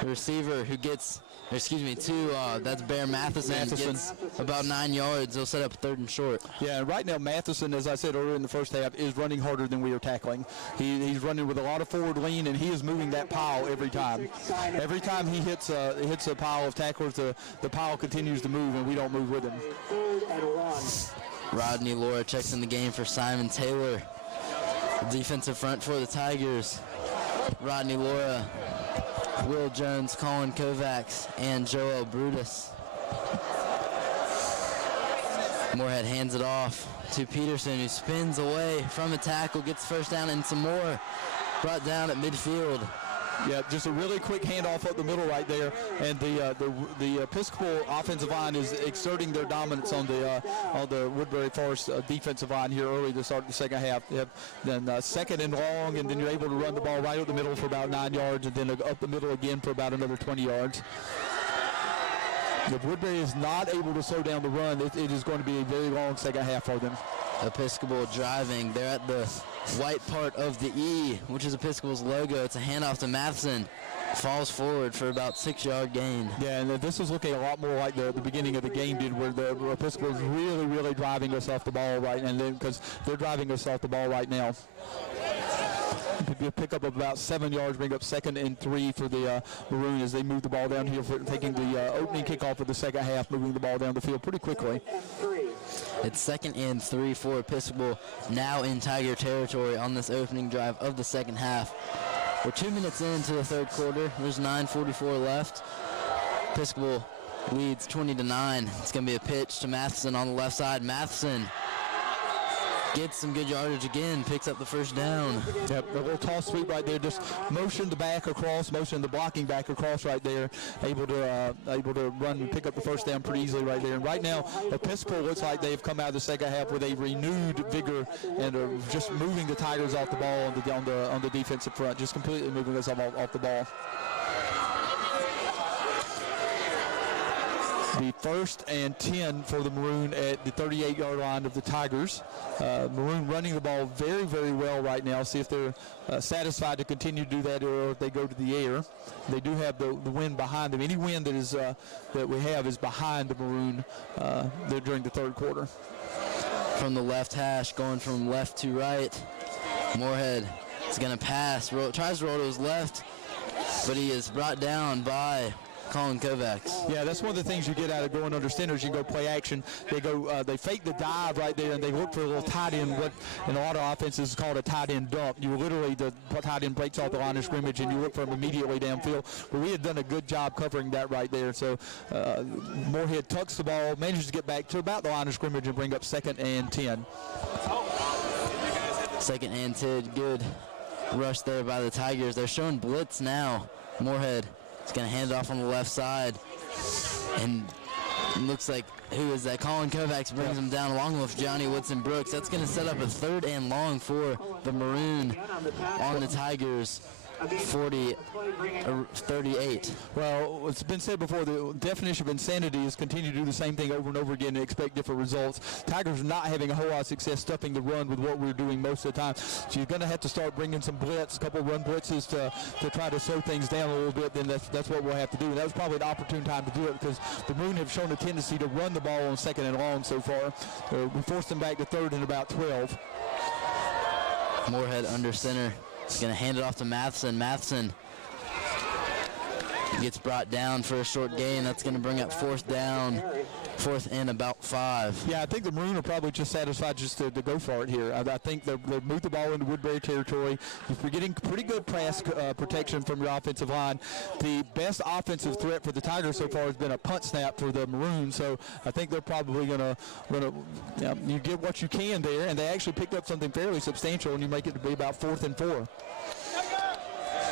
the receiver who gets, that's Bear Matheson. Gets about 9 yards. They'll set up 3rd and short. Yeah, and right now Matheson, as I said earlier in the first half, is running harder than we are tackling. He's running with a lot of forward lean, and he is moving that pile every time. Every time he hits a pile of tacklers, the pile continues to move, and we don't move with him. Rodney Laura checks in the game for Simon Taylor. The defensive front for the Tigers. Rodney Laura, Will Jones, Colin Kovacs, and Joel Brutus. Moorhead hands it off to Peterson, who spins away from a tackle, gets first down, and some more brought down at midfield. Yeah, just a really quick handoff up the middle right there, and the Episcopal offensive line is exerting their dominance on the Woodberry Forest defensive line here early to start the second half. Then 2nd and long, and then you're able to run the ball right up the middle for about 9 yards, and then up the middle again for about another 20 yards. If Woodberry is not able to slow down the run, it is going to be a very long second half for them. Episcopal driving. They're at the white part of the E, which is Episcopal's logo. It's a handoff to Matheson. Falls forward for about 6-yard gain. Yeah, and this is looking a lot more like the beginning of the game did, where the Episcopal is really driving us off the ball right, and then because they're driving us off the ball right now. A pickup of about 7 yards, bring up 2nd and 3 for the Maroon as they move the ball down here for taking the opening kickoff of the second half, moving the ball down the field pretty quickly. It's 2nd and 3 for Episcopal, now in Tiger territory on this opening drive of the second half. We're 2 minutes into the 3rd quarter. There's 9:44 left. Episcopal leads 20-9. It's going to be a pitch to Matheson on the left side. Matheson gets some good yardage again, picks up the first down. Yep, a little toss sweep right there, just motion the back across, motion the blocking back across right there, able to run and pick up the first down pretty easily right there. And right now, Episcopal looks like they've come out of the second half with a renewed vigor and are just moving the Tigers off the ball on the defensive front, just completely moving us off the ball. The 1st and 10 for the Maroon at the 38-yard line of the Tigers. Maroon running the ball very well right now. See if they're satisfied to continue to do that, or if they go to the air. They do have the wind behind them. Any wind that we have is behind the Maroon during the 3rd quarter. From the left hash, going from left to right. Moorhead is going to pass. Tries to roll to his left, but he is brought down by Colin Kovacs. Yeah, that's one of the things you get out of going under centers. You go play action. They fake the dive right there, and they look for a little tight end. What in a lot of offenses is called a tight end dump. You literally, the tight end breaks off the line of scrimmage, and you look for him immediately downfield. But we had done a good job covering that right there. So Moorhead tucks the ball, manages to get back to about the line of scrimmage and bring up 2nd and 10. 2nd and 10, good rush there by the Tigers. They're showing blitz now. Moorhead is going to hand it off on the left side. And it looks like, who is that? Colin Kovacs brings him down along with Johnny Woodson Brooks. That's going to set up a 3rd and long for the Maroon on the Tigers. 38. Well, it's been said before, the definition of insanity is continue to do the same thing over and over again and expect different results. Tigers are not having a whole lot of success stuffing the run with what we're doing most of the time. So you're going to have to start bringing some blitz, a couple of run blitzes to try to slow things down a little bit. Then that's what we'll have to do. And that was probably an opportune time to do it because the Maroon have shown a tendency to run the ball on 2nd and long so far. We forced them back to 3rd and about 12. Moorhead under center. He's going to hand it off to Matheson. Matheson gets brought down for a short gain. That's going to bring up 4th down, 4th and about 5. Yeah, I think the Maroon are probably just satisfied just to go for it here. I think they've moved the ball into Woodberry territory. You're getting pretty good pass protection from your offensive line. The best offensive threat for the Tigers so far has been a punt snap for the Maroon. So I think they're probably going to you get what you can there, and they actually picked up something fairly substantial, and you make it to be about 4th and 4.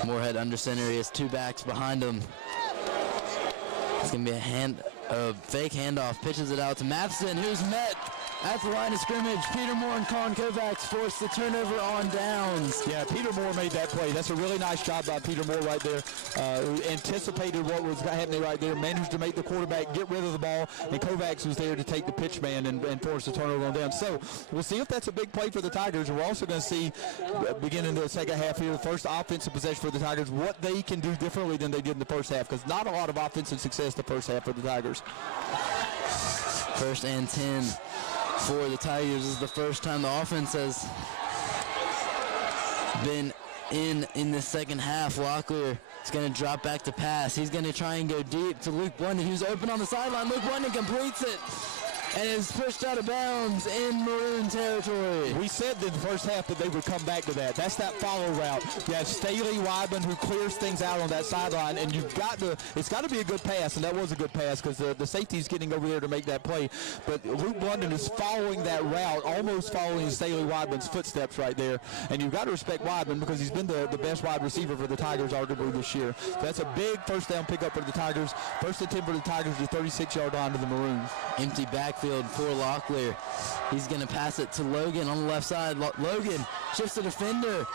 Moorhead under center. He has 2 backs behind him. It's going to be a fake handoff. Pitches it out to Matheson, who's met at the line of scrimmage. Peter Moore and Colin Kovacs forced the turnover on downs. Yeah, Peter Moore made that play. That's a really nice job by Peter Moore right there. Who anticipated what was happening right there, managed to make the quarterback get rid of the ball, and Kovacs was there to take the pitch man and force the turnover on down. So we'll see if that's a big play for the Tigers. We're also going to see, beginning the second half here, the first offensive possession for the Tigers, what they can do differently than they did in the first half, because not a lot of offensive success the first half for the Tigers. First and 10 for the Tigers. This is the first time the offense has been in the second half. Locklear is going to drop back to pass. He's going to try and go deep to Luke Blunden, who's open on the sideline. Luke Blunden completes it and is pushed out of bounds in Maroon territory. We said in the first half that they would come back to that. That's that follow route. You have Staley Weidman who clears things out on that sideline, and it's got to be a good pass, and that was a good pass because the safety's getting over there to make that play. But Luke Blunden is following that route, almost following Staley Weidman's footsteps right there. And you've got to respect Weidman because he's been the best wide receiver for the Tigers arguably this year. So that's a big first down pickup for the Tigers. First and 10 for the Tigers, the 36-yard line to the Maroons. Empty backfield for Locklear. He's going to pass it to Logan on the left side. Logan shifts the defender,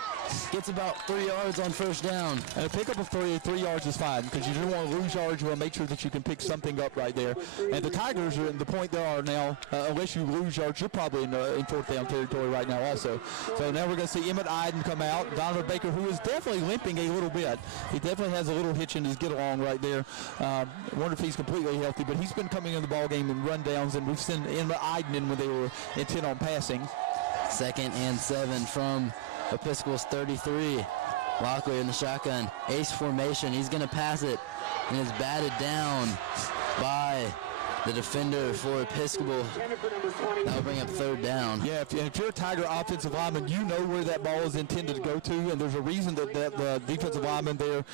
gets about 3 yards on first down. And a pickup of 3 yards is fine because you don't want to lose yards. You want to make sure that you can pick something up right there. And the Tigers are in the point they are now. Unless you lose yards, you're probably in fourth down territory right now also. So now we're going to see Emmett Iden come out. Donovan Baker, who is definitely limping a little bit. He definitely has a little hitch in his get-along right there. Wonder if he's completely healthy. But he's been coming in the ball game in run downs, and we've seen Emmett Iden in when they were intent on passing. 2nd and 7 from Episcopal's 33. Locklear in the shotgun. Ace formation. He's going to pass it, and is batted down by the defender for Episcopal. That'll bring up third down. Yeah, if you're a Tiger offensive lineman, you know where that ball is intended to go to, and there's a reason that the defensive lineman there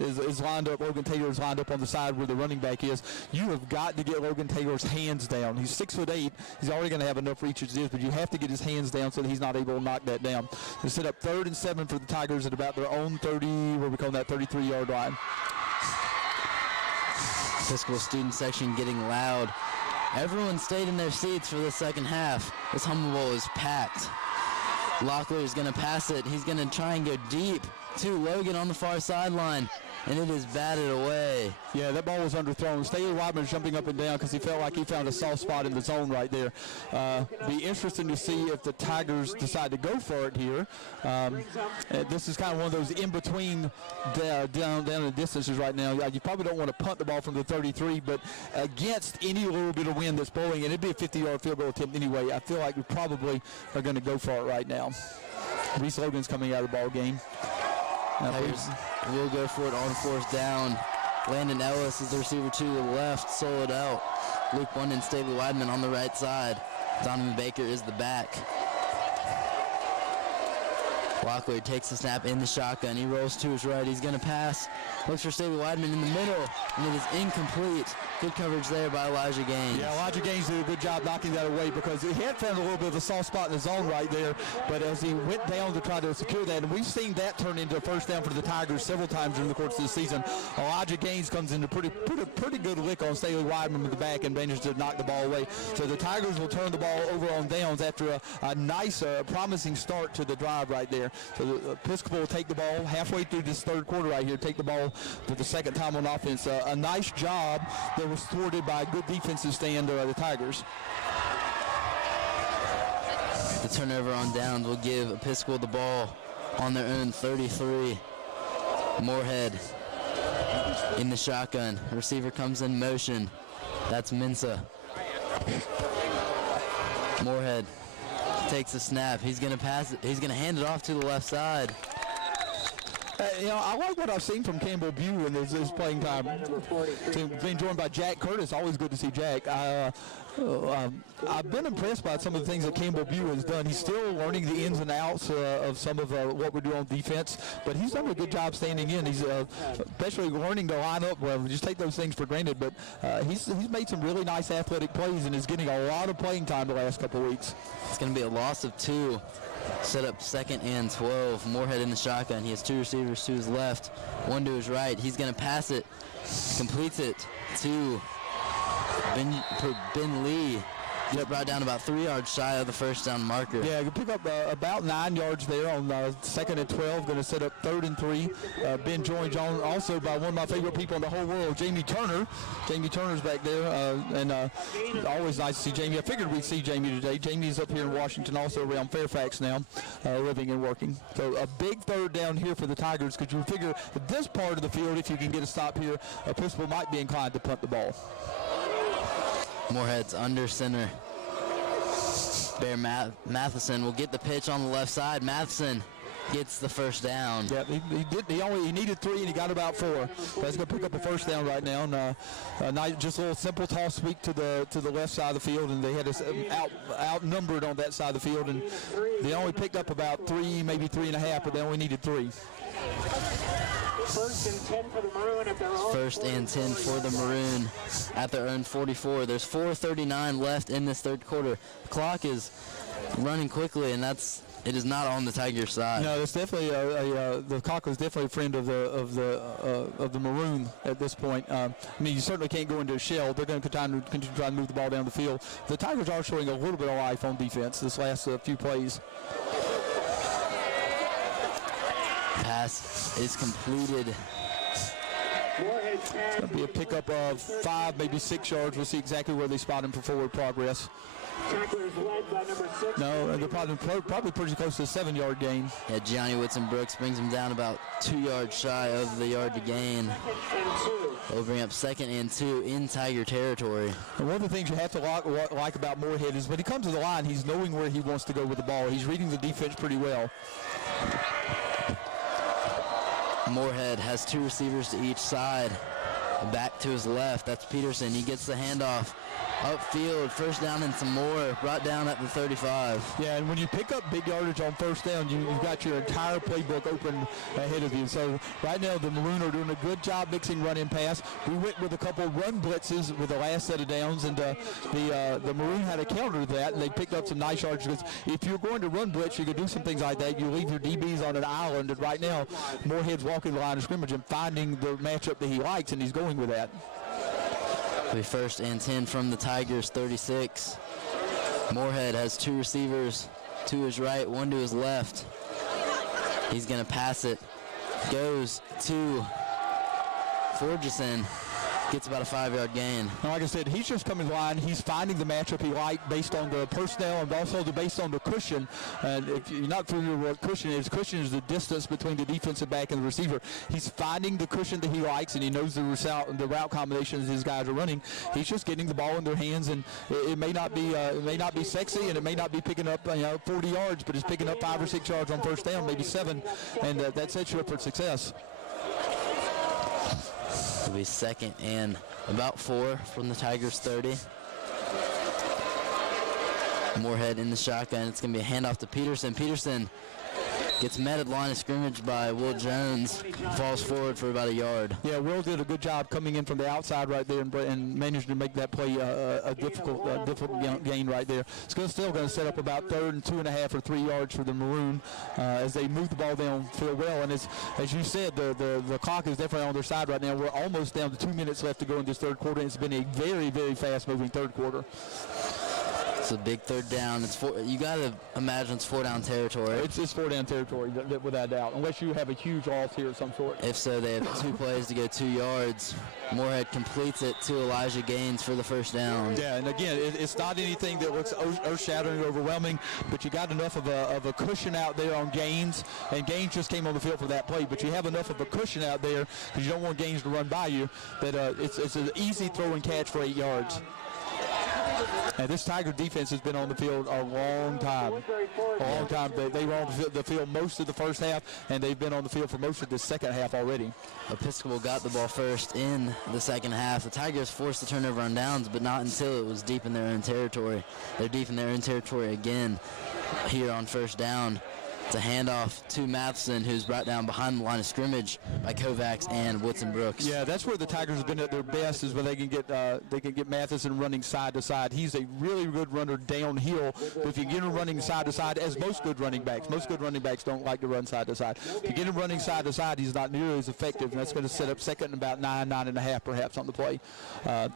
is lined up. Logan Taylor is lined up on the side where the running back is. You have got to get Logan Taylor's hands down. He's 6'8". He's already going to have enough reach as it is, but you have to get his hands down so that he's not able to knock that down. They set up 3rd and 7 for the Tigers at about their own 30, what we call that 33-yard line. Episcopal student section getting loud. Everyone stayed in their seats for the second half. This Humble Bowl is packed. Locklear is going to pass it. He's going to try and go deep to Logan on the far sideline, and it is batted away. Yeah, that ball was underthrown. Staley Weidman jumping up and down because he felt like he found a soft spot in the zone right there. Be interesting to see if the Tigers decide to go for it here. This is kind of one of those in-between down the distances right now. You probably don't want to punt the ball from the 33, but against any little bit of wind that's blowing, and it'd be a 50-yard field goal attempt anyway, I feel like we probably are going to go for it right now. Reese Logan's coming out of the ball game. Tigers will go for it on fourth down. Landon Ellis is the receiver to the left, soloed out. Luke Blunden, Staley Weidman on the right side. Donovan Baker is the back. Locklear takes the snap in the shotgun. He rolls to his right. He's going to pass. Looks for Staley Weidman in the middle, and it is incomplete. Good coverage there by Elijah Gaines. Yeah, Elijah Gaines did a good job knocking that away because he had found a little bit of a soft spot in the zone right there, but as he went down to try to secure that, and we've seen that turn into a first down for the Tigers several times during the course of the season. Elijah Gaines comes in to put a pretty good lick on Staley Weidman with the back and manages to knock the ball away. So the Tigers will turn the ball over on downs after a nice, promising start to the drive right there. So the Episcopal will take the ball halfway through this third quarter right here, take the ball for the second time on offense. A nice job that was thwarted by a good defensive stand the Tigers. The turnover on downs will give Episcopal the ball on their own 33. Moorhead in the shotgun. Receiver comes in motion. That's Mensah. Moorhead takes the snap. He's going to pass it. He's going to hand it off to the left side. I like what I've seen from Campbell Bew in his playing time. Being joined by Jack Curtis, always good to see Jack. I've been impressed by some of the things that Campbell Bew has done. He's still learning the ins and outs of some of what we do on defense, but he's done a good job standing in. He's especially learning to line up well. We just take those things for granted, but he's made some really nice athletic plays and is getting a lot of playing time the last couple of weeks. It's going to be a loss of 2. Set up 2nd and 12. Moorhead in the shotgun. He has 2 receivers to his left, 1 to his right. He's going to pass it, completes it to Ben Lee. brought down about 3 yards shy of the first down marker. Yeah, you pick up about 9 yards there on 2nd and 12. Going to set up 3rd and 3. Ben joined on also by one of my favorite people in the whole world, Jamie Turner. Jamie Turner's back there, and always nice to see Jamie. I figured we'd see Jamie today. Jamie's up here in Washington, also around Fairfax now, living and working. So a big 3rd down here for the Tigers, because you figure at this part of the field, if you can get a stop here, Episcopal might be inclined to punt the ball. Moorhead's under center. Bear Matheson will get the pitch on the left side. Matheson gets the first down. Yeah, he needed 3 and he got about 4. That's going to pick up a first down right now. And just a little simple toss sweep to the left side of the field, and they had us outnumbered on that side of the field, and they only picked up about 3, maybe 3.5, but they only needed 3. First and 10 for the Maroon at their own. First and 10 for the Maroon at their own 44. There's 4:39 left in this 3rd quarter. The clock is running quickly, and it is not on the Tigers' side. No, it's definitely the clock was definitely a friend of the Maroon at this point. I mean, you certainly can't go into a shell. They're going to continue to try and move the ball down the field. The Tigers are showing a little bit of life on defense this last few plays. Pass is completed. Moorhead's pass. It'll be a pickup of 5, maybe 6 yards. We'll see exactly where they spot him for forward progress. Tacklers led by number 6. No, they're probably pretty close to a 7-yard gain. Yeah, Johnny Whitson-Brooks brings him down about 2 yards shy of the yard to gain. They'll bring up 2nd and 2 in Tiger territory. And one of the things you have to like about Moorhead is when he comes to the line, he's knowing where he wants to go with the ball. He's reading the defense pretty well. Moorhead has 2 receivers to each side. Back to his left, that's Peterson. He gets the handoff upfield, first down and some more, brought down at the 35. Yeah, and when you pick up big yardage on first down, you've got your entire playbook open ahead of you. So right now the Maroon are doing a good job mixing run and pass. We went with a couple run blitzes with the last set of downs, and the Maroon had a counter to that, and they picked up some nice yards. Because if you're going to run blitz, you could do some things like that. You leave your DBs on an island, and right now Moorhead's walking the line of scrimmage and finding the matchup that he likes, and he's going with that. It'll be 1st and 10 from the Tigers, 36. Moorhead has 2 receivers, to his right, 1 to his left. He's going to pass it. Goes to Forgeson. Gets about a 5-yard gain. And like I said, he's just coming to the line. He's finding the matchup he liked based on the personnel and also based on the cushion. And if you're not familiar with what cushion is the distance between the defensive back and the receiver. He's finding the cushion that he likes, and he knows the route combinations his guys are running. He's just getting the ball in their hands, and it may not be sexy, and it may not be picking up 40 yards, but it's picking up 5 or 6 yards on first down, maybe 7, and that sets you up for success. It'll be 2nd and about 4 from the Tigers 30. Moorhead in the shotgun. It's going to be a handoff to Peterson. Peterson gets met at line of scrimmage by Will Jones. Falls forward for about a yard. Yeah, Will did a good job coming in from the outside right there and managed to make that play a difficult gain right there. It's still going to set up about 3rd and 2.5 or 3 yards for the Maroon as they move the ball downfield well. And as you said, the clock is definitely on their side right now. We're almost down to 2 minutes left to go in this 3rd quarter. It's been a very, very fast-moving 3rd quarter. It's a big 3rd down. You got to imagine it's 4-down territory. It's 4-down territory, without doubt, unless you have a huge loss here of some sort. If so, they have 2 plays to go 2 yards. Moorhead completes it to Elijah Gaines for the first down. Yeah, and again, it's not anything that looks earth-shattering or overwhelming, but you got enough of a cushion out there on Gaines, and Gaines just came on the field for that play, but you have enough of a cushion out there because you don't want Gaines to run by you that it's an easy throw and catch for 8 yards. And this Tiger defense has been on the field a long time. They were on the field most of the first half, and they've been on the field for most of the second half already. Episcopal got the ball first in the second half. The Tigers forced the turnover on downs, but not until it was deep in their own territory. They're deep in their own territory again here on first down. It's a handoff to Matheson, who's brought down behind the line of scrimmage by Kovacs and Woodson Brooks. Yeah, that's where the Tigers have been at their best, is when they can get Matheson running side to side. He's a really good runner downhill. But if you get him running side to side, as most good running backs don't like to run side to side. If you get him running side to side, he's not nearly as effective, and that's going to set up second and about 9.5 perhaps on the play.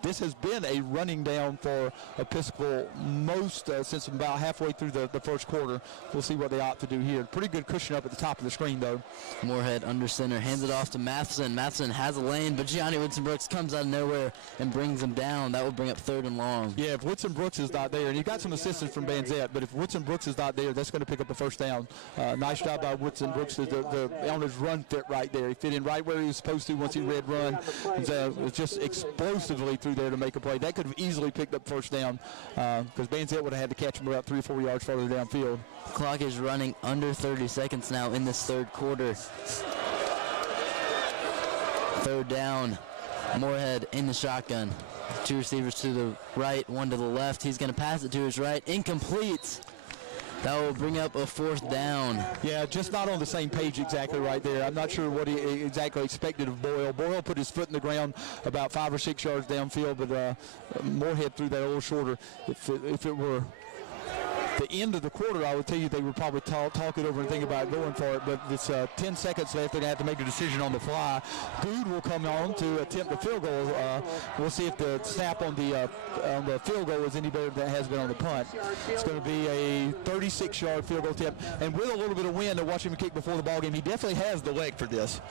This has been a running down for Episcopal most since about halfway through the first quarter. We'll see what they opt to do here. Pretty good cushion up at the top of the screen, though. Moorhead under center, hands it off to Matheson. Matheson has a lane, but Gianni Woodson Brooks comes out of nowhere and brings him down. That will bring up 3rd and long. Yeah, if Woodson Brooks is not there, and he got some assistance from Banzette, but if Woodson Brooks is not there, that's going to pick up a first down. Nice job by Woodson Brooks. On his run fit right there. He fit in right where he was supposed to once he read run. It's just explosively through there to make a play. That could have easily picked up first down because Banzette would have had to catch him about 3 or 4 yards farther downfield. Clock is running under 30 seconds now in this 3rd quarter. 3rd down. Moorhead in the shotgun. 2 receivers to the right, 1 to the left. He's going to pass it to his right. Incomplete. That will bring up a 4th down. Yeah, just not on the same page exactly right there. I'm not sure what he exactly expected of Boyle. Boyle put his foot in the ground about 5 or 6 yards downfield, but Moorhead threw that a little shorter. If it were the end of the quarter, I would tell you they would probably talk it over and think about going for it, but it's 10 seconds left. They're going to have to make a decision on the fly. Good will come on to attempt the field goal. We'll see if the snap on the field goal is any better than it has been on the punt. It's going to be a 36-yard field goal attempt, and with a little bit of wind to watch him kick before the ball game, he definitely has the leg for this.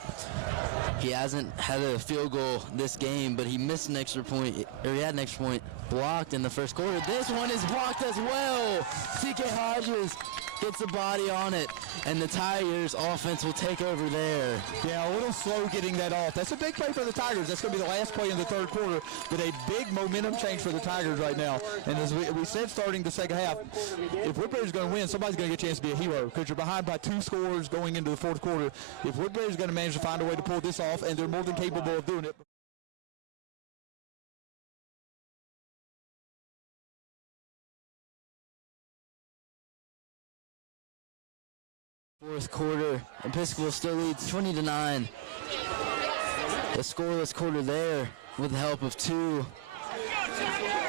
He hasn't had a field goal this game, but he missed an extra point, or he had an extra point blocked in the first quarter. This one is blocked as well. TK Hodges gets a body on it, and the Tigers offense will take over there. Yeah, a little slow getting that off. That's a big play for the Tigers. That's going to be the last play in the 3rd quarter, but a big momentum change for the Tigers right now. And as we said starting the second half, if Woodberry's going to win, somebody's going to get a chance to be a hero because you're behind by 2 scores going into the 4th quarter. If Woodberry's going to manage to find a way to pull this off, and they're more than capable of doing it. 4th quarter, Episcopal still leads 20-9. The scoreless quarter there with the help of 2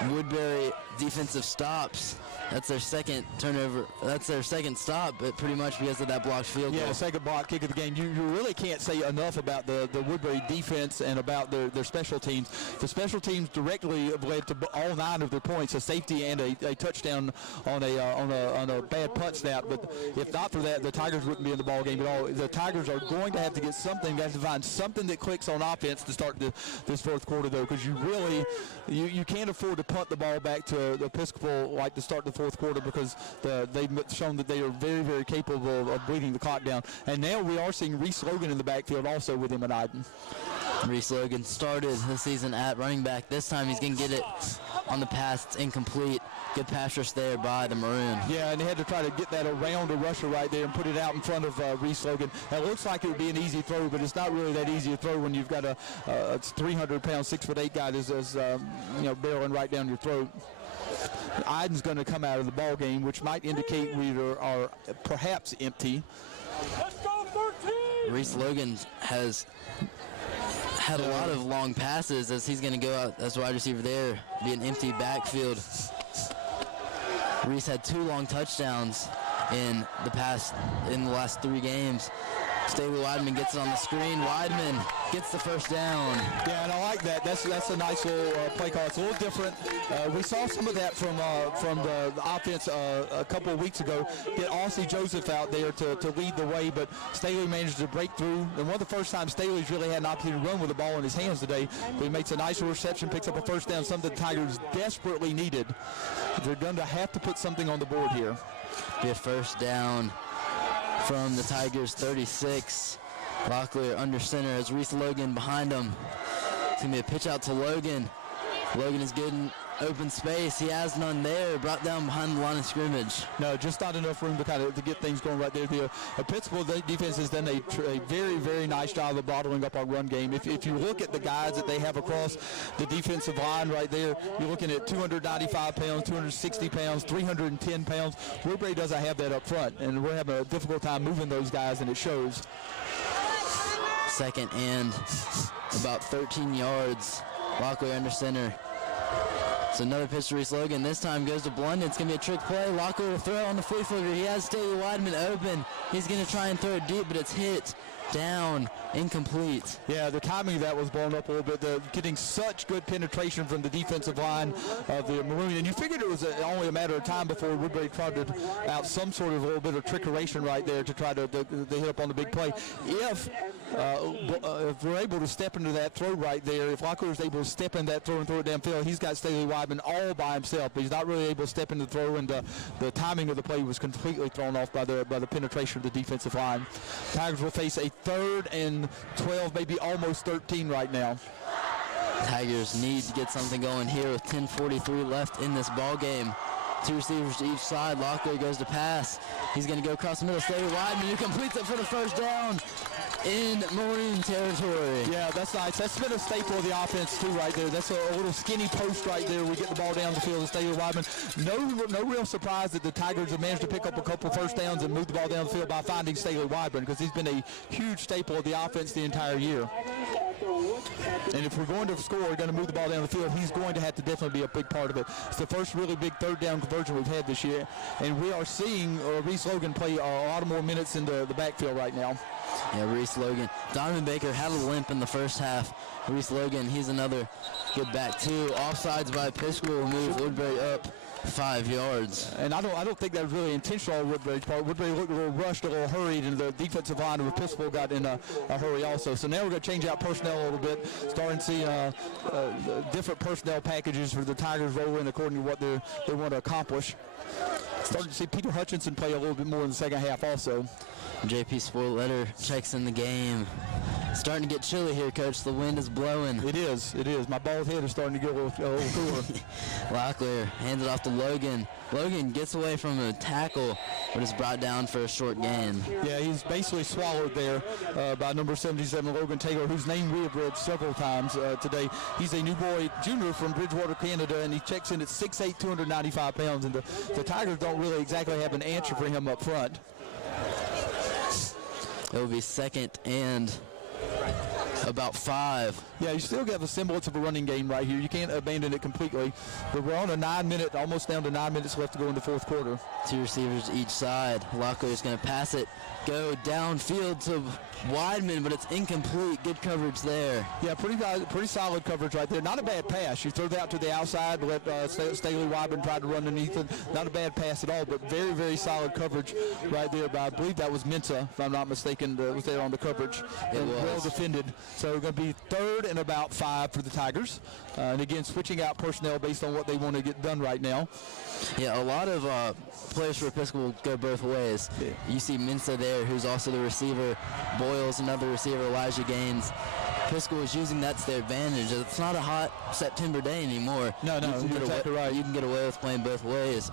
Woodberry defensive stops. That's their second turnover. That's their second stop, but pretty much because of that blocked field goal. Yeah, second block kick of the game. You really can't say enough about the Woodberry defense and about their special teams. The special teams directly have led to all 9 of their points, a safety and a touchdown on a bad punt snap. But if not for that, the Tigers wouldn't be in the ball game at all. The Tigers are going to have to get something. They have to find something that clicks on offense to start this 4th quarter, though, because you can't afford to punt the ball back to the Episcopal like to start the 4th quarter because they've shown that they are very, very capable of bleeding the clock down. And now we are seeing Reese Logan in the backfield also with him and Iden. Reese Logan started the season at running back. This time he's going to get it on the pass. It's incomplete. Good pass rush there by the Maroon. Yeah, and they had to try to get that around a rusher right there and put it out in front of Reese Logan. It looks like it would be an easy throw, but it's not really that easy to throw when you've got a 300-pound, 6'8" guy that's barreling right down your throat. Iden's going to come out of the ball game, which might indicate we are perhaps empty. Let's go 13! Reese Logan has had a lot of long passes as he's going to go out as wide receiver there, be an empty backfield. Reese had 2 long touchdowns in the last 3 games. Staley Weidman gets it on the screen. Weidman gets the first down. Yeah, and I like that. That's a nice little play call. It's a little different. We saw some of that from the offense a couple of weeks ago. Get Aussie Joseph out there to lead the way, but Staley managed to break through. And one of the first times Staley's really had an opportunity to run with the ball in his hands today. But he makes a nice reception, picks up a first down, something the Tigers desperately needed. They're going to have to put something on the board here. Be a first down from the Tigers 36. Locklear under center as Reese Logan behind him. It's going to be a pitch out to Logan. Logan is good open space. He has none there. Brought down behind the line of scrimmage. No, just not enough room to get things going right there. The Episcopal defense has done a very, very nice job of bottling up our run game. If you look at the guys that they have across the defensive line right there, you're looking at 295 pounds, 260 pounds, 310 pounds. Woodberry doesn't have that up front, and we're having a difficult time moving those guys, and it shows. Second and about 13 yards. Locklear under center. So another pitch to Reese Logan. This time goes to Blunden. It's going to be a trick play. Locklear will throw on the flea flicker. He has Staley Weidman open. He's going to try and throw it deep, but it's hit. Down, incomplete. Yeah, the timing of that was blown up a little bit. Getting such good penetration from the defensive line of the Maroons, and you figured it was only a matter of time before Woodberry tried to out some sort of a little bit of trickeration right there to try to hit up on the big play. If we're able to step into that throw right there, if Locklear is able to step in that throw and throw it downfield, he's got Staley Weidman all by himself. He's not really able to step in the throw, and the timing of the play was completely thrown off by the penetration of the defensive line. Tigers will face a 3rd and 12, maybe almost 13 right now. Tigers need to get something going here with 10:43 left in this ball game. 2 receivers to each side. Locklear goes to pass. He's going to go across the middle. Staley Weidman, who completes it for the first down in Maroon territory. Yeah, that's nice. That's been a staple of the offense too right there. That's a little skinny post right there. We get the ball down the field to Staley Weidman. No real surprise that the Tigers have managed to pick up a couple first downs and move the ball down the field by finding Staley Weidman, because he's been a huge staple of the offense the entire year. And if we're going to score, we're going to move the ball down the field, he's going to have to definitely be a big part of it. It's the first really big 3rd down conversion we've had this year, and we are seeing Reese Logan play a lot more minutes in the backfield right now. Yeah, Reese Logan. Donovan Baker had a limp in the first half. Reese Logan, he's another good back too. Offsides by Episcopal will move Woodberry up 5 yards. And I don't think that was really intentional on Woodberry's part. Woodberry looked a little rushed, a little hurried, and the defensive line of Episcopal got in a hurry also. So now we're going to change out personnel a little bit, starting to see different personnel packages for the Tigers roll in according to what they want to accomplish. Starting to see Peter Hutchinson play a little bit more in the second half also. JP Sportletter checks in the game. Starting to get chilly here, Coach. The wind is blowing. It is. My bald head is starting to get a little cooler. Locklear hands it off to Logan. Logan gets away from a tackle, but is brought down for a short gain. Yeah, he's basically swallowed there by number 77, Logan Taylor, whose name we have read several times today. He's a New Boy junior from Bridgewater, Canada, and he checks in at 6'8", 295 pounds, and the Tigers don't really exactly have an answer for him up front. It will be 2nd and about 5. Yeah, you still have a semblance of a running game right here. You can't abandon it completely. But we're on a 9-minute, almost down to 9 minutes left to go in the 4th quarter. 2 receivers each side. Locklear is going to pass it, go downfield to Weidman, but it's incomplete. Good coverage there. Yeah, pretty solid coverage right there. Not a bad pass. You throw that out to the outside, let Staley Weidman try to run underneath it. Not a bad pass at all, but very, very solid coverage right there. But I believe that was Mensah, if I'm not mistaken, was there on the coverage. It was. Well defended. So we're going to be 3rd and about 5 for the Tigers. And again, switching out personnel based on what they want to get done right now. Yeah, a lot of players for Episcopal go both ways. Yeah. You see Mensah there, who's also the receiver. Boyle's another receiver, Elijah Gaines. Episcopal is using that to their advantage. It's not a hot September day anymore. No, you're exactly right. You can get away with playing both ways.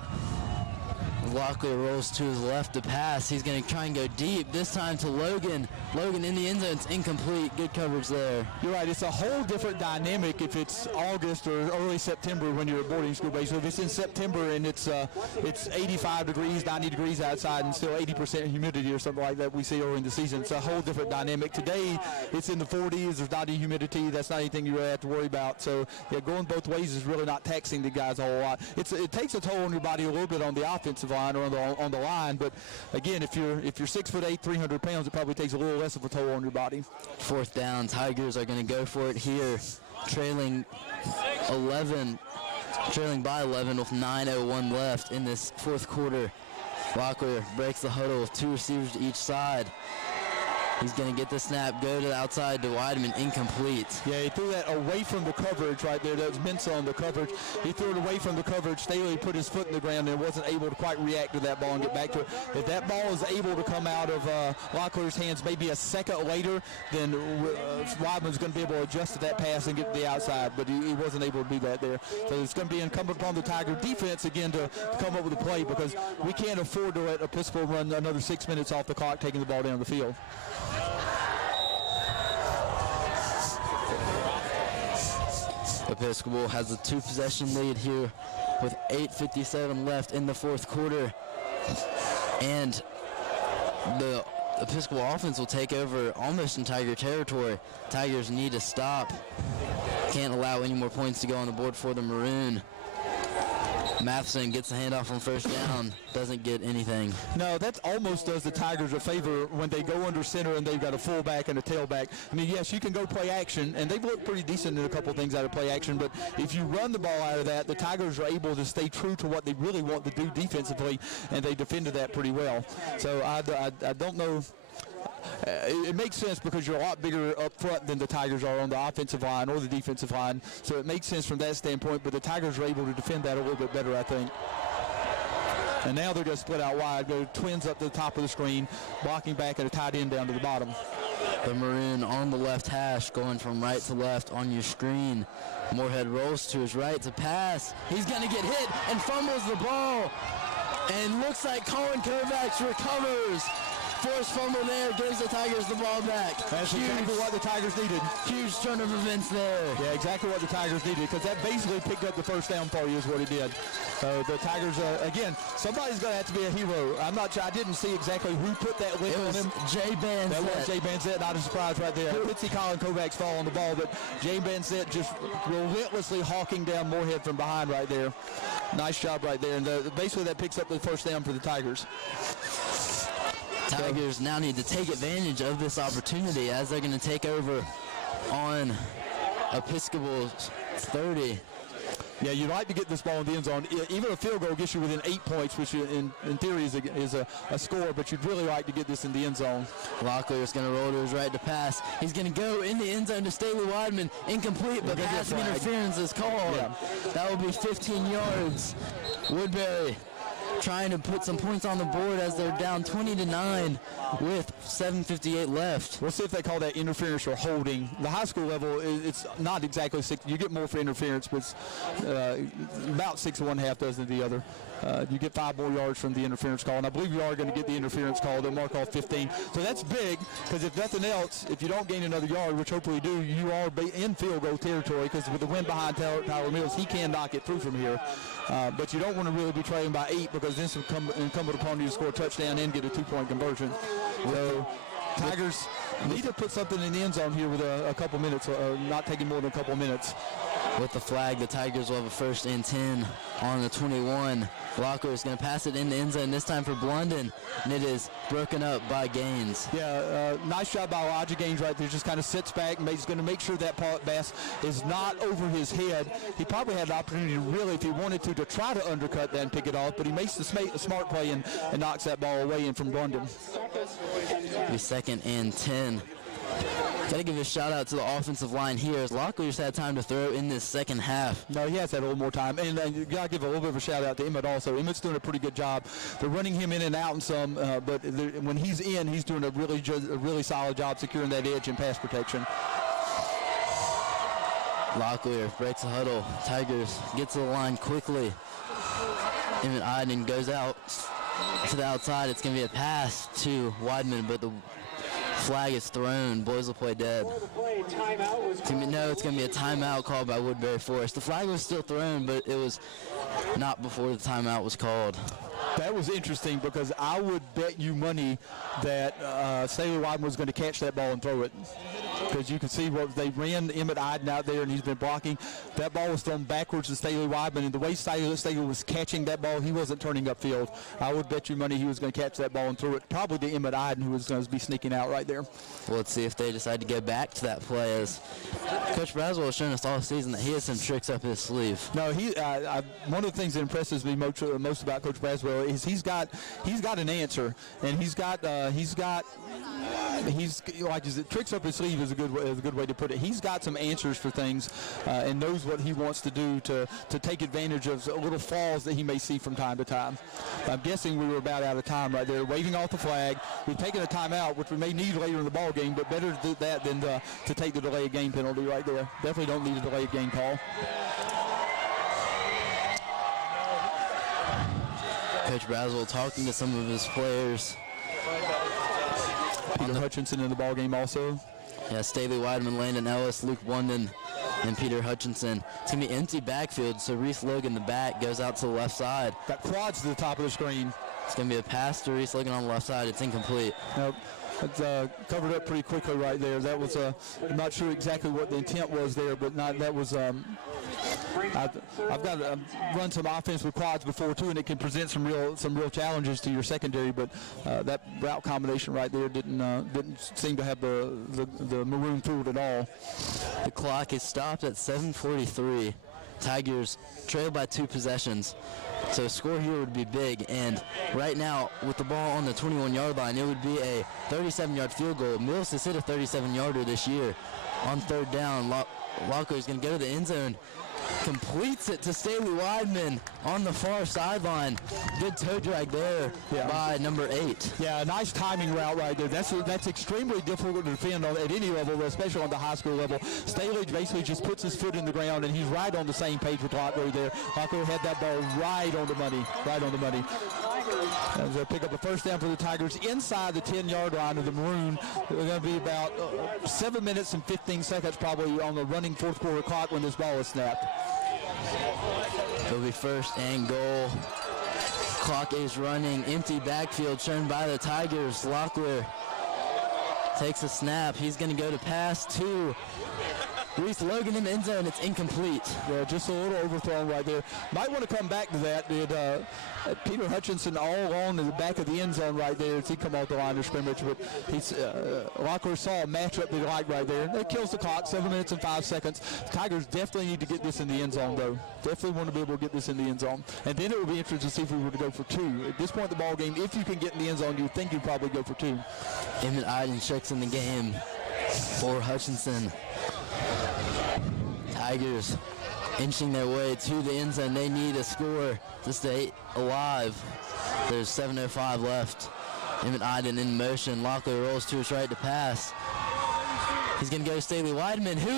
Locklear rolls to his left to pass. He's going to try and go deep, this time to Logan. Logan in the end zone. It's incomplete. Good coverage there. You're right. It's a whole different dynamic if it's August or early September when you're at boarding school base. So if it's in September and it's 85 degrees, 90 degrees outside and still 80% humidity or something like that we see early in the season, it's a whole different dynamic. Today, it's in the 40s. There's not any humidity. That's not anything you really have to worry about. So, yeah, going both ways is really not taxing the guys a whole lot. It takes a toll on your body a little bit on the offensive line or on the line, but again, if you're 6'8", 300 pounds, it probably takes a little less of a toll on your body. 4th down, Tigers are going to go for it here, trailing by 11 with 9:01 left in this 4th quarter. Locklear breaks the huddle with 2 receivers to each side. He's going to get the snap, go to the outside to Weidman, incomplete. Yeah, he threw that away from the coverage right there. That was Mensah on the coverage. He threw it away from the coverage. Staley put his foot in the ground and wasn't able to quite react to that ball and get back to it. If that ball is able to come out of Locklear's hands maybe a second later, then Weidman's going to be able to adjust to that pass and get to the outside, but he wasn't able to do that there. So it's going to be incumbent upon the Tiger defense again to come up with a play, because we can't afford to let Episcopal run another 6 minutes off the clock taking the ball down the field. Episcopal has a 2-possession lead here with 8:57 left in the fourth quarter. And the Episcopal offense will take over almost in Tiger territory. Tigers need to stop. Can't allow any more points to go on the board for the Maroon. Matheson gets the handoff on first down, doesn't get anything. No, that almost does the Tigers a favor when they go under center and they've got a fullback and a tailback. I mean, yes, you can go play action, and they've looked pretty decent in a couple things out of play action, but if you run the ball out of that, the Tigers are able to stay true to what they really want to do defensively, and they defended that pretty well. So I don't know. It makes sense because you're a lot bigger up front than the Tigers are on the offensive line or the defensive line. So it makes sense from that standpoint, but the Tigers are able to defend that a little bit better, I think. And now they're going to split out wide, go twins up to the top of the screen, blocking back and a tight end down to the bottom. The Maroon on the left hash, going from right to left on your screen. Moorhead rolls to his right to pass. He's going to get hit and fumbles the ball. And looks like Colin Kovacs recovers. Forced fumble there, gives the Tigers the ball back. That's exactly what the Tigers needed. Huge turn of events there. Yeah, exactly what the Tigers needed, because that basically picked up the first down for you is what it did. So the Tigers, again, somebody's going to have to be a hero. I'm not sure. I didn't see exactly who put that lick on him. Jay Bansett. That was Jay Bansett. Not a surprise right there. I did see Colin Kovacs fall on the ball, but Jay Bansett just relentlessly hawking down Moorhead from behind right there. Nice job right there. And basically that picks up the first down for the Tigers. Tigers now need to take advantage of this opportunity as they're going to take over on Episcopal's 30. Yeah, you'd like to get this ball in the end zone. Even a field goal gets you within 8 points, which in theory is a score, but you'd really like to get this in the end zone. Locklear is going to roll to his right to pass. He's going to go in the end zone to Staley Weidman. Incomplete, but passing interference is called. Yeah. That will be 15 yards. Woodberry trying to put some points on the board as they're down 20-9 with 7:58 left. We'll see if they call that interference or holding. The high school level, it's not exactly 6. You get more for interference, but it's about 6 1/2 dozen the other. You get 5 more yards from the interference call, and I believe you are going to get the interference call. They'll mark off 15. So that's big, because if nothing else, if you don't gain another yard, which hopefully you do, you are in field goal territory, because with the wind behind Tyler Mills, he can knock it through from here. But you don't want to really be trailing by 8, because then it's incumbent upon you to score a touchdown and get a 2-point conversion. So Tigers need to put something in the end zone here with a couple minutes, not taking more than a couple minutes. With the flag, the Tigers will have a 1st and 10 on the 21. Locklear is going to pass it in the end zone, this time for Blunden, and it is broken up by Gaines. Yeah, nice job by Elijah Gaines right there. Just kind of sits back and he's going to make sure that pass is not over his head. He probably had the opportunity to really, if he wanted to try to undercut that and pick it off, but he makes the smart play and knocks that ball away in from Blunden. The 2nd and 10. Got to give a shout out to the offensive line here, as Locklear's had time to throw in this second half. No, he has had a little more time, and you got to give a little bit of a shout out to Emmett also. Emmett's doing a pretty good job. They're running him in and out and some, but when he's in, he's doing a really solid job securing that edge and pass protection. Locklear breaks the huddle. Tigers gets to the line quickly. Emmett Iden goes out to the outside. It's going to be a pass to Weidman, but the flag is thrown. Boys will play dead. No, it's going to be a timeout called by Woodberry Forest. The flag was still thrown, but it was not before the timeout was called. That was interesting, because I would bet you money that Staley Weidman was going to catch that ball and throw it. Because you can see what they ran Emmett Iden out there, and he's been blocking. That ball was thrown backwards to Staley Weidman, and the way Staley was catching that ball, he wasn't turning upfield. I would bet you money he was going to catch that ball and throw it probably to Emmett Iden, who was going to be sneaking out right there. Well, let's see if they decide to go back to that play, as Coach Braswell has shown us all season that he has some tricks up his sleeve. No, one of the things that impresses me most about Coach Braswell is he's got an answer, and he's got he's like his tricks up his sleeve is a good way to put it. He's got some answers for things and knows what he wants to do to take advantage of little falls that he may see from time to time. I'm guessing we were about out of time right there. Waving off the flag. We've taken a timeout, which we may need later in the ball game, but better to do that than to take the delayed game penalty right there. Definitely don't need a delayed game call. Coach Braswell talking to some of his players. Peter Hutchinson in the ball game also. Yeah, Staley Weidman, Landon Ellis, Luke London, and Peter Hutchinson. It's going to be empty backfield, so Reese Logan, the back, goes out to the left side. Got quads to the top of the screen. It's going to be a pass to Reese Logan on the left side. It's incomplete. Nope. It's covered up pretty quickly right there. That was, I'm not sure exactly what the intent was there, but that was, I've got to run some offense with quads before too, and it can present some real challenges to your secondary. But that route combination right there didn't seem to have the maroon through it at all. The clock is stopped at 7:43. Tigers trail by 2 possessions. So a score here would be big, and right now with the ball on the 21-yard line, it would be a 37-yard field goal. Mills has hit a 37-yarder this year. On 3rd down, Locker is going to go to the end zone, completes it to Staley Weidman on the far sideline. Good toe drag there by number 8. Yeah, nice timing route right there. That's extremely difficult to defend at any level, especially on the high school level. Staley basically just puts his foot in the ground, and he's right on the same page with Locker there. Locker had that ball right on the money. As they pick up a first down for the Tigers inside the 10-yard line of the Maroon. They're going to be about 7 minutes and 15 seconds probably on the running fourth quarter clock when this ball is snapped. It'll be 1st and goal. Clock is running. Empty backfield shown by the Tigers. Locklear takes a snap. He's going to go to pass to Reese Logan in the end zone. It's incomplete. Yeah, just a little overthrown right there. Might want to come back to that. Peter Hutchinson all along in the back of the end zone right there as he come off the line of scrimmage. But Locklear saw a matchup they liked right there. That kills the clock, 7 minutes and 5 seconds. The Tigers definitely need to get this in the end zone, though. Definitely want to be able to get this in the end zone. And then it will be interesting to see if we were to go for 2. At this point in the ball game, if you can get in the end zone, you would think you'd probably go for 2. Emmett Iden checks in the game for Hutchinson. Tigers inching their way to the end zone. They need a score to stay alive. There's 7:05 left. Emmett Iden in motion. Locklear rolls to his right to pass. He's going to go to Staley Weidman, who's